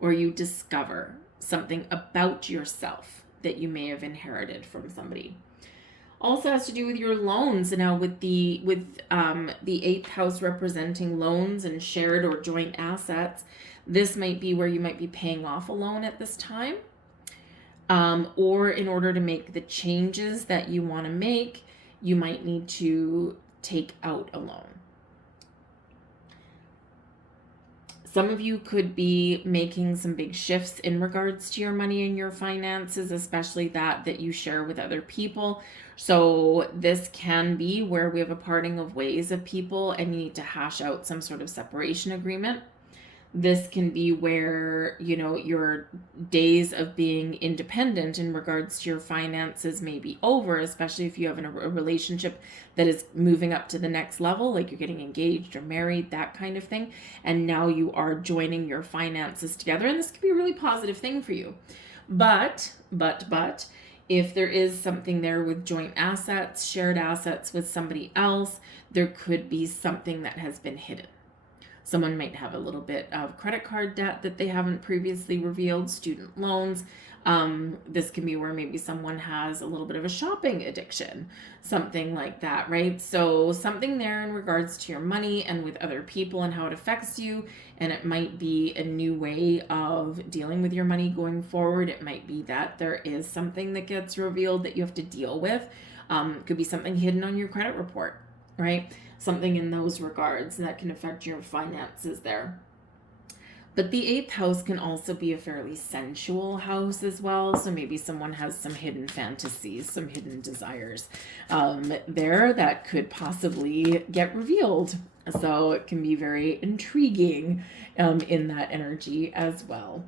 or you discover something about yourself that you may have inherited from somebody. Also has to do with your loans. And now with the 8th house representing loans and shared or joint assets, this might be where you might be paying off a loan at this time, or in order to make the changes that you want to make, you might need to take out a loan. Some of you could be making some big shifts in regards to your money and your finances, especially that you share with other people. So this can be where we have a parting of ways of people and you need to hash out some sort of separation agreement. This can be where, your days of being independent in regards to your finances may be over, especially if you have a relationship that is moving up to the next level, like you're getting engaged or married, that kind of thing. And now you are joining your finances together. And this could be a really positive thing for you. But, if there is something there with joint assets, shared assets with somebody else, there could be something that has been hidden. Someone might have a little bit of credit card debt that they haven't previously revealed, student loans. This can be where maybe someone has a little bit of a shopping addiction, something like that, right? So something there in regards to your money and with other people and how it affects you. And it might be a new way of dealing with your money going forward. It might be that there is something that gets revealed that you have to deal with. It could be something hidden on your credit report, right? Something in those regards that can affect your finances there. But the 8th house can also be a fairly sensual house as well. So maybe someone has some hidden fantasies, some hidden desires there that could possibly get revealed. So it can be very intriguing in that energy as well.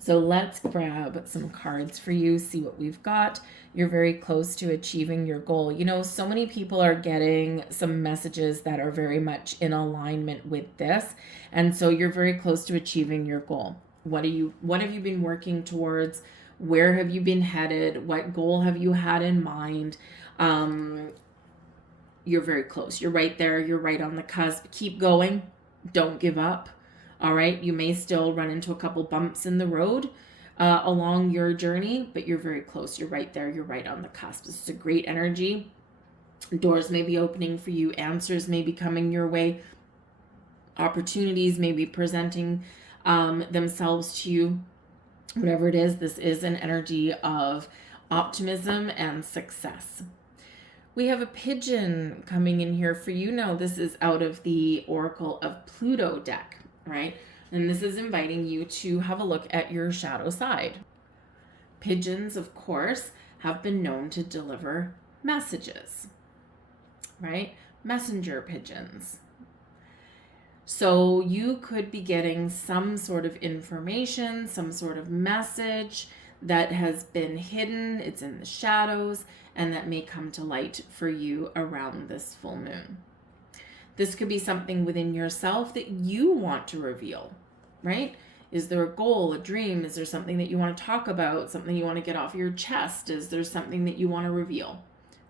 So let's grab some cards for you, see what we've got. You're very close to achieving your goal. So many people are getting some messages that are very much in alignment with this. And so you're very close to achieving your goal. What have you been working towards? Where have you been headed? What goal have you had in mind? You're very close. You're right there. You're right on the cusp. Keep going. Don't give up. All right. You may still run into a couple bumps in the road along your journey, but you're very close. You're right there. You're right on the cusp. This is a great energy. Doors may be opening for you. Answers may be coming your way. Opportunities may be presenting themselves to you. Whatever it is, this is an energy of optimism and success. We have a pigeon coming in here for you. Now, this is out of the Oracle of Pluto deck, right? And this is inviting you to have a look at your shadow side. Pigeons, of course, have been known to deliver messages, right? Messenger pigeons. So you could be getting some sort of information, some sort of message that has been hidden. It's in the shadows, and that may come to light for you around this full moon. This could be something within yourself that you want to reveal, right? Is there a goal, a dream? Is there something that you want to talk about? Something you want to get off your chest? Is there something that you want to reveal,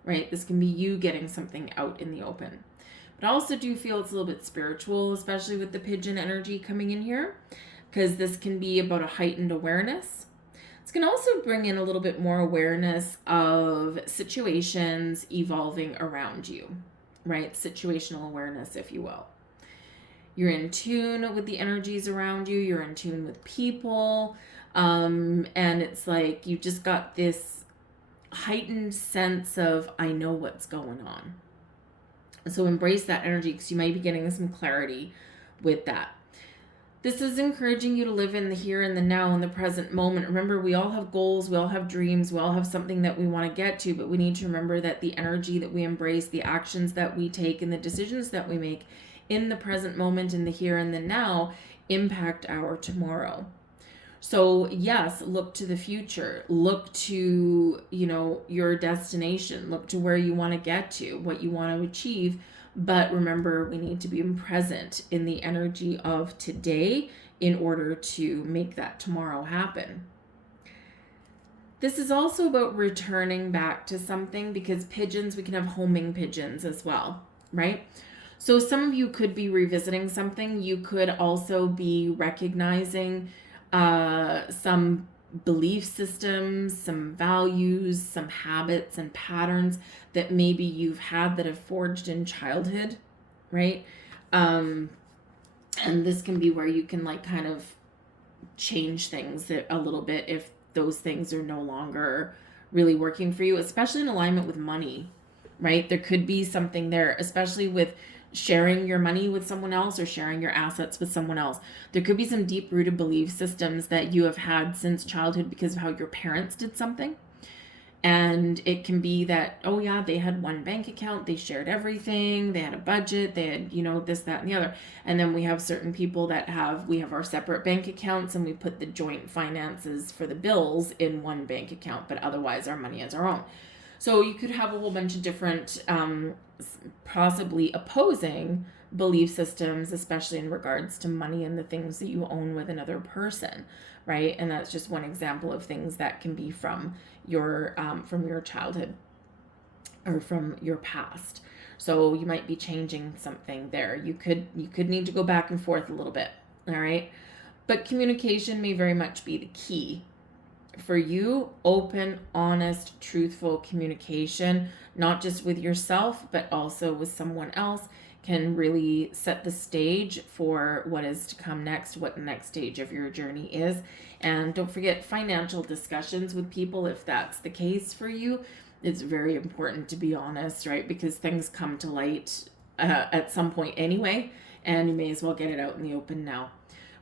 right? This can be you getting something out in the open. But I also do feel it's a little bit spiritual, especially with the pigeon energy coming in here, because this can be about a heightened awareness. It's going to also bring in a little bit more awareness of situations evolving around you, right? Situational awareness, if you will. You're in tune with the energies around you. You're in tune with people. And it's like you just got this heightened sense of, I know what's going on. So embrace that energy because you might be getting some clarity with that. This is encouraging you to live in the here and the now, in the present moment. Remember, we all have goals, we all have dreams, we all have something that we want to get to, but we need to remember that the energy that we embrace, the actions that we take, and the decisions that we make in the present moment, in the here and the now, impact our tomorrow. So yes, look to the future, look to, your destination, look to where you want to get to, what you want to achieve. But remember, we need to be present in the energy of today in order to make that tomorrow happen. This is also about returning back to something, because pigeons, we can have homing pigeons as well, right? So some of you could be revisiting something. You could also be recognizing some belief systems, some values, some habits and patterns that maybe you've had that have forged in childhood, right? And this can be where you can kind of change things a little bit if those things are no longer really working for you, especially in alignment with money, right? There could be something there, especially with sharing your money with someone else or sharing your assets with someone else. There could be some deep-rooted belief systems that you have had since childhood because of how your parents did something. And it can be that, oh yeah, they had one bank account, they shared everything, they had a budget, they had, this, that, and the other. And then we have certain people that we have our separate bank accounts and we put the joint finances for the bills in one bank account, but otherwise our money is our own. So you could have a whole bunch of different, possibly opposing belief systems, especially in regards to money and the things that you own with another person, right? And that's just one example of things that can be from your childhood or from your past. So you might be changing something there. You could need to go back and forth a little bit, all right? But communication may very much be the key for you. Open, honest, truthful communication, not just with yourself, but also with someone else, can really set the stage for what is to come next, what the next stage of your journey is. And don't forget financial discussions with people, if that's the case for you. It's very important to be honest, right? Because things come to light at some point anyway, and you may as well get it out in the open now.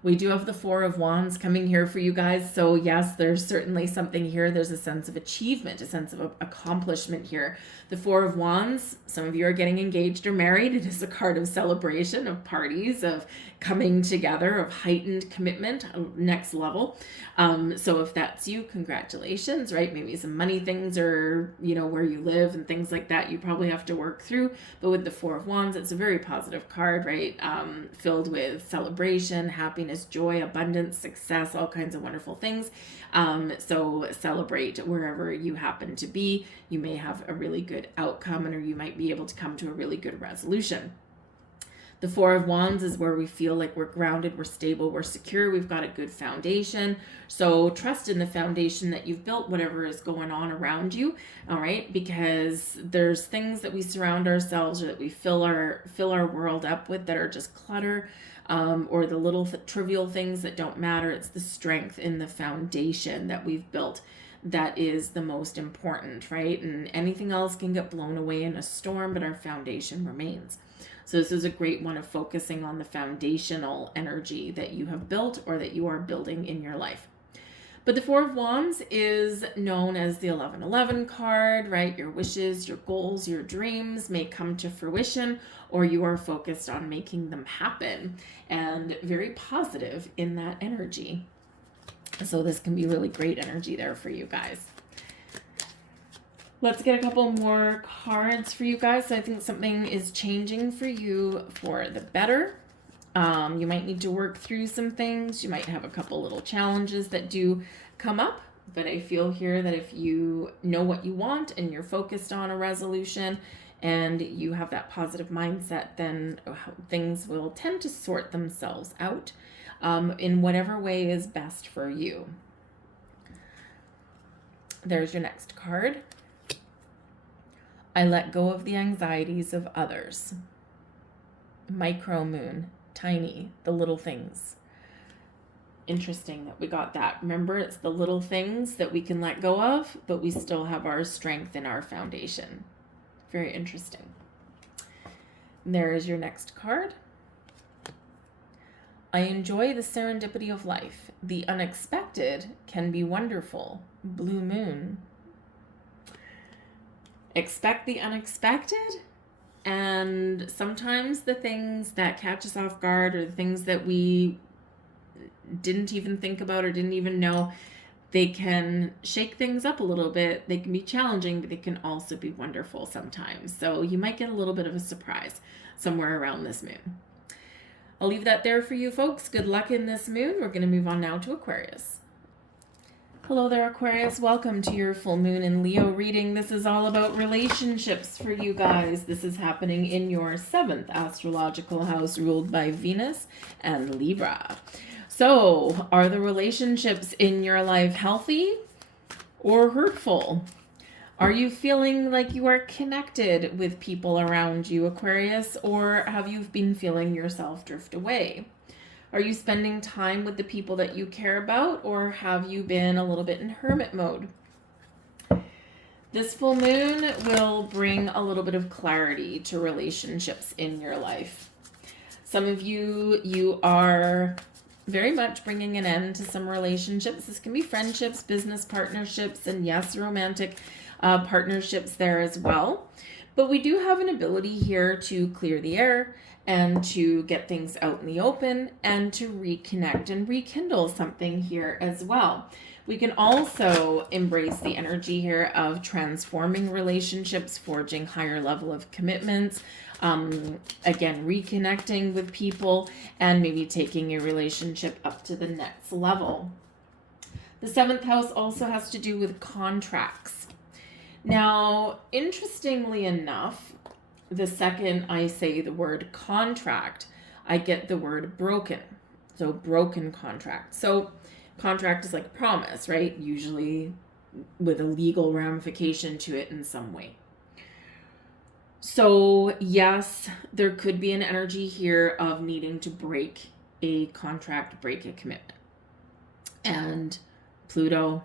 We do have the Four of Wands coming here for you guys. So yes, there's certainly something here. There's a sense of achievement, a sense of accomplishment here. The Four of Wands, some of you are getting engaged or married. It is a card of celebration, of parties, of coming together, of heightened commitment, next level. So if that's you, congratulations, right? Maybe some money things or, where you live and things like that, you probably have to work through. But with the Four of Wands, it's a very positive card, right? Filled with celebration, happiness, joy, abundance, success, all kinds of wonderful things. So celebrate wherever you happen to be. You may have a really good outcome, or you might be able to come to a really good resolution. The Four of Wands is where we feel like we're grounded, we're stable, we're secure, we've got a good foundation. So trust in the foundation that you've built, whatever is going on around you, all right? Because there's things that we surround ourselves or that we fill our world up with that are just clutter, or the little trivial things that don't matter. It's the strength in the foundation that we've built that is the most important, right? And anything else can get blown away in a storm, but our foundation remains. So this is a great one of focusing on the foundational energy that you have built or that you are building in your life. But the Four of Wands is known as the 1111 card, right? Your wishes, your goals, your dreams may come to fruition, or you are focused on making them happen, and very positive in that energy. So this can be really great energy there for you guys. Let's get a couple more cards for you guys. So I think something is changing for you for the better. You might need to work through some things. You might have a couple little challenges that do come up. But I feel here that if you know what you want and you're focused on a resolution and you have that positive mindset, then things will tend to sort themselves out in whatever way is best for you. There's your next card. I let go of the anxieties of others. Micro moon, tiny, the little things. Interesting that we got that. Remember, it's the little things that we can let go of, but we still have our strength in our foundation. Very interesting. There is your next card. I enjoy the serendipity of life. The unexpected can be wonderful. Blue moon. Expect the unexpected, and sometimes the things that catch us off guard or the things that we didn't even think about or didn't even know, they can shake things up a little bit. They can be challenging, but they can also be wonderful sometimes. So you might get a little bit of a surprise somewhere around this moon. I'll leave that there for you folks. Good luck in this moon. We're going to move on now to Aquarius. Hello there, Aquarius. Welcome to your full moon in Leo reading. This is all about relationships for you guys. This is happening in your 7th astrological house ruled by Venus and Libra. So, are the relationships in your life healthy or hurtful? Are you feeling like you are connected with people around you, Aquarius, or have you been feeling yourself drift away? Are you spending time with the people that you care about, or have you been a little bit in hermit mode? This full moon will bring a little bit of clarity to relationships in your life. Some of you are very much bringing an end to some relationships. This can be friendships, business partnerships, and yes, romantic partnerships there as well. But we do have an ability here to clear the air and to get things out in the open and to reconnect and rekindle something here as well. We can also embrace the energy here of transforming relationships, forging higher level of commitments, again, reconnecting with people, and maybe taking a relationship up to the next level. The 7th house also has to do with contracts. Now, interestingly enough, the second I say the word contract, I get the word broken. So broken contract. So contract is like promise, right? Usually with a legal ramification to it in some way. So yes, there could be an energy here of needing to break a contract, break a commitment. And Pluto,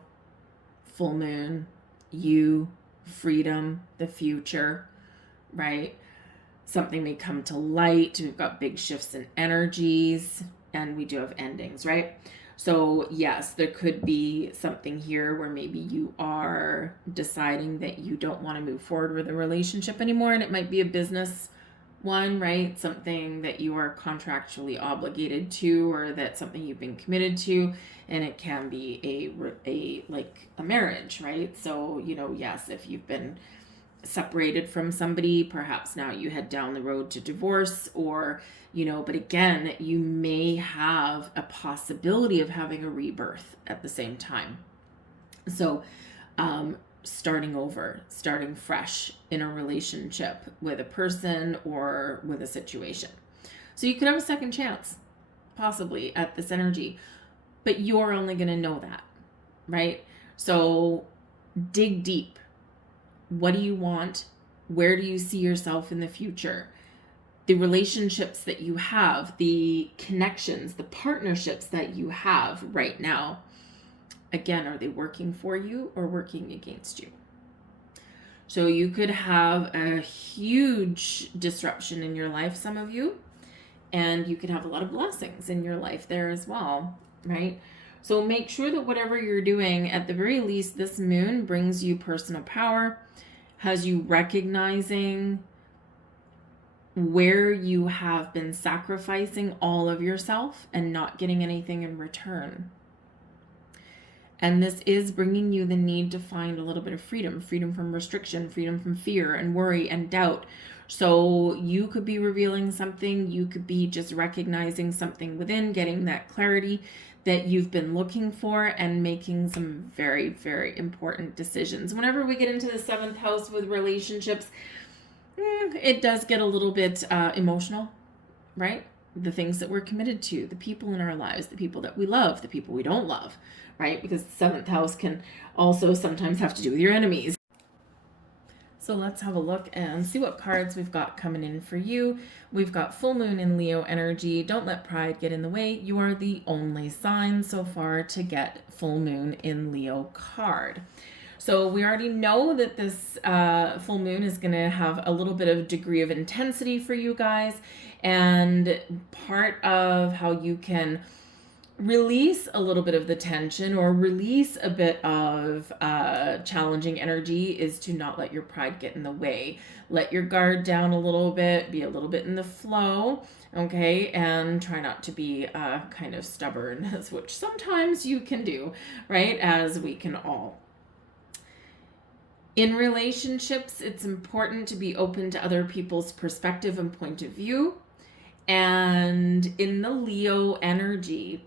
full moon, you, freedom, the future, right? Something may come to light. We've got big shifts in energies, and we do have endings, right? So yes, there could be something here where maybe you are deciding that you don't want to move forward with a relationship anymore, and it might be a business one, right? Something that you are contractually obligated to, or that's something you've been committed to, and it can be a marriage, right? So, yes, if you've been separated from somebody, perhaps now you head down the road to divorce, or but again, you may have a possibility of having a rebirth at the same time. So starting over, starting fresh in a relationship with a person or with a situation. So you could have a second chance possibly at this energy, but you're only going to know that, right? So dig deep. What do you want? Where do you see yourself in the future? The relationships that you have, the connections, the partnerships that you have right now, again, are they working for you or working against you? So you could have a huge disruption in your life, some of you, and you could have a lot of blessings in your life there as well, right? So make sure that whatever you're doing, at the very least, this moon brings you personal power, has you recognizing where you have been sacrificing all of yourself and not getting anything in return. And this is bringing you the need to find a little bit of freedom from restriction, freedom from fear and worry and doubt. So you could be revealing something, you could be just recognizing something within, getting that clarity that you've been looking for, and making some very, very important decisions. Whenever we get into the 7th house with relationships, it does get a little bit emotional, right? The things that we're committed to, the people in our lives, the people that we love, the people we don't love, right? Because the 7th house can also sometimes have to do with your enemies. So let's have a look and see what cards we've got coming in for you. We've got full moon in Leo energy. Don't let pride get in the way. You are the only sign so far to get full moon in Leo card. So we already know that this full moon is going to have a little bit of degree of intensity for you guys. And part of how you can release a little bit of the tension or release a bit of challenging energy is to not let your pride get in the way. Let your guard down a little bit, be a little bit in the flow, okay? And try not to be kind of stubborn, which sometimes you can do, right? As we can all. In relationships, it's important to be open to other people's perspective and point of view. And in the Leo energy,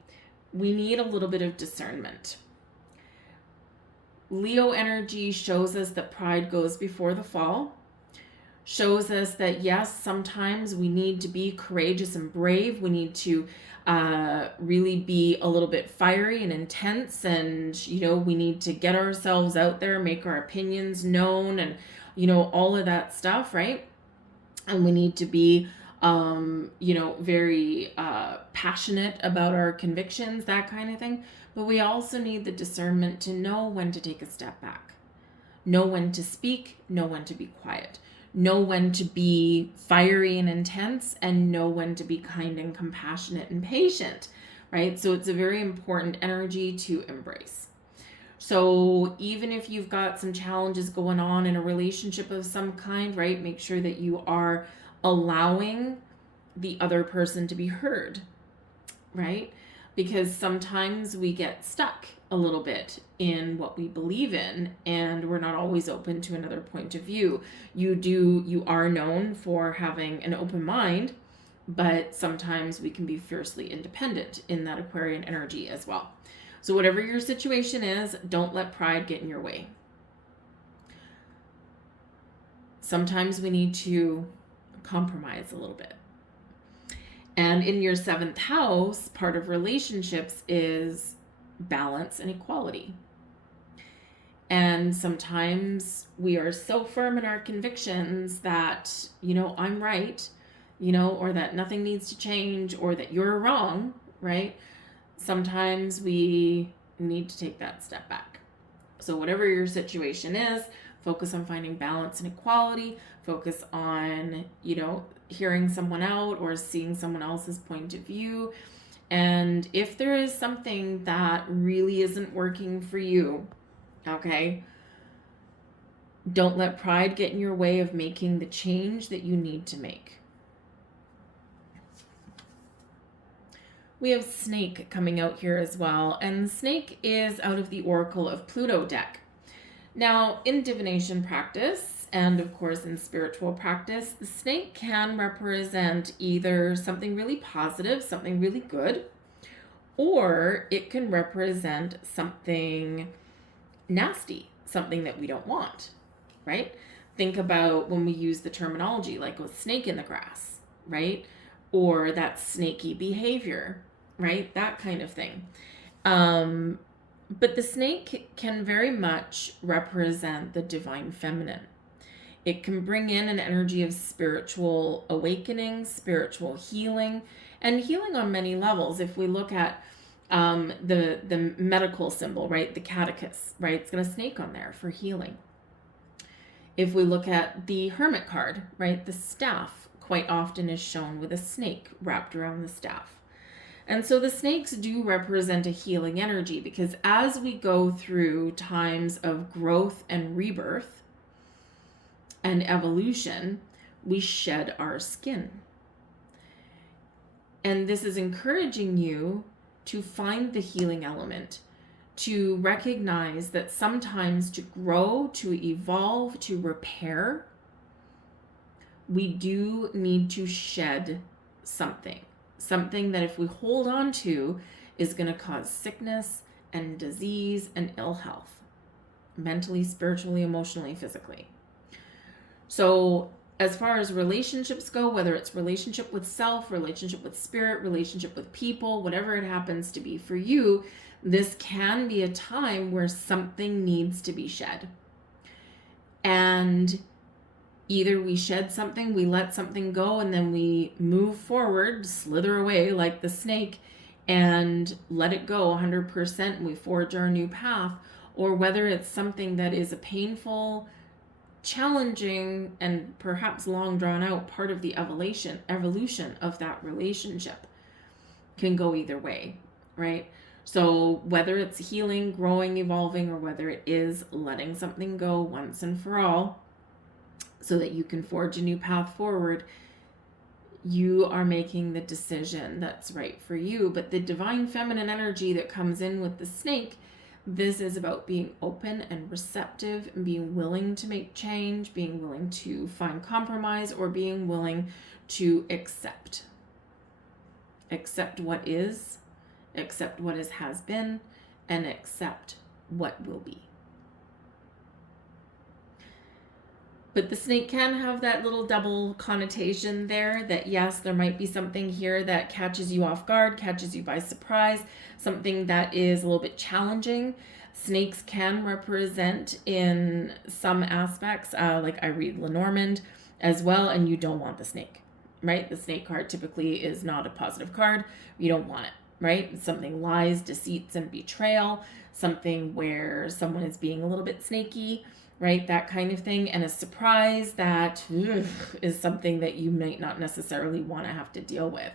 we need a little bit of discernment. Leo energy shows us that pride goes before the fall. Shows us that, yes, sometimes we need to be courageous and brave. We need to really be a little bit fiery and intense, and we need to get ourselves out there, make our opinions known, and all of that stuff, right? And we need to be very passionate about our convictions, that kind of thing. But we also need the discernment to know when to take a step back, Know when to speak, know when to be quiet. Know when to be fiery and intense, and know when to be kind and compassionate and patient, right? So it's a very important energy to embrace. So even if you've got some challenges going on in a relationship of some kind, right, make sure that you are allowing the other person to be heard, right? Because sometimes we get stuck a little bit in what we believe in, and we're not always open to another point of view. You are known for having an open mind, but sometimes we can be fiercely independent in that Aquarian energy as well. So whatever your situation is, don't let pride get in your way. Sometimes we need to compromise a little bit. And in your 7th house, part of relationships is balance and equality. And sometimes we are so firm in our convictions that, I'm right, or that nothing needs to change, or that you're wrong, right? Sometimes we need to take that step back. So whatever your situation is, focus on finding balance and equality. Focus on, hearing someone out or seeing someone else's point of view. And if there is something that really isn't working for you, okay, don't let pride get in your way of making the change that you need to make. We have Snake coming out here as well, and Snake is out of the Oracle of Pluto deck. Now, in divination practice, and of course in spiritual practice, the snake can represent either something really positive, something really good, or it can represent something nasty, something that we don't want, right? Think about when we use the terminology like with snake in the grass, right? Or that snaky behavior, right? That kind of thing. But the snake can very much represent the divine feminine. It can bring in an energy of spiritual awakening, spiritual healing, and healing on many levels. If we look at the medical symbol, right, the catechus, right, it's got a snake on there for healing. If we look at the hermit card, right, the staff quite often is shown with a snake wrapped around the staff. And so the snakes do represent a healing energy, because as we go through times of growth and rebirth and evolution, we shed our skin. And this is encouraging you to find the healing element, to recognize that sometimes to grow, to evolve, to repair, we do need to shed something that if we hold on to is going to cause sickness and disease and ill health, mentally, spiritually, emotionally, physically. So as far as relationships go, whether it's relationship with self, relationship with spirit, relationship with people, whatever it happens to be for you, this can be a time where something needs to be shed. And either we shed something, we let something go, and then we move forward, slither away like the snake, and let it go 100%, and we forge our new path. Or whether it's something that is a painful, challenging, and perhaps long drawn out part of the evolution of that relationship, can go either way, right? So whether it's healing, growing, evolving, or whether it is letting something go once and for all so that you can forge a new path forward, you are making the decision that's right for you. But the divine feminine energy that comes in with the snake, this is about being open and receptive and being willing to make change, being willing to find compromise, or being willing to accept what is, accept what has been, and accept what will be. But the snake can have that little double connotation there, that yes, there might be something here that catches you off guard, catches you by surprise, something that is a little bit challenging. Snakes can represent in some aspects, like I read Lenormand as well, and you don't want the snake, right? The snake card typically is not a positive card. You don't want it, right? It's something lies, deceits, and betrayal, something where someone is being a little bit snaky, right? That kind of thing. And a surprise that is something that you might not necessarily want to have to deal with.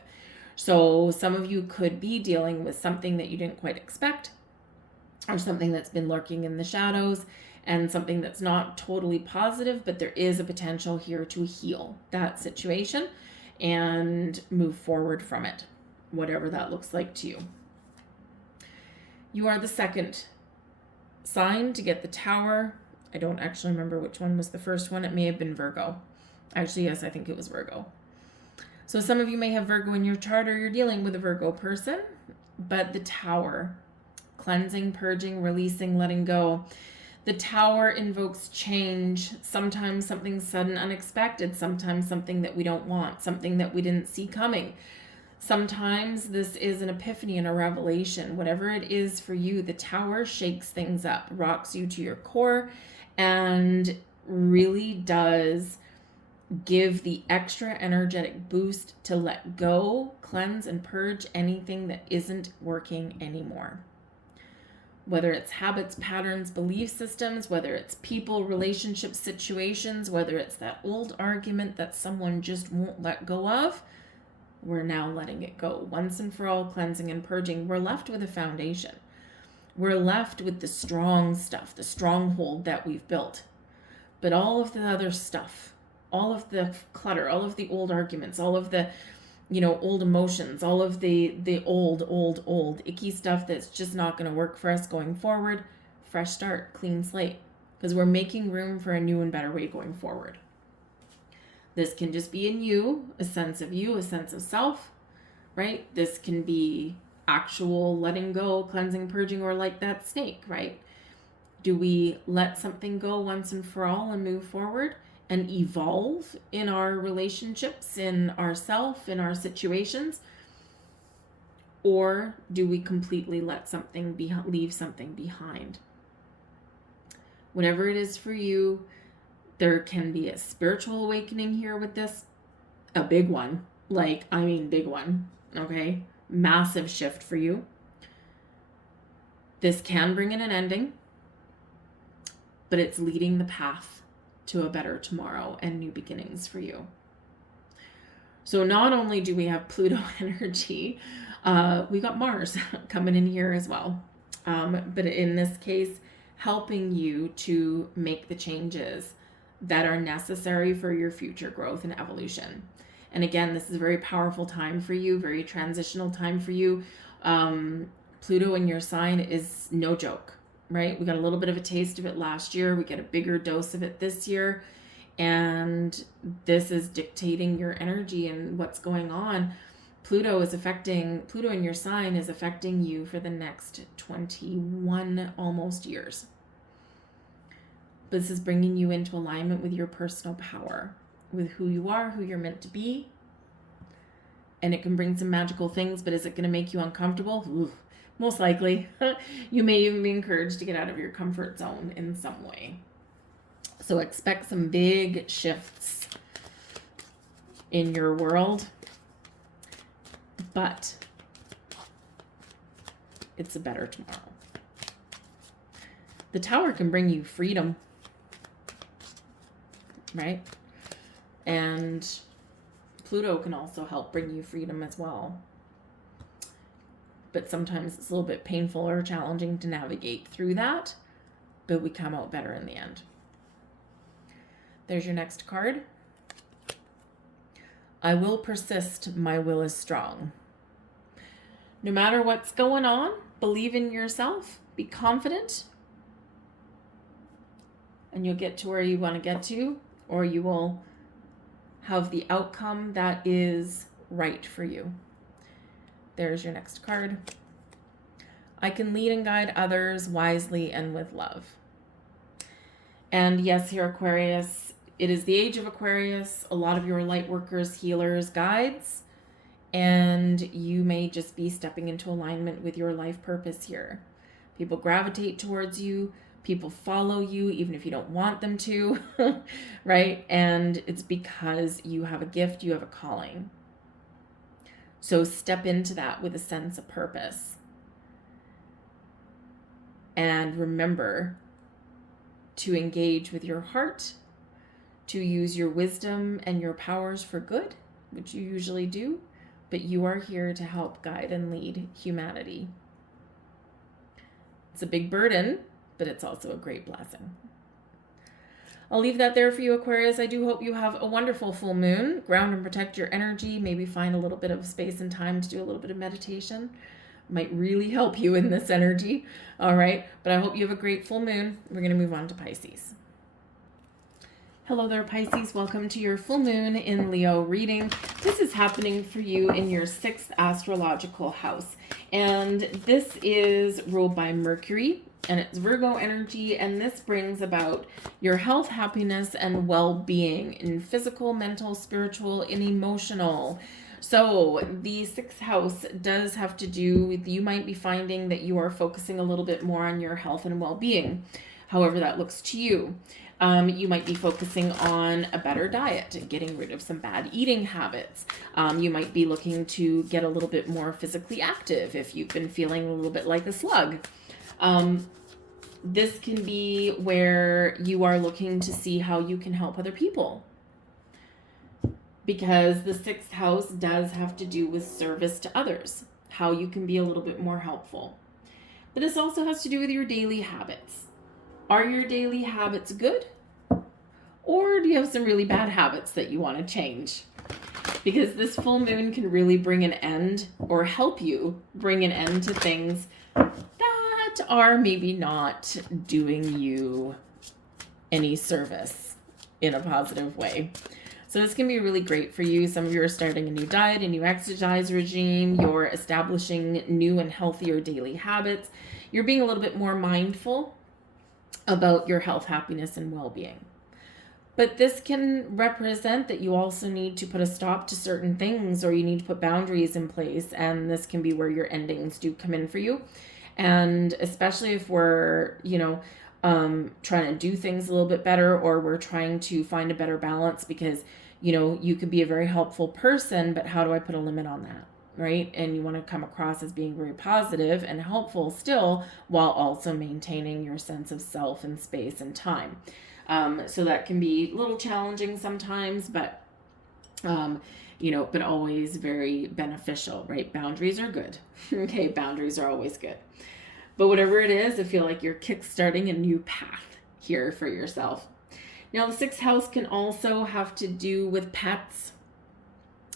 So some of you could be dealing with something that you didn't quite expect, or something that's been lurking in the shadows, and something that's not totally positive, but there is a potential here to heal that situation and move forward from it, whatever that looks like to you. You are the second sign to get the Tower. I don't actually remember which one was the first one. It may have been Virgo. Actually, yes, I think it was Virgo. So some of you may have Virgo in your chart, or you're dealing with a Virgo person, but the Tower, cleansing, purging, releasing, letting go. The Tower invokes change, sometimes something sudden, unexpected, sometimes something that we don't want, something that we didn't see coming. Sometimes this is an epiphany and a revelation. Whatever it is for you, the Tower shakes things up, rocks you to your core, and really does give the extra energetic boost to let go, cleanse, and purge anything that isn't working anymore. Whether it's habits, patterns, belief systems, whether it's people, relationship situations, whether it's that old argument that someone just won't let go of, we're now letting it go. Once and for all, cleansing and purging. We're left with a foundation. We're left with the strong stuff, the stronghold that we've built. But all of the other stuff, all of the clutter, all of the old arguments, all of the old emotions, all of the old icky stuff that's just not going to work for us going forward. Fresh start, clean slate, because we're making room for a new and better way going forward. This can just be in you, a sense of self, right? This can be actual letting go, cleansing, purging, or like that snake, right? Do we let something go once and for all and move forward and evolve in our relationships, in ourself, in our situations? Or do we completely let something leave something behind? Whatever it is for you, there can be a spiritual awakening here with this, a big one, big one, okay? Massive shift for you. This can bring in an ending, but it's leading the path to a better tomorrow and new beginnings for you. So not only do we have Pluto energy, we got Mars coming in here as well. But in this case, helping you to make the changes that are necessary for your future growth and evolution. And again, this is a very powerful time for you, very transitional time for you. Pluto in your sign is no joke, right? We got a little bit of a taste of it last year. We get a bigger dose of it this year. And this is dictating your energy and what's going on. Pluto in your sign is affecting you for the next 21 almost years. This is bringing you into alignment with your personal power, with who you are, who you're meant to be. And it can bring some magical things, but is it going to make you uncomfortable? Ooh, most likely. You may even be encouraged to get out of your comfort zone in some way. So expect some big shifts in your world, but it's a better tomorrow. The Tower can bring you freedom, right? And Pluto can also help bring you freedom as well. But sometimes it's a little bit painful or challenging to navigate through that, but we come out better in the end. There's your next card. I will persist, my will is strong. No matter what's going on, believe in yourself, be confident, and you'll get to where you want to get to, or you will have the outcome that is right for you. There's your next card. I can lead and guide others wisely and with love. And yes, here, Aquarius, it is the age of Aquarius. A lot of your light workers, healers, guides, and you may just be stepping into alignment with your life purpose here. People gravitate towards you. People follow you, even if you don't want them to, right? And it's because you have a gift, you have a calling. So step into that with a sense of purpose. And remember to engage with your heart, to use your wisdom and your powers for good, which you usually do, but you are here to help guide and lead humanity. It's a big burden, but it's also a great blessing. I'll leave that there for you, Aquarius. I do hope you have a wonderful full moon. Ground and protect your energy. Maybe find a little bit of space and time to do a little bit of meditation. Might really help you in this energy. All right. But I hope you have a great full moon. We're going to move on to Pisces. Hello there, Pisces. Welcome to your full moon in Leo reading. This is happening for you in your 6th astrological house. And this is ruled by Mercury, and it's Virgo energy, and this brings about your health, happiness, and well-being in physical, mental, spiritual, and emotional. So the 6th house does have to do with, you might be finding that you are focusing a little bit more on your health and well-being, however that looks to you. You might be focusing on a better diet, getting rid of some bad eating habits. You might be looking to get a little bit more physically active if you've been feeling a little bit like a slug. This can be where you are looking to see how you can help other people, because the 6th house does have to do with service to others, how you can be a little bit more helpful. But this also has to do with your daily habits. Are your daily habits good? Or do you have some really bad habits that you want to change? Because this full moon can really bring an end, or help you bring an end to things that are maybe not doing you any service in a positive way. So this can be really great for you. Some of you are starting a new diet, a new exercise regime. You're establishing new and healthier daily habits. You're being a little bit more mindful about your health, happiness, and well-being. But this can represent that you also need to put a stop to certain things, or you need to put boundaries in place. And this can be where your endings do come in for you. And especially if we're, trying to do things a little bit better, or we're trying to find a better balance, because, you could be a very helpful person, but how do I put a limit on that? Right? And you want to come across as being very positive and helpful still, while also maintaining your sense of self and space and time. So that can be a little challenging sometimes, but, but always very beneficial, right? Boundaries are good. Okay. Boundaries are always good. But whatever it is, I feel like you're kickstarting a new path here for yourself. Now, the 6th house can also have to do with pets.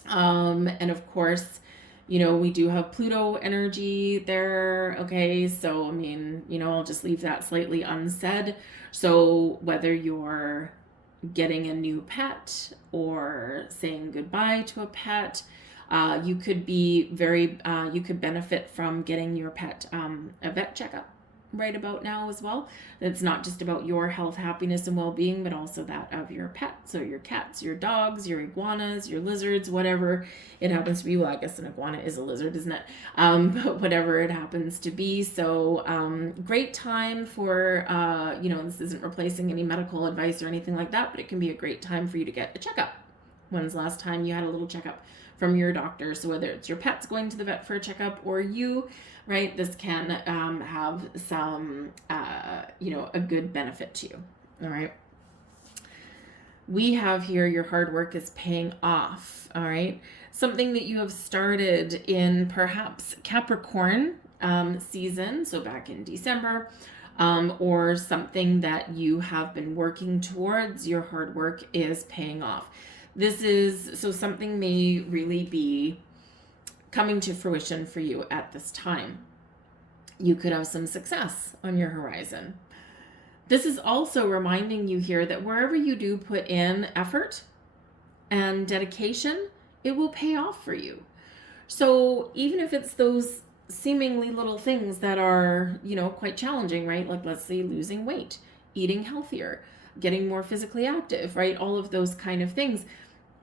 And of course, we do have Pluto energy there. Okay. So, I'll just leave that slightly unsaid. So whether you're getting a new pet or saying goodbye to a pet, you could be you could benefit from getting your pet a vet checkup right about now as well. It's not just about your health, happiness, and well-being, but also that of your pet. So your cats, your dogs, your iguanas, your lizards, whatever it happens to be. Well, I guess an iguana is a lizard, isn't it? But whatever it happens to be. So great time for, this isn't replacing any medical advice or anything like that, but it can be a great time for you to get a checkup. When's the last time you had a little checkup from your doctor? So whether it's your pet's going to the vet for a checkup or you, right, this can have some, a good benefit to you. All right. We have here your hard work is paying off. All right. Something that you have started in perhaps Capricorn season, so back in December, or something that you have been working towards, your hard work is paying off. So something may really be coming to fruition for you at this time. You could have some success on your horizon. This is also reminding you here that wherever you do put in effort and dedication, it will pay off for you. So even if it's those seemingly little things that are, quite challenging, right? Like, let's say losing weight, eating healthier, getting more physically active, right? All of those kind of things.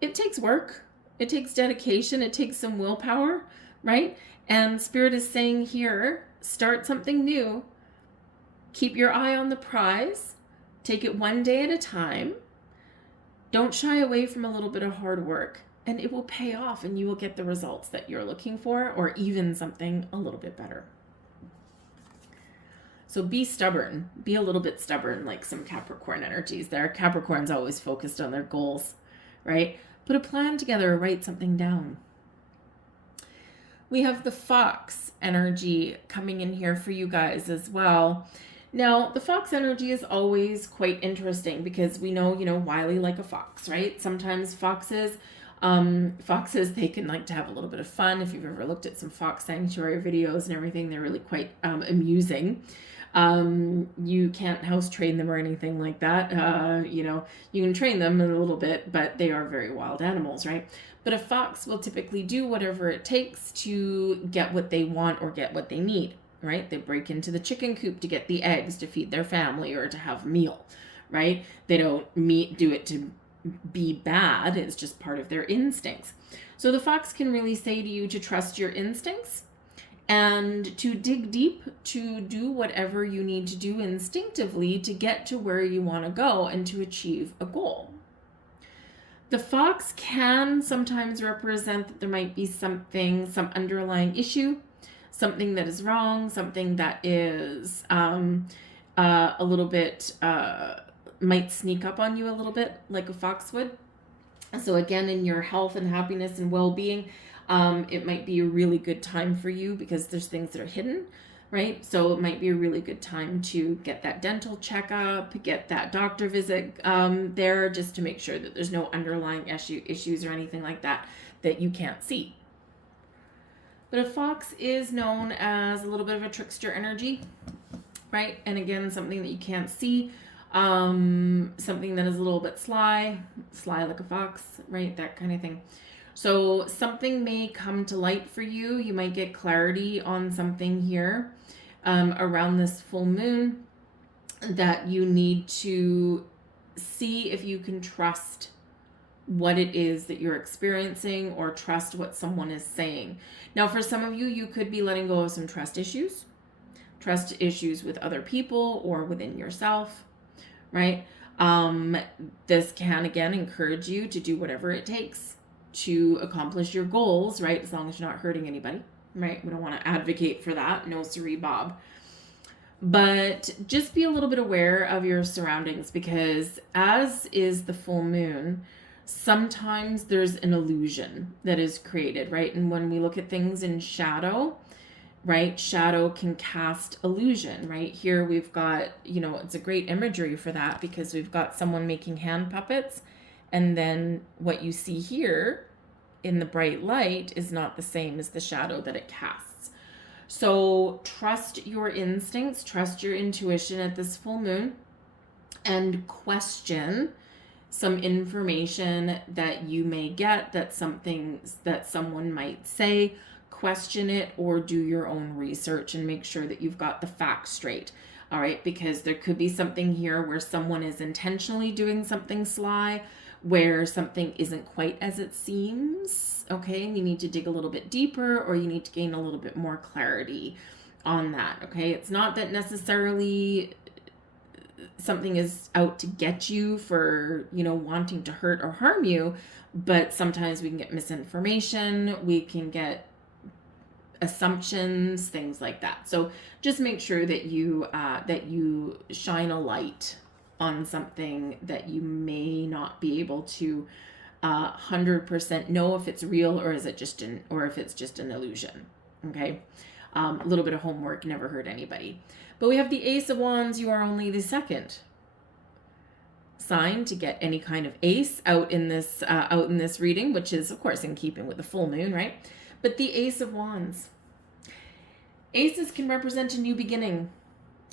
It takes work. It takes dedication. It takes some willpower, right? And Spirit is saying here, start something new. Keep your eye on the prize. Take it one day at a time. Don't shy away from a little bit of hard work, and it will pay off, and you will get the results that you're looking for, or even something a little bit better. So be stubborn. Be a little bit stubborn, like some Capricorn energies there. Capricorn's always focused on their goals, right? Put a plan together, write something down. We have the Fox energy coming in here for you guys as well. Now, the Fox energy is always quite interesting because we know, wily like a fox, right? Sometimes foxes, they can like to have a little bit of fun. If you've ever looked at some fox sanctuary videos and everything, they're really quite amusing. You can't house train them or anything like that. You can train them a little bit, but they are very wild animals, right? But a fox will typically do whatever it takes to get what they want or get what they need, right? They break into the chicken coop to get the eggs to feed their family or to have a meal, right? They don't do it to be bad. It's just part of their instincts. So the fox can really say to you to trust your instincts and to dig deep, to do whatever you need to do instinctively to get to where you want to go and to achieve a goal. The fox can sometimes represent that there might be some underlying issue, something that is wrong, something that is a little bit, might sneak up on you a little bit like a fox would. So again, in your health and happiness and well-being, it might be a really good time for you because there's things that are hidden, right? So it might be a really good time to get that dental checkup, get that doctor visit there, just to make sure that there's no underlying issues or anything like that you can't see. But a fox is known as a little bit of a trickster energy, right? And again, something that you can't see, something that is a little bit sly like a fox, right? That kind of thing. So something may come to light for you. You might get clarity on something here around this full moon that you need to see if you can trust what it is that you're experiencing or trust what someone is saying. Now, for some of you, you could be letting go of some trust issues with other people or within yourself, right? This can, again, encourage you to do whatever it takes to accomplish your goals, right? As long as you're not hurting anybody, right? We don't want to advocate for that. No siree, Bob. But just be a little bit aware of your surroundings because as is the full moon, sometimes there's an illusion that is created, right? And when we look at things in shadow, right? Shadow can cast illusion, right? Here we've got, it's a great imagery for that because we've got someone making hand puppets. And then what you see here in the bright light is not the same as the shadow that it casts. So trust your instincts, trust your intuition at this full moon, and question some information that you may get, that someone might say. Question it or do your own research and make sure that you've got the facts straight. All right, because there could be something here where someone is intentionally doing something sly, where something isn't quite as it seems, okay? And you need to dig a little bit deeper or you need to gain a little bit more clarity on that, okay? It's not that necessarily something is out to get you for, wanting to hurt or harm you, but sometimes we can get misinformation, we can get assumptions, things like that. So just make sure that you shine a light on something that you may not be able to 100% know if it's real or if it's just an illusion. Okay, a little bit of homework never hurt anybody. But we have the Ace of Wands. You are only the second sign to get any kind of ace out in this reading, which is of course in keeping with the full moon, right? But the Ace of Wands. Aces can represent a new beginning,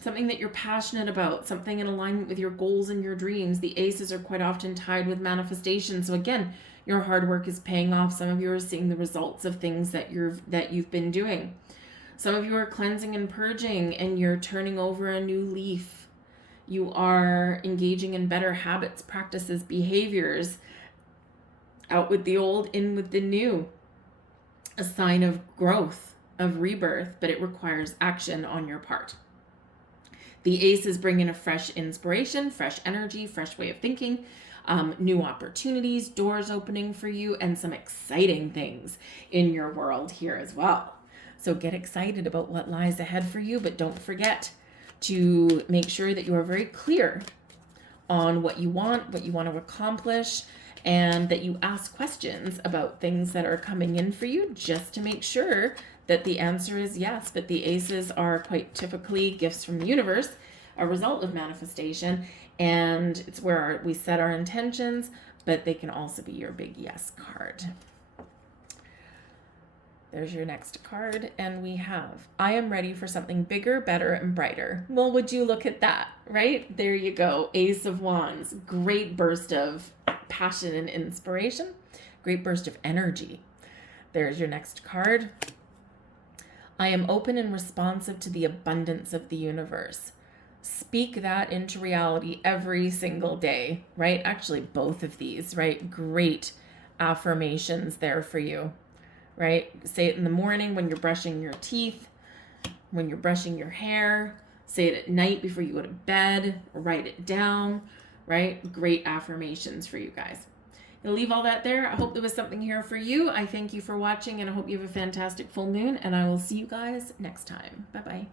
something that you're passionate about, something in alignment with your goals and your dreams. The aces are quite often tied with manifestation. So again, your hard work is paying off. Some of you are seeing the results of things that you've been doing. Some of you are cleansing and purging and you're turning over a new leaf. You are engaging in better habits, practices, behaviors. Out with the old, in with the new. A sign of growth, of rebirth, but it requires action on your part. The aces bring in a fresh inspiration, fresh energy, fresh way of thinking, new opportunities, doors opening for you, and some exciting things in your world here as well. So get excited about what lies ahead for you, but don't forget to make sure that you are very clear on what you want to accomplish, and that you ask questions about things that are coming in for you just to make sure that the answer is yes. But the aces are quite typically gifts from the universe, a result of manifestation, and it's where we set our intentions, but they can also be your big yes card. There's your next card, and we have, I am ready for something bigger, better, and brighter. Well, would you look at that, right? There you go. Ace of Wands. Great burst of passion and inspiration. Great burst of energy. There's your next card. I am open and responsive to the abundance of the universe. Speak that into reality every single day, right? Actually, both of these, right? Great affirmations there for you. Right? Say it in the morning when you're brushing your teeth, when you're brushing your hair. Say it at night before you go to bed, or write it down, right? Great affirmations for you guys. I'll leave all that there. I hope there was something here for you. I thank you for watching, and I hope you have a fantastic full moon, and I will see you guys next time. Bye-bye.